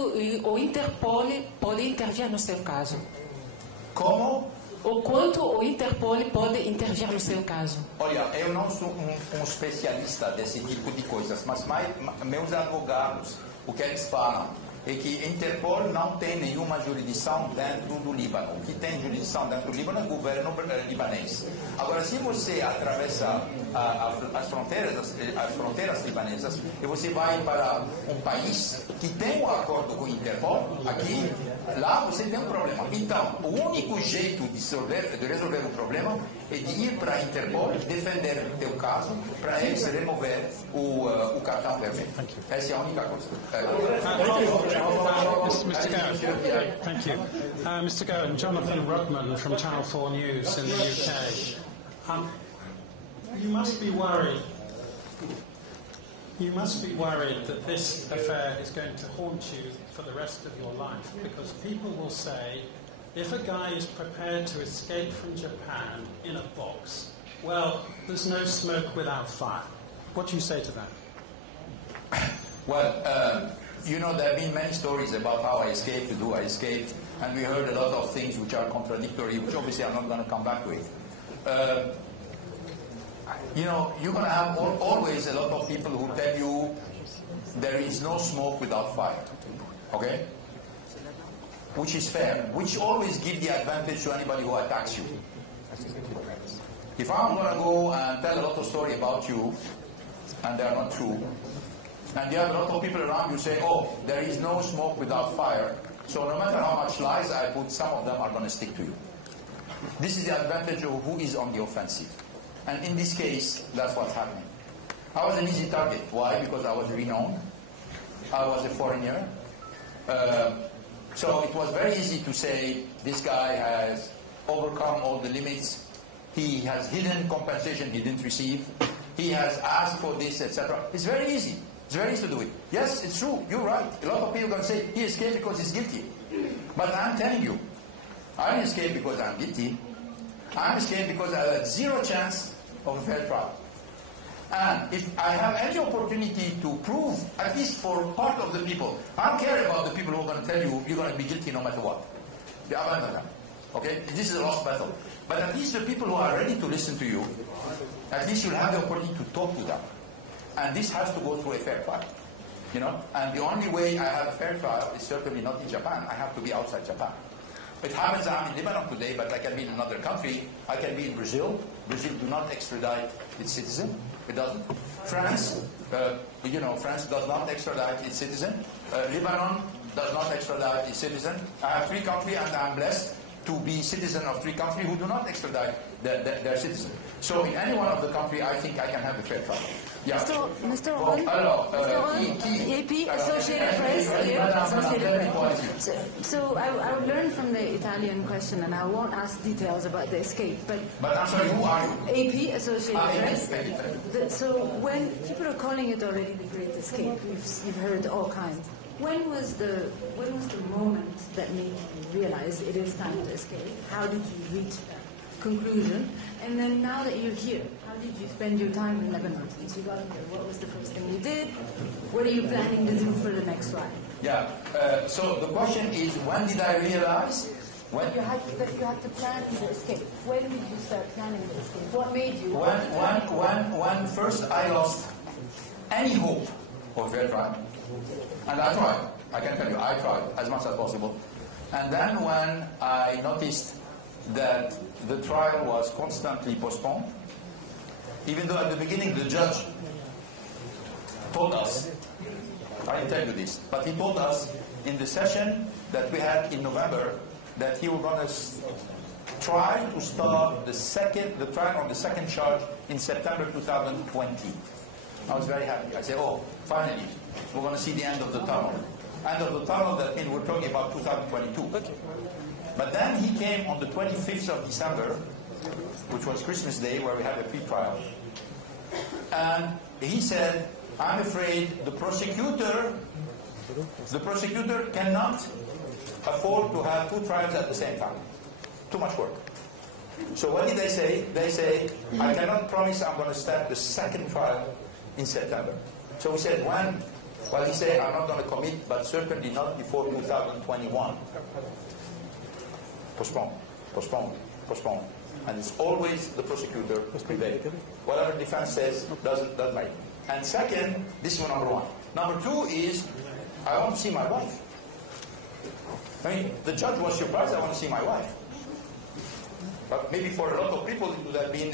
o Interpol pode intervir no seu caso? Como? O quanto o Interpol pode intervir no seu caso? Olha, eu não sou especialista desse tipo de coisas, mas meus advogados, o que eles falam é que Interpol não tem nenhuma jurisdição dentro do Líbano. O que tem jurisdição dentro do Líbano é o governo libanês. Agora, se você atravessa as fronteiras libanesas e você vai para um país que tem um acordo com o Interpol, aqui, lá você tem um problema. Então, o único jeito de resolver o problema é de ir para a Interpol, defender o teu caso, para eles remover o cartão vermelho. Essa é a única coisa. Mr. Ghosn, thank you. Mr. Ghosn, Jonathan Rudman from Channel 4 News in the UK. You must be worried. You must be worried that this affair is going to haunt you for the rest of your life, because people will say, if a guy is prepared to escape from Japan in a box, well, there's no smoke without fire. What do you say to that? Well, you know, there have been many stories about how I escaped, to do I escaped, and we heard a lot of things which are contradictory, which obviously I'm not going to come back with. You know, you're going to have always a lot of people who tell you there is no smoke without fire, okay? Which is fair, which always give the advantage to anybody who attacks you. If I'm going to go and tell a lot of stories about you, and they are not true, and you have a lot of people around you say, oh, there is no smoke without fire, so no matter how much lies I put, some of them are going to stick to you. This is the advantage of who is on the offensive. And in this case, that's what's happening. I was an easy target. Why? Because I was renowned. I was a foreigner. So it was very easy to say, this guy has overcome all the limits. He has hidden compensation he didn't receive. He has asked for this, etc. It's very easy. It's very easy to do it. Yes, it's true. You're right. A lot of people are going to say, he escaped because he's guilty. But I'm telling you, I didn't escape because I'm guilty. I'm escaped because I had zero chance of a fair trial. And if I have any opportunity to prove, at least for part of the people, I don't care about the people who are going to tell you you're going to be guilty no matter what. Okay? This is a lost battle. But at least the people who are ready to listen to you, at least you'll have the opportunity to talk to them. And this has to go through a fair trial. You know? And the only way I have a fair trial is certainly not in Japan. I have to be outside Japan. It happens I'm in Lebanon today, but I can be in another country. I can be in Brazil. Brazil do not extradite its citizen. It doesn't. France, you know, France does not extradite its citizen. Lebanon does not extradite its citizen. I have 3 countries, and I'm blessed to be citizen of 3 countries who do not extradite their citizen. So in any one of the countries, I think I can have a fair trial. Yeah. Mr. Owen, AP, Associated Press. So I would learn from the Italian question, and I won't ask details about the escape. But I'm sorry, who are you? AP, Associated Press. So when people are calling it already the Great Escape, you've heard all kinds. When was the moment that made you realize it is time to escape? How did you reach that conclusion? And then now that you're here, how did you spend your time in Lebanon since you got here? What was the first thing you did? What are you planning to do for the next while? Yeah. So the question is, when did I realize? When you had to plan the escape. When did you start planning the escape? What made you? When first I lost any hope of fair trial. And I tried. I can tell you, I tried as much as possible. And then when I noticed that the trial was constantly postponed, even though at the beginning the judge told us, I didn't tell you this, but he told us in the session that we had in November that he was going to try to start the trial on the second charge in September 2020. I was very happy. I said, oh, finally, we're going to see the end of the tunnel. End of the tunnel, that means we're talking about 2022. But then he came on the 25th of December, which was Christmas Day, where we had a pre-trial. And he said, I'm afraid the prosecutor cannot afford to have 2 trials at the same time. Too much work. So what did they say? They say, I cannot promise I'm going to start the second trial in September. So we said, when? Well, he said, I'm not going to commit, but certainly not before 2021. Postpone, postpone, postpone. And it's always the prosecutor who's prevailed. Whatever the defense says doesn't matter. And second, this is number 1. Number 2 is, I want to see my wife. I mean, the judge was surprised I want to see my wife. But maybe for a lot of people it would have been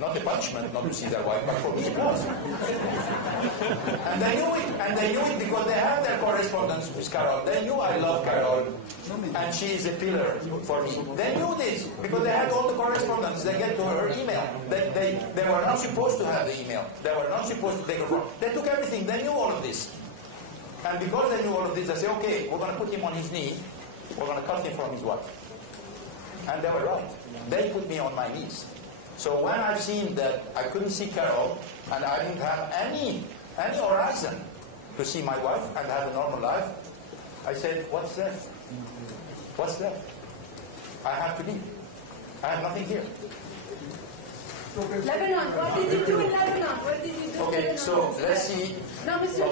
not a punishment not to see their wife, but for me it was. And they knew it because they had their correspondence with Carol. They knew I love Carol, and she is a pillar for me. They knew this because they had all the correspondence. They get to her email. They were not supposed to have the email. They were not supposed to take her phone. They took everything. They knew all of this. And because they knew all of this, they said, okay, we're going to put him on his knee. We're going to cut him from his wife. And they were right. They put me on my knees. So when I've seen that I couldn't see Carol, and I didn't have any horizon to see my wife and have a normal life, I said, what's left? What's left? I have to leave. I have nothing here. Lebanon, what did you do in Lebanon? What did you do in Lebanon? Okay, so let's see. No, Mr.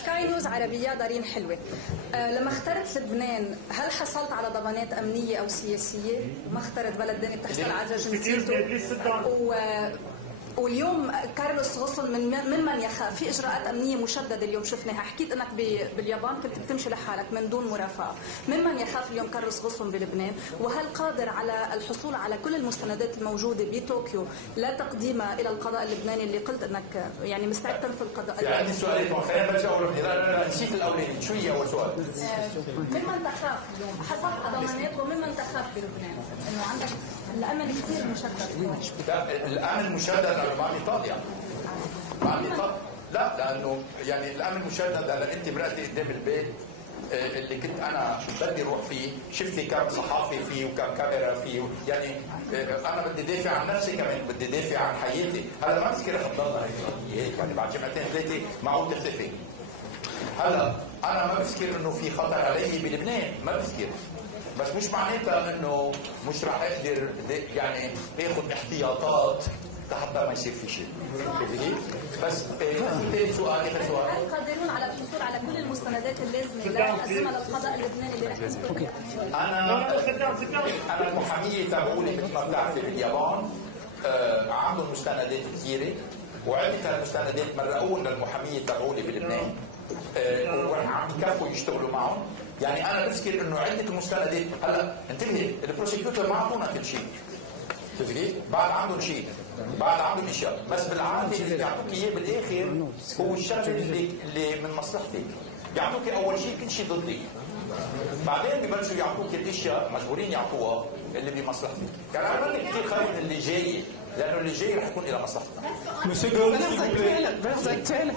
سكاي نيوز عربية دارين حلوة. لما اخترت لبنان هل حصلت على ضمانات أمنية أو سياسية؟ وما اخترت بلد ثاني بتحصل على جنسيته. واليوم كارلوس غوسن ممن يخاف في اجراءات امنيه مشدده اليوم شفناها، حكيت انك باليابان كنت بتمشي لحالك من دون مرافقه، ممن يخاف اليوم كارلوس غوسن بلبنان؟ وهل قادر على الحصول على كل المستندات الموجوده بطوكيو لا تقديمها الى القضاء اللبناني اللي قلت انك يعني مستعد تنفذ القضاء اللبناني؟ عندي سؤالين، خلينا نرجع اول لا نسيت الاولاني، شو هي اول سؤال؟ ممن تخاف اليوم؟ حصلت على ضمانات وممن تخاف بلبنان؟ انه عندك الامن كثير مشدد. الامن مشدد انا ما عندي طاقه ما عندي طاقه لا، لانه يعني الامن مشدد. هلا انت مرقتي قدام البيت اللي كنت انا بدي اروح فيه، شفت لي كم صحافي فيه وكم كاميرا فيه، يعني انا بدي دافع عن نفسي كمان، بدي دافع عن حياتي. هلا ما بفكر رح تضلها هيك يعني بعد جمعتين ثلاثه معقول تختفي. هلا انا ما بفكر انه في خطر علي بلبنان، ما بفكر، بس مش معناتها انه مش راح اقدر يعني اخذ احتياطات لحتى ما يصير في شيء. بس ثاني سؤال، اخر سؤال، هل قادرون على الحصول على كل المستندات اللازمه لتقديمها للقضاء اللبناني اللي رح يكون؟ انا المحاميه تبعولي مثل ما بتعرفي باليابان عندهم مستندات كثيره، وعده المستندات مرقون للمحاميه تبعولي بلبنان وعم يكفوا يشتغلوا معهم. يعني انا بفكر انه عندك المستندات. هلا انتبهي، البروسيكيوتور ما اعطونا كل شيء، تفهمي؟ بعد عندهم شيء، بعد عندهم اشياء، بس بالعاده اللي بيعطوك اياه بالاخر هو الشغله اللي من مصلحتك. بيعطوك اول شيء كل شيء ضدك، بعدين ببلشوا يعطوك الاشياء مجبورين يعطوها اللي بمصلحتك. كان عملنا كثير خايف من اللي جاي، لانه اللي جاي رح يكون الى مصلحتنا. Monsieur Ghosn, s'il vous plaît. Valeurs actuelles.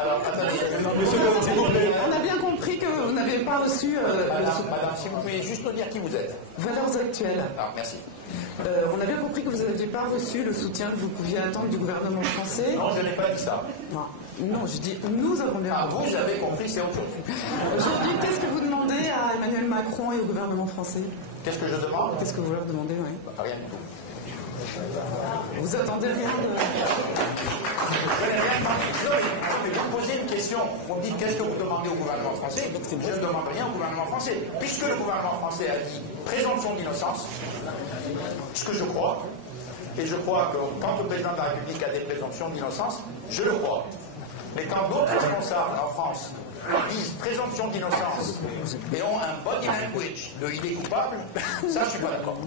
Alors, attendez. Monsieur Ghosn, s'il vous plaît. On a bien compris que vous n'avez pas reçu. Madame, si vous pouvez juste nous dire qui vous êtes. Valeurs actuelles. Ah, merci. On a bien compris que vous n'aviez pas reçu le soutien que vous pouviez attendre du gouvernement français. Non, je n'ai pas dit ça. Non, je dis nous avons bien compris. Vous avez compris, c'est autre chose. Aujourd'hui, qu'est-ce que vous demandez à Emmanuel Macron et au gouvernement français? Qu'est-ce que je demande? Qu'est-ce que vous leur demandez, oui? Rien du tout. Vous attendez rien de... Vous posez une question, vous me dites qu'est-ce que vous demandez au gouvernement français? Je ne demande rien au gouvernement français, puisque le gouvernement français a dit présomption d'innocence, ce que je crois, et je crois que quand le président de la République a des présomptions d'innocence, je le crois. Mais quand d'autres responsables en France disent présomption d'innocence et ont un body language de il est coupable, ça je ne suis pas d'accord.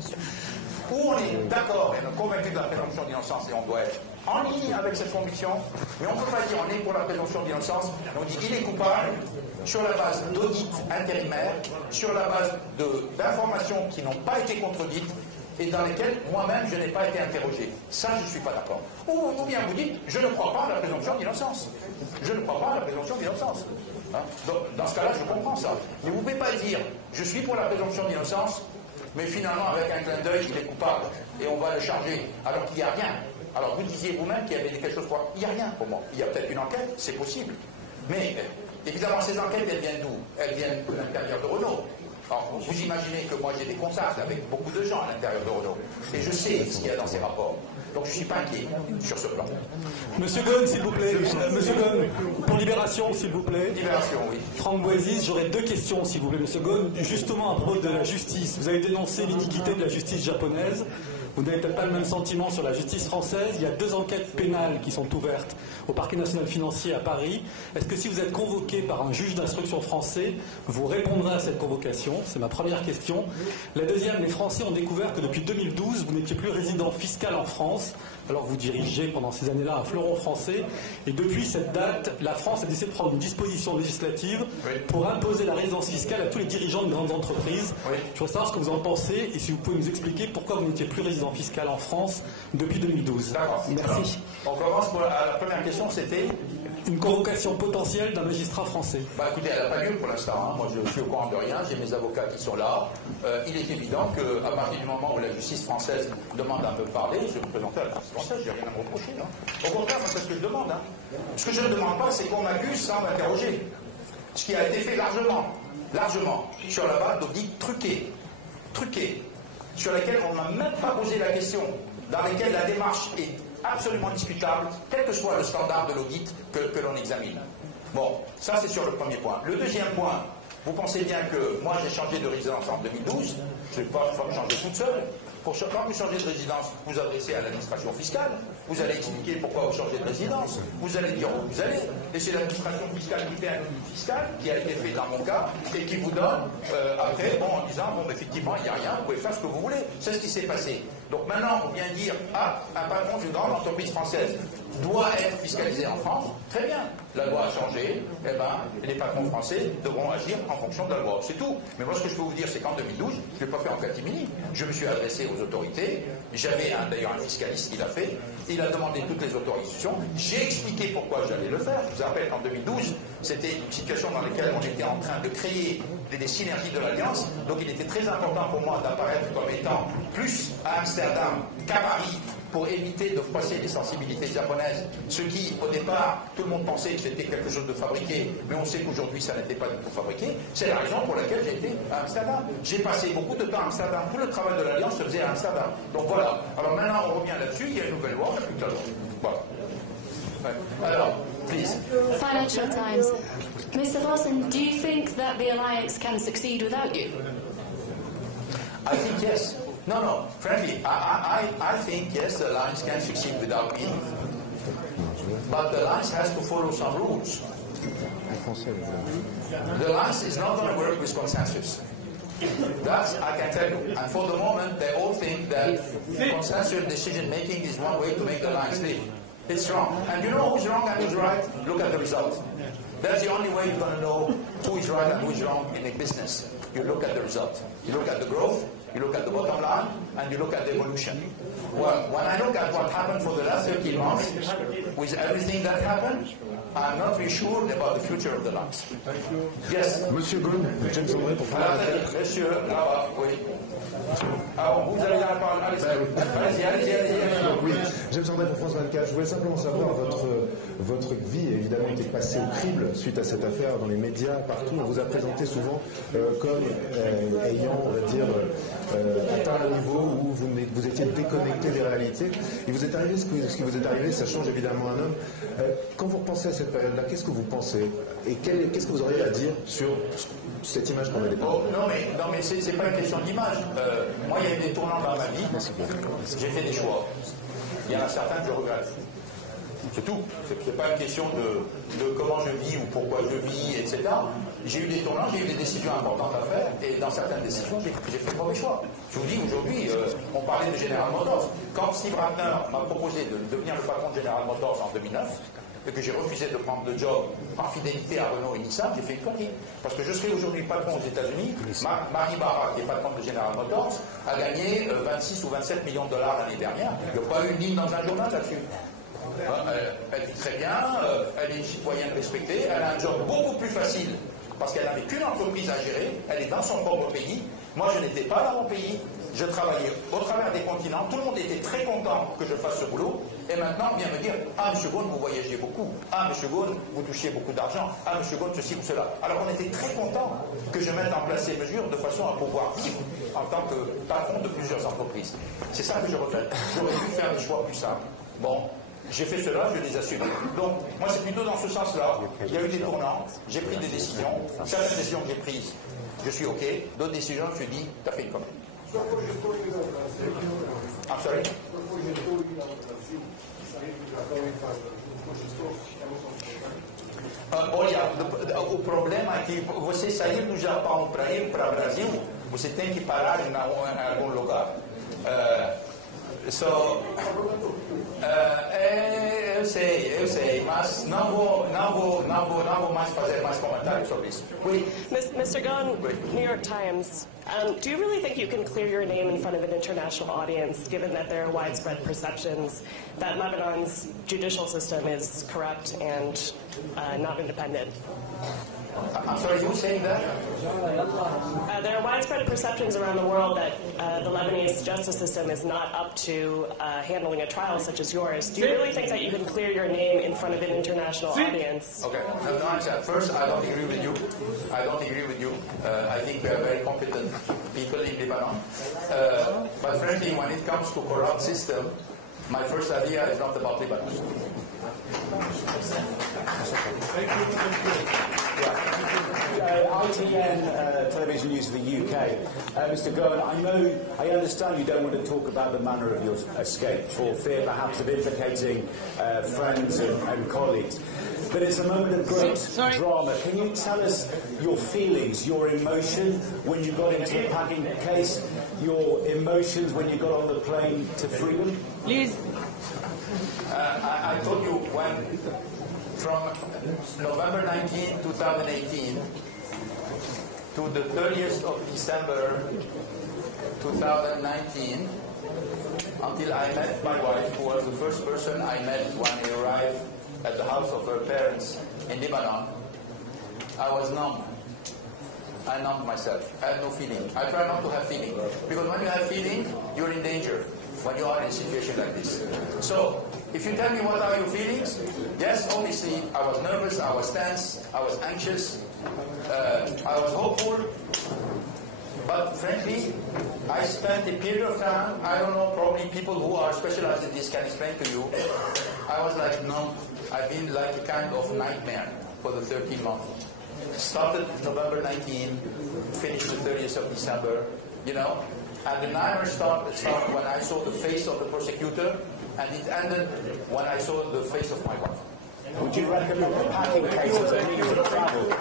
Ou on est d'accord et on est convaincu de la présomption d'innocence et on doit être en ligne avec cette conviction, mais on ne peut pas dire on est pour la présomption d'innocence, on dit il est coupable sur la base d'audits intérimaires, sur la base d'informations qui n'ont pas été contredites et dans lesquelles moi-même je n'ai pas été interrogé. Ça, je ne suis pas d'accord. Ou bien vous dites je ne crois pas à la présomption d'innocence. Je ne crois pas à la présomption d'innocence. Hein? Dans ce cas-là, je comprends ça. Mais vous ne pouvez pas dire je suis pour la présomption d'innocence, mais finalement, avec un clin d'œil, il est coupable et on va le charger, alors qu'il n'y a rien. Alors vous disiez vous-même qu'il y avait quelque chose pour moi. Il n'y a rien pour moi. Il y a peut-être une enquête, c'est possible. Mais évidemment, ces enquêtes, elles viennent d'où? Elles viennent de l'intérieur de Renault. Alors, vous imaginez que moi j'ai des contacts avec beaucoup de gens à l'intérieur de Renault. Et je sais ce qu'il y a dans ces rapports. Donc je ne suis pas inquiet sur ce plan. Monsieur Ghosn, s'il vous plaît. Monsieur Ghosn, pour Libération, s'il vous plaît. Libération, oui. Franck Boisis, j'aurais deux questions, s'il vous plaît, Monsieur Ghosn. Justement à propos de la justice. Vous avez dénoncé l'iniquité de la justice japonaise. Vous n'avez peut-être pas le même sentiment sur la justice française. Il y a 2 enquêtes pénales qui sont ouvertes au parquet national financier à Paris. Est-ce que si vous êtes convoqué par un juge d'instruction français, vous répondrez à cette convocation? C'est ma première question. La deuxième, les Français ont découvert que depuis 2012, vous n'étiez plus résident fiscal en France, alors vous dirigez pendant ces années-là un fleuron français. Et depuis cette date, la France a décidé de prendre une disposition législative pour imposer la résidence fiscale à tous les dirigeants de grandes entreprises. Je voudrais savoir ce que vous en pensez et si vous pouvez nous expliquer pourquoi vous n'étiez plus résident fiscal en France depuis 2012. D'accord. Merci. On commence pour la première question, c'était une convocation potentielle d'un magistrat français. Bah écoutez, elle n'a pas lieu pour l'instant. Hein. Moi, je suis au courant de rien. J'ai mes avocats qui sont là. Il est évident qu'à partir du moment où la justice française demande à me parler, je vais me présenter à la justice française. Je n'ai rien à me reprocher. Hein. Au contraire, c'est ce que je demande. Hein. Ce que je ne demande pas, c'est qu'on m'accuse sans m'interroger. Ce qui a été fait largement, sur la base d'audits truqués. sur lesquelles on ne m'a même pas posé la question, dans lesquelles la démarche est absolument discutable, quel que soit le standard de l'audit que l'on examine. Bon, ça c'est sur le premier point. Le deuxième point, vous pensez bien que moi j'ai changé de résidence en 2012, je ne vais pas changer toute seule. Quand vous changez de résidence, vous adressez à l'administration fiscale, vous allez expliquer pourquoi vous changez de résidence, vous allez dire où vous allez, et c'est l'administration fiscale qui fait un audit fiscal, qui a été fait dans mon cas, et qui vous donne après, bon, en disant, bon, effectivement, il n'y a rien, vous pouvez faire ce que vous voulez. C'est ce qui s'est passé. Donc maintenant, on vient dire, ah, un patron d'une grande entreprise française doit être fiscalisé en France, très bien. La loi a changé, eh ben, les patrons français devront agir en fonction de la loi. C'est tout. Mais moi, ce que je peux vous dire, c'est qu'en 2012, je ne l'ai pas fait en catimini. Je me suis adressé aux autorités. J'avais d'ailleurs un fiscaliste qui l'a fait. Il a demandé toutes les autorisations. J'ai expliqué pourquoi j'allais le faire. Je vous rappelle qu'en 2012, c'était une situation dans laquelle on était en train de créer des synergies de l'Alliance. Donc il était très important pour moi d'apparaître comme étant plus à Amsterdam qu'à Paris, pour éviter de froisser les sensibilités japonaises, ce qui, au départ, tout le monde pensait que c'était quelque chose de fabriqué, mais on sait qu'aujourd'hui, ça n'était pas du tout fabriqué. C'est la raison pour laquelle j'ai été à Amsterdam. J'ai passé beaucoup de temps à Amsterdam. Tout le travail de l'Alliance se faisait à Amsterdam. Donc voilà. Alors maintenant, on revient là-dessus. Il y a une nouvelle loi, on n'a plus que la loi. Voilà. Alors, please. Financial Times. Mr. Ghosn, do you think that the alliance can succeed without you? I think yes. No, frankly, I think, yes, the alliance can succeed without me. But the alliance has to follow some rules. The alliance is not going to work with consensus. That I can tell you. And for the moment, they all think that consensual decision-making is one way to make the alliance live. It's wrong. And you know who's wrong and who's right? Look at the result. That's the only way you're going to know who is right and who is wrong in a business. You look at the result. You look at the growth, you look at the bottom line, and you look at the evolution. Well, when I look at what happened for the last 13 months, with everything that happened, I'm not really sure about the future of the lines. Yes. Monsieur Ghosn, James André pour faire Monsieur, là-bas, oui. Alors, vous avez la parole. Allez-y. Oui, James André pour France 24. Je voulais simplement savoir, votre vie évidemment était passée au crible suite à cette affaire dans les médias, partout. On vous a présenté souvent comme ayant, on va dire, atteint un niveau où vous étiez déconnecté des réalités. Il vous est arrivé ce qui vous est arrivé, ça change évidemment un homme. Quand vous repensez à cette période-là, qu'est-ce que vous pensez? Et qu'est-ce que vous auriez à dire sur cette image qu'on a dépeinte? Non, mais c'est pas une question d'image. Moi, il y a eu des tournants dans ma vie. J'ai fait des choix. Il y en a certains que je regrette. C'est tout. C'est pas une question de comment je vis ou pourquoi je vis, etc. J'ai eu des tournants, j'ai eu des décisions importantes à faire, et dans certaines décisions, j'ai fait mauvais choix. Je vous dis, aujourd'hui, on parlait de General Motors. Quand Steve Ratner m'a proposé de devenir le patron de General Motors en 2009, et que j'ai refusé de prendre le job par fidélité à Renault et Nissan, j'ai fait une connerie. Parce que je serai aujourd'hui patron aux États-Unis. Marie Barra, qui est patronne de General Motors, a gagné 26 ou 27 millions de dollars l'année dernière. Il n'y a pas eu une ligne dans un journal là-dessus. Elle vit très bien, elle est une citoyenne respectée, elle a un job beaucoup plus facile parce qu'elle n'avait qu'une entreprise à gérer, elle est dans son propre pays. Moi, je n'étais pas dans mon pays, je travaillais au travers des continents, tout le monde était très content que je fasse ce boulot, et maintenant on vient me dire « Ah, M. Ghosn, vous voyagez beaucoup, ah, M. Ghosn, vous touchiez beaucoup d'argent, ah, M. Ghosn, ceci ou cela ». Alors on était très content que je mette en place ces mesures de façon à pouvoir vivre en tant que patron de plusieurs entreprises. C'est ça que je regrette. J'aurais dû faire des choix plus simples. Bon. J'ai fait cela, je les assume. Donc, moi, c'est plutôt dans ce sens-là. Il y a eu des tournants, j'ai pris des décisions. Certaines décisions que j'ai prises, je suis OK. D'autres décisions, je me suis dit, t'as fait une connerie. I'm sorry? Olha, o problema é que você sair do Japão para ir para o Brasil, você tem que parar em algum lugar. Eu sei, mas não vou mais fazer mais comentários sobre isso. Mr. Ghosn, New York Times, do you really think you can clear your name in front of an international audience, given that there are widespread perceptions that Lebanon's judicial system is corrupt and not independent? I'm sorry, you were saying that? There are widespread perceptions around the world that the Lebanese justice system is not up to handling a trial such as yours. Do you really think that you can clear your name in front of an international audience? Okay, first, I don't agree with you. I think we are very competent people in Lebanon. frankly, when it comes to corrupt system, my first idea is not about Lebanon. Thank you. ITN Television News of the UK. Mr. Ghosn, I understand you don't want to talk about the manner of your escape for fear perhaps of implicating friends and colleagues. But it's a moment of great drama. Can you tell us your feelings, your emotion when you got into the packing case, your emotions when you got on the plane to freedom? Please. I told you from November 19, 2018 to the 30th of December 2019, until I met my wife, who was the first person I met when I arrived at the house of her parents in Lebanon, I was numb. I numbed myself. I had no feeling. I try not to have feeling. Because when you have feeling, you're in danger when you are in a situation like this. So, if you tell me what are your feelings, yes, obviously, I was nervous, I was tense, I was anxious, I was hopeful, but frankly, I spent a period of time, I don't know, probably people who are specialized in this can explain to you, I was like numb. I've been like a kind of nightmare for the 13 months. Started November 19, finished the 30th of December, you know, and the nightmare started when I saw the face of the prosecutor, and it ended when I saw the face of my wife. Would you recommend the packing case as a means of travel?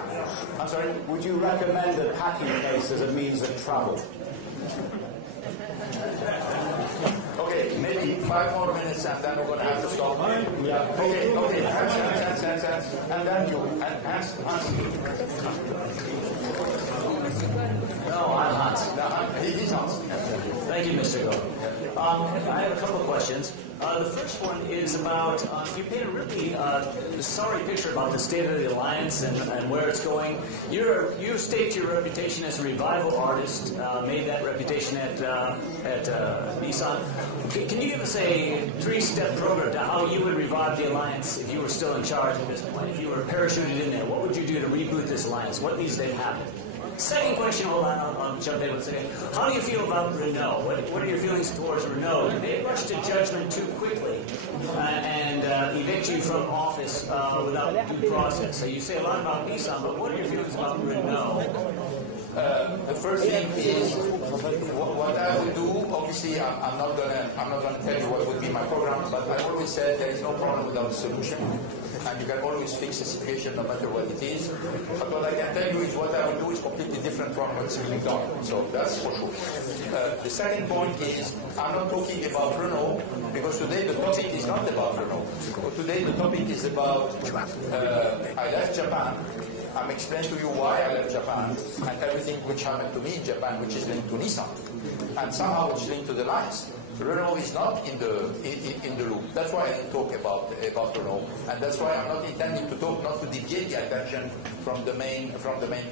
I'm sorry? Would you recommend the packing case as a means of travel? Okay, maybe 5 more minutes and then we're going to have to stop. Yeah. Okay, hands. And then you, hands. No, I'm not. No, he's not. Thank you, Mr. Ghosn. I have a couple of questions. The first one is about, you paint a really sorry picture about the state of the alliance and where it's going. You staked your reputation as a revival artist, made that reputation at Nissan. Can you give us a 3-step program to how you would revive the alliance if you were still in charge at this point? If you were parachuted in there, what would you do to reboot this alliance? What needs to happen? Second question, hold on, I'll jump in with a second. How do you feel about Renault? What are your feelings towards Renault? They rushed to judgment too quickly and evict you from office without due process. So you say a lot about Nissan, but what are your feelings about Renault? The first thing is what I would do. Obviously, I'm not gonna tell you what would be my program, but I always said there is no problem without a solution, and you can always fix a situation no matter what it is. But what I can tell you is what I would do is completely different from what's being done. So that's for sure. The second point is I'm not talking about Renault because today the topic is not about Renault. Today the topic is about I left Japan. I'm explaining to you why I left Japan and everything which happened to me in Japan, which is linked to Nissan, and somehow it's linked to the lines. Renault is not in the loop. That's why I didn't talk about Renault, and that's why I'm not intending to talk, not to deviate the attention from the main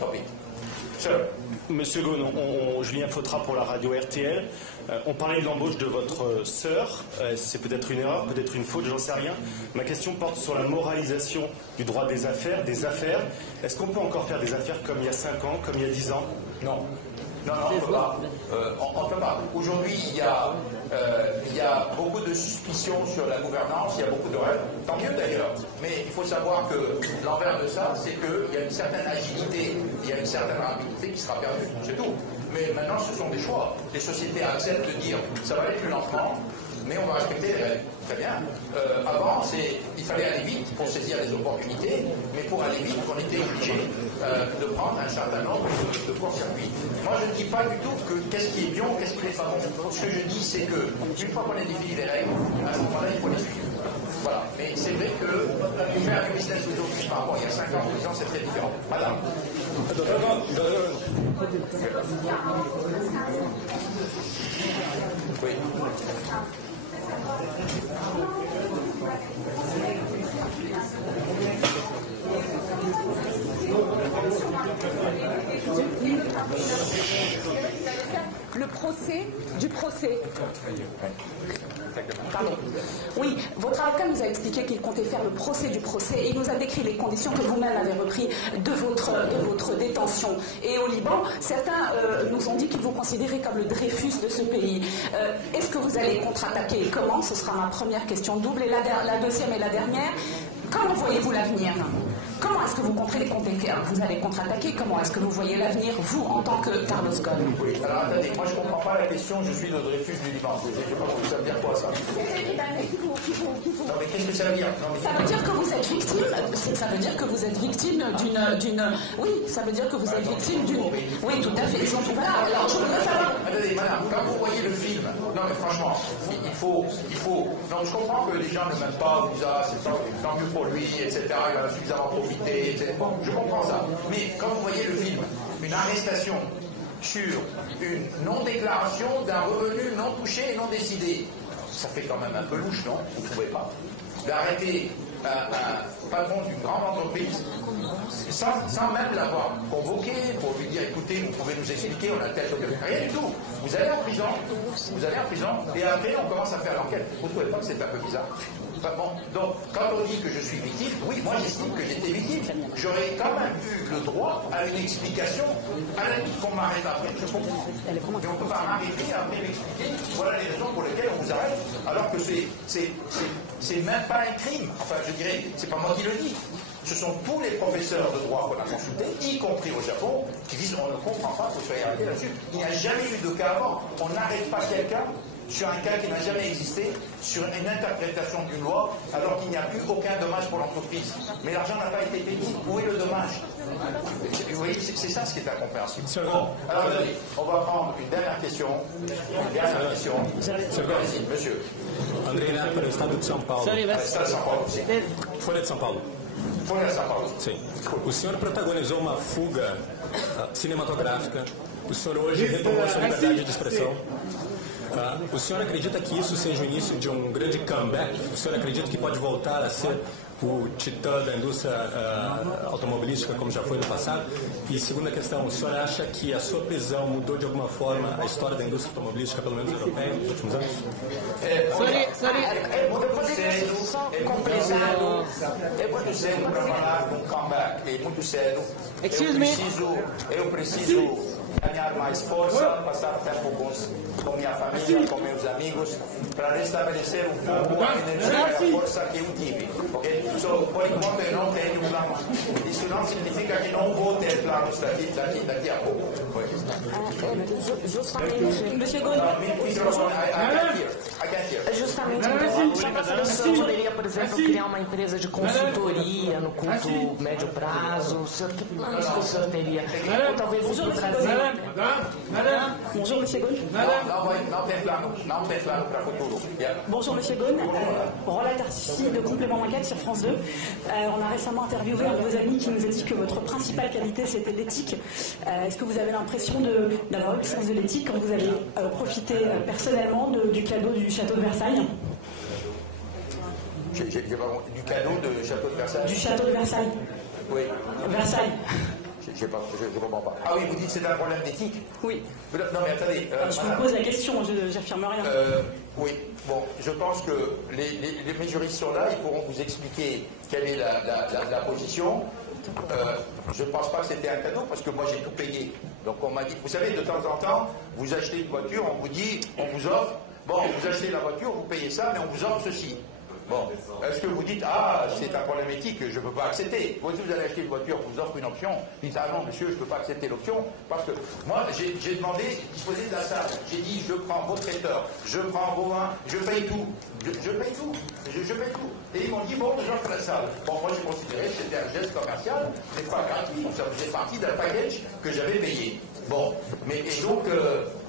topic. Sure. Monsieur Ghosn, Julien Fautra pour la radio RTL. On parlait de l'embauche de votre sœur. C'est peut-être une erreur, peut-être une faute, j'en sais rien. Ma question porte sur la moralisation du droit des affaires. Est-ce qu'on peut encore faire des affaires comme il y a 5 ans, comme il y a 10 ans? Non. Non, on ne peut pas. On peut pas. Aujourd'hui, il y a beaucoup de suspicions sur la gouvernance, il y a beaucoup de rêves. Tant mieux d'ailleurs. Mais il faut savoir que l'envers de ça, c'est qu'il y a une certaine agilité, il y a une certaine rapidité qui sera perdue. C'est tout. Mais maintenant, ce sont des choix. Les sociétés acceptent de dire ça va aller plus lentement, mais on va respecter les règles. Très bien. Avant, il fallait aller vite pour saisir les opportunités, mais pour aller vite, on était obligé de prendre un certain nombre de courts-circuits. Moi, je ne dis pas du tout que qu'est-ce qui est bien, qu'est-ce qui n'est pas bon. Ce que je dis, c'est qu'une fois qu'on a défini les règles, à ce moment-là, il faut les suivre. Voilà. Mais c'est vrai que faire du business aujourd'hui par rapport à il y a 5 ans, 10 ans, c'est très différent. Madame. Oui. Le procès du procès. Pardon. Oui, votre avocat nous a expliqué qu'il comptait faire le procès du procès et il nous a décrit les conditions que vous-même avez repris de votre détention. Et au Liban, certains nous ont dit qu'ils vous considéraient comme le Dreyfus de ce pays. Est-ce que vous allez contre-attaquer et comment? Ce sera ma première question double. Et la deuxième et la dernière, comment voyez-vous l'avenir? Comment est-ce que vous comptez vous allez contre-attaquer? Comment est-ce que vous voyez l'avenir, vous, en tant que Carlos Ghosn? Oui, alors attendez, moi je ne comprends pas la question, je suis le Dreyfus du Liban. Je ne sais pas ça veut dire quoi ça. Non mais qu'est-ce que ça veut dire? Ça veut dire que vous êtes victime. Ça veut dire que vous êtes victime d'une. Oui, ça veut dire que vous êtes victime d'une. Oui, tout à fait. Voilà, alors je voudrais savoir. Attendez, madame, quand vous voyez le film, non mais franchement, il faut. Non, je comprends que les gens ne m'aiment pas, vous disent ah, c'est tant mieux pour lui, etc. Il a suffisamment profité, etc. Bon, je comprends ça. Mais quand vous voyez le film, une arrestation sur une non-déclaration d'un revenu non touché et non décidé, ça fait quand même un peu louche, non? Vous ne trouvez pas? D'arrêter un patron d'une grande entreprise sans même l'avoir convoqué pour lui dire écoutez, vous pouvez nous expliquer, on a tel rien du tout. Vous allez en prison, et après on commence à faire l'enquête. Vous ne trouvez pas que c'est un peu bizarre? Bon, donc, quand on dit que je suis victime, oui, moi j'estime que j'étais victime. J'aurais quand même eu le droit à une explication. À la limite qu'on m'arrête après, je comprends. Mais on ne peut pas m'arrêter après m'expliquer. Voilà les raisons pour lesquelles on vous arrête, alors que c'est même pas un crime. Enfin, je dirais, c'est pas moi qui le dis. Ce sont tous les professeurs de droit qu'on a consultés, y compris au Japon, qui disent on ne comprend pas que vous soyez arrêté là-dessus. Il n'y a jamais eu de cas avant. On n'arrête pas quelqu'un sur un cas qui n'a jamais existé, sur une interprétation d'une loi, alors qu'il n'y a plus aucun dommage pour l'entreprise. Mais l'argent n'a pas été payé. Où est le dommage? Vous voyez, c'est ça ce qui est incompréhensible. Bon, alors allez, on va prendre une dernière question. Allez-y, monsieur. Andrei Neto, do Estado de São Paulo. Estado de São Paulo, sim. Folha de São Paulo. Folha de São Paulo. Sim. O senhor protagonizou uma fuga cinematográfica. O senhor hoje retomou a sua liberdade de expressão. O senhor acredita que isso seja o início de um grande comeback? O senhor acredita que pode voltar a ser o titã da indústria automobilística como já foi no passado? E segunda questão, o senhor acha que a sua prisão mudou de alguma forma a história da indústria automobilística, pelo menos europeia, nos últimos anos? É muito cedo para falar de um comeback, é muito cedo. Eu preciso ganhar mais força, passar tempo com minha família, com meus amigos, para restabelecer um pouco a energia e a força que eu tive. Okay? Por enquanto eu não tenho plano. Isso não significa que não vou ter planos daqui a pouco. Monsieur Ghosn, justamente, só para saber se o senhor poderia, por exemplo, criar uma empresa de consultoria no curto, médio prazo, que planos que o senhor teria? Ou talvez ir para o Brasil? Bonjour, Monsieur Ghosn. Não tem plano para o futuro. Bonjour, Monsieur Ghosn. Relateur ici de Complément Enquête sur France 2. On a récemment interviewé un de vos amis qui nous a dit que votre principale qualité c'était l'éthique. Est-ce que vous avez l'impression d'avoir eu le sens de l'éthique quand vous avez profité personnellement du cadeau du château de Versailles? Du cadeau du château de Versailles? Du château de Versailles. Oui. Versailles. Je ne comprends pas. Ah oui, vous dites que c'est un problème d'éthique? Oui. Non mais attendez. Je vous pose la question, j'affirme rien. Oui, bon, je pense que mes juristes sont là, ils pourront vous expliquer quelle est la position. Je ne pense pas que c'était un cadeau parce que moi j'ai tout payé. Donc on m'a dit, vous savez, de temps en temps, vous achetez une voiture, on vous dit, on vous offre, bon, vous achetez la voiture, vous payez ça, mais on vous offre ceci. Bon, est-ce que vous dites, ah, c'est un problème éthique, je ne peux pas accepter? Vous allez acheter une voiture, on vous offre une option, vous dites, ah non, monsieur, je ne peux pas accepter l'option, parce que moi, j'ai demandé disposer de la salle. J'ai dit, je prends vos traiteurs, je prends vos vins, je paye tout. Je paye tout. Je paye tout. Et ils m'ont dit, bon, j'offre la salle. Bon, moi, j'ai considéré que c'était un geste commercial, c'est pas gratuit, ça faisait partie d'un package que j'avais payé. Bon, mais et donc,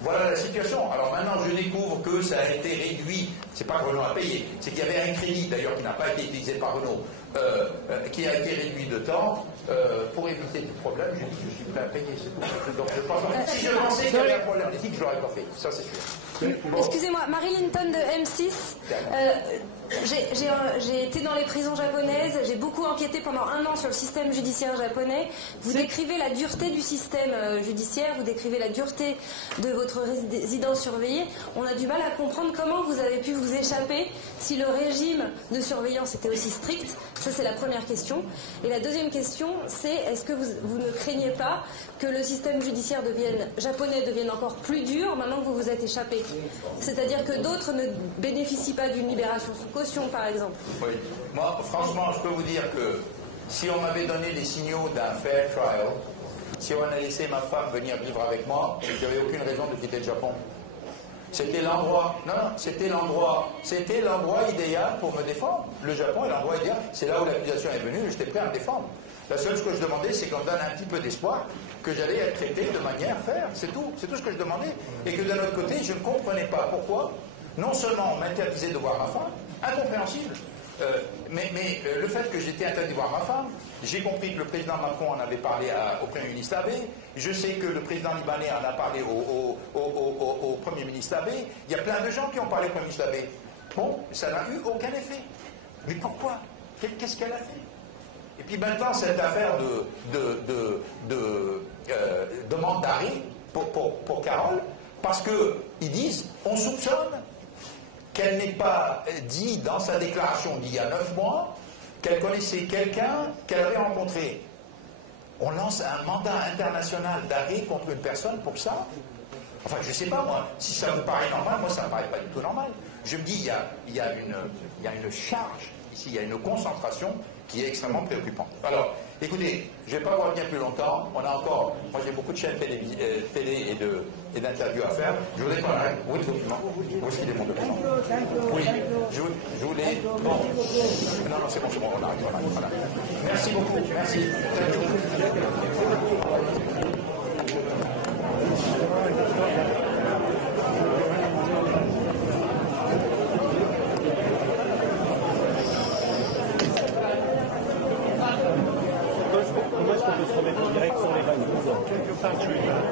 voilà la situation. Alors maintenant, je découvre que ça a été réduit. C'est pas que Renault a payé, c'est qu'il y avait un crédit, d'ailleurs, qui n'a pas été utilisé par Renault, qui a été réduit de temps. Pour éviter tout problème, j'ai dit que je suis prêt à payer. C'est tout. Donc, je pense que si je pensais qu'il y avait un problème d'éthique, je l'aurais pas fait. Ça, c'est sûr. Bon. Excusez-moi, Marie Linton de M6. J'ai été dans les prisons japonaises, j'ai beaucoup enquêté pendant 1 an sur le système judiciaire japonais. Vous décrivez la dureté du système judiciaire, vous décrivez la dureté de votre votre résidence surveillée, on a du mal à comprendre comment vous avez pu vous échapper si le régime de surveillance était aussi strict. Ça, c'est la première question. Et la deuxième question, c'est est-ce que vous ne craignez pas que le système judiciaire japonais devienne encore plus dur maintenant que vous vous êtes échappé? C'est-à-dire que d'autres ne bénéficient pas d'une libération sous caution, par exemple. Oui. Moi, franchement, je peux vous dire que si on m'avait donné les signaux d'un fair trial, si on a laissé ma femme venir vivre avec moi, je n'avais aucune raison de quitter le Japon. C'était l'endroit, c'était l'endroit idéal pour me défendre. Le Japon est l'endroit idéal. C'est là où l'accusation est venue, j'étais prêt à me défendre. La seule chose que je demandais, c'est qu'on me donne un petit peu d'espoir que j'allais être traité de manière fair. C'est tout ce que je demandais. Et que d'un autre côté, je ne comprenais pas pourquoi, non seulement on m'interdisait de voir ma femme, incompréhensible, mais le fait que j'étais interdit de voir ma femme, j'ai compris que le président Macron en avait parlé au Premier ministre Abe, je sais que le président libanais en a parlé au Premier ministre Abe, il y a plein de gens qui ont parlé au Premier ministre Abe. Bon, ça n'a eu aucun effet. Mais pourquoi? Qu'est-ce qu'elle a fait? Et puis maintenant, cette affaire de demande d'arrêt pour Carole, parce qu'ils disent, on soupçonne qu'elle n'ait pas dit dans sa déclaration d'il y a 9 mois qu'elle connaissait quelqu'un qu'elle avait rencontré. On lance un mandat international d'arrêt contre une personne pour ça? Enfin, je ne sais pas, moi. Si ça vous paraît normal, moi, ça ne me paraît pas du tout normal. Je me dis, il y a une charge, ici, il y a une concentration qui est extrêmement préoccupante. Alors, écoutez, je ne vais pas vous revenir plus longtemps. On a encore, moi j'ai beaucoup de chaînes télé et d'interviews à faire. Je voudrais qu'on arrête. Oui, où est-ce qu'il est mon document? Oui, je voulais... Bon. Non, c'est bon, on arrive. Voilà. Merci beaucoup, merci. Comment est-ce qu'on peut se remettre en direct sur les vagues?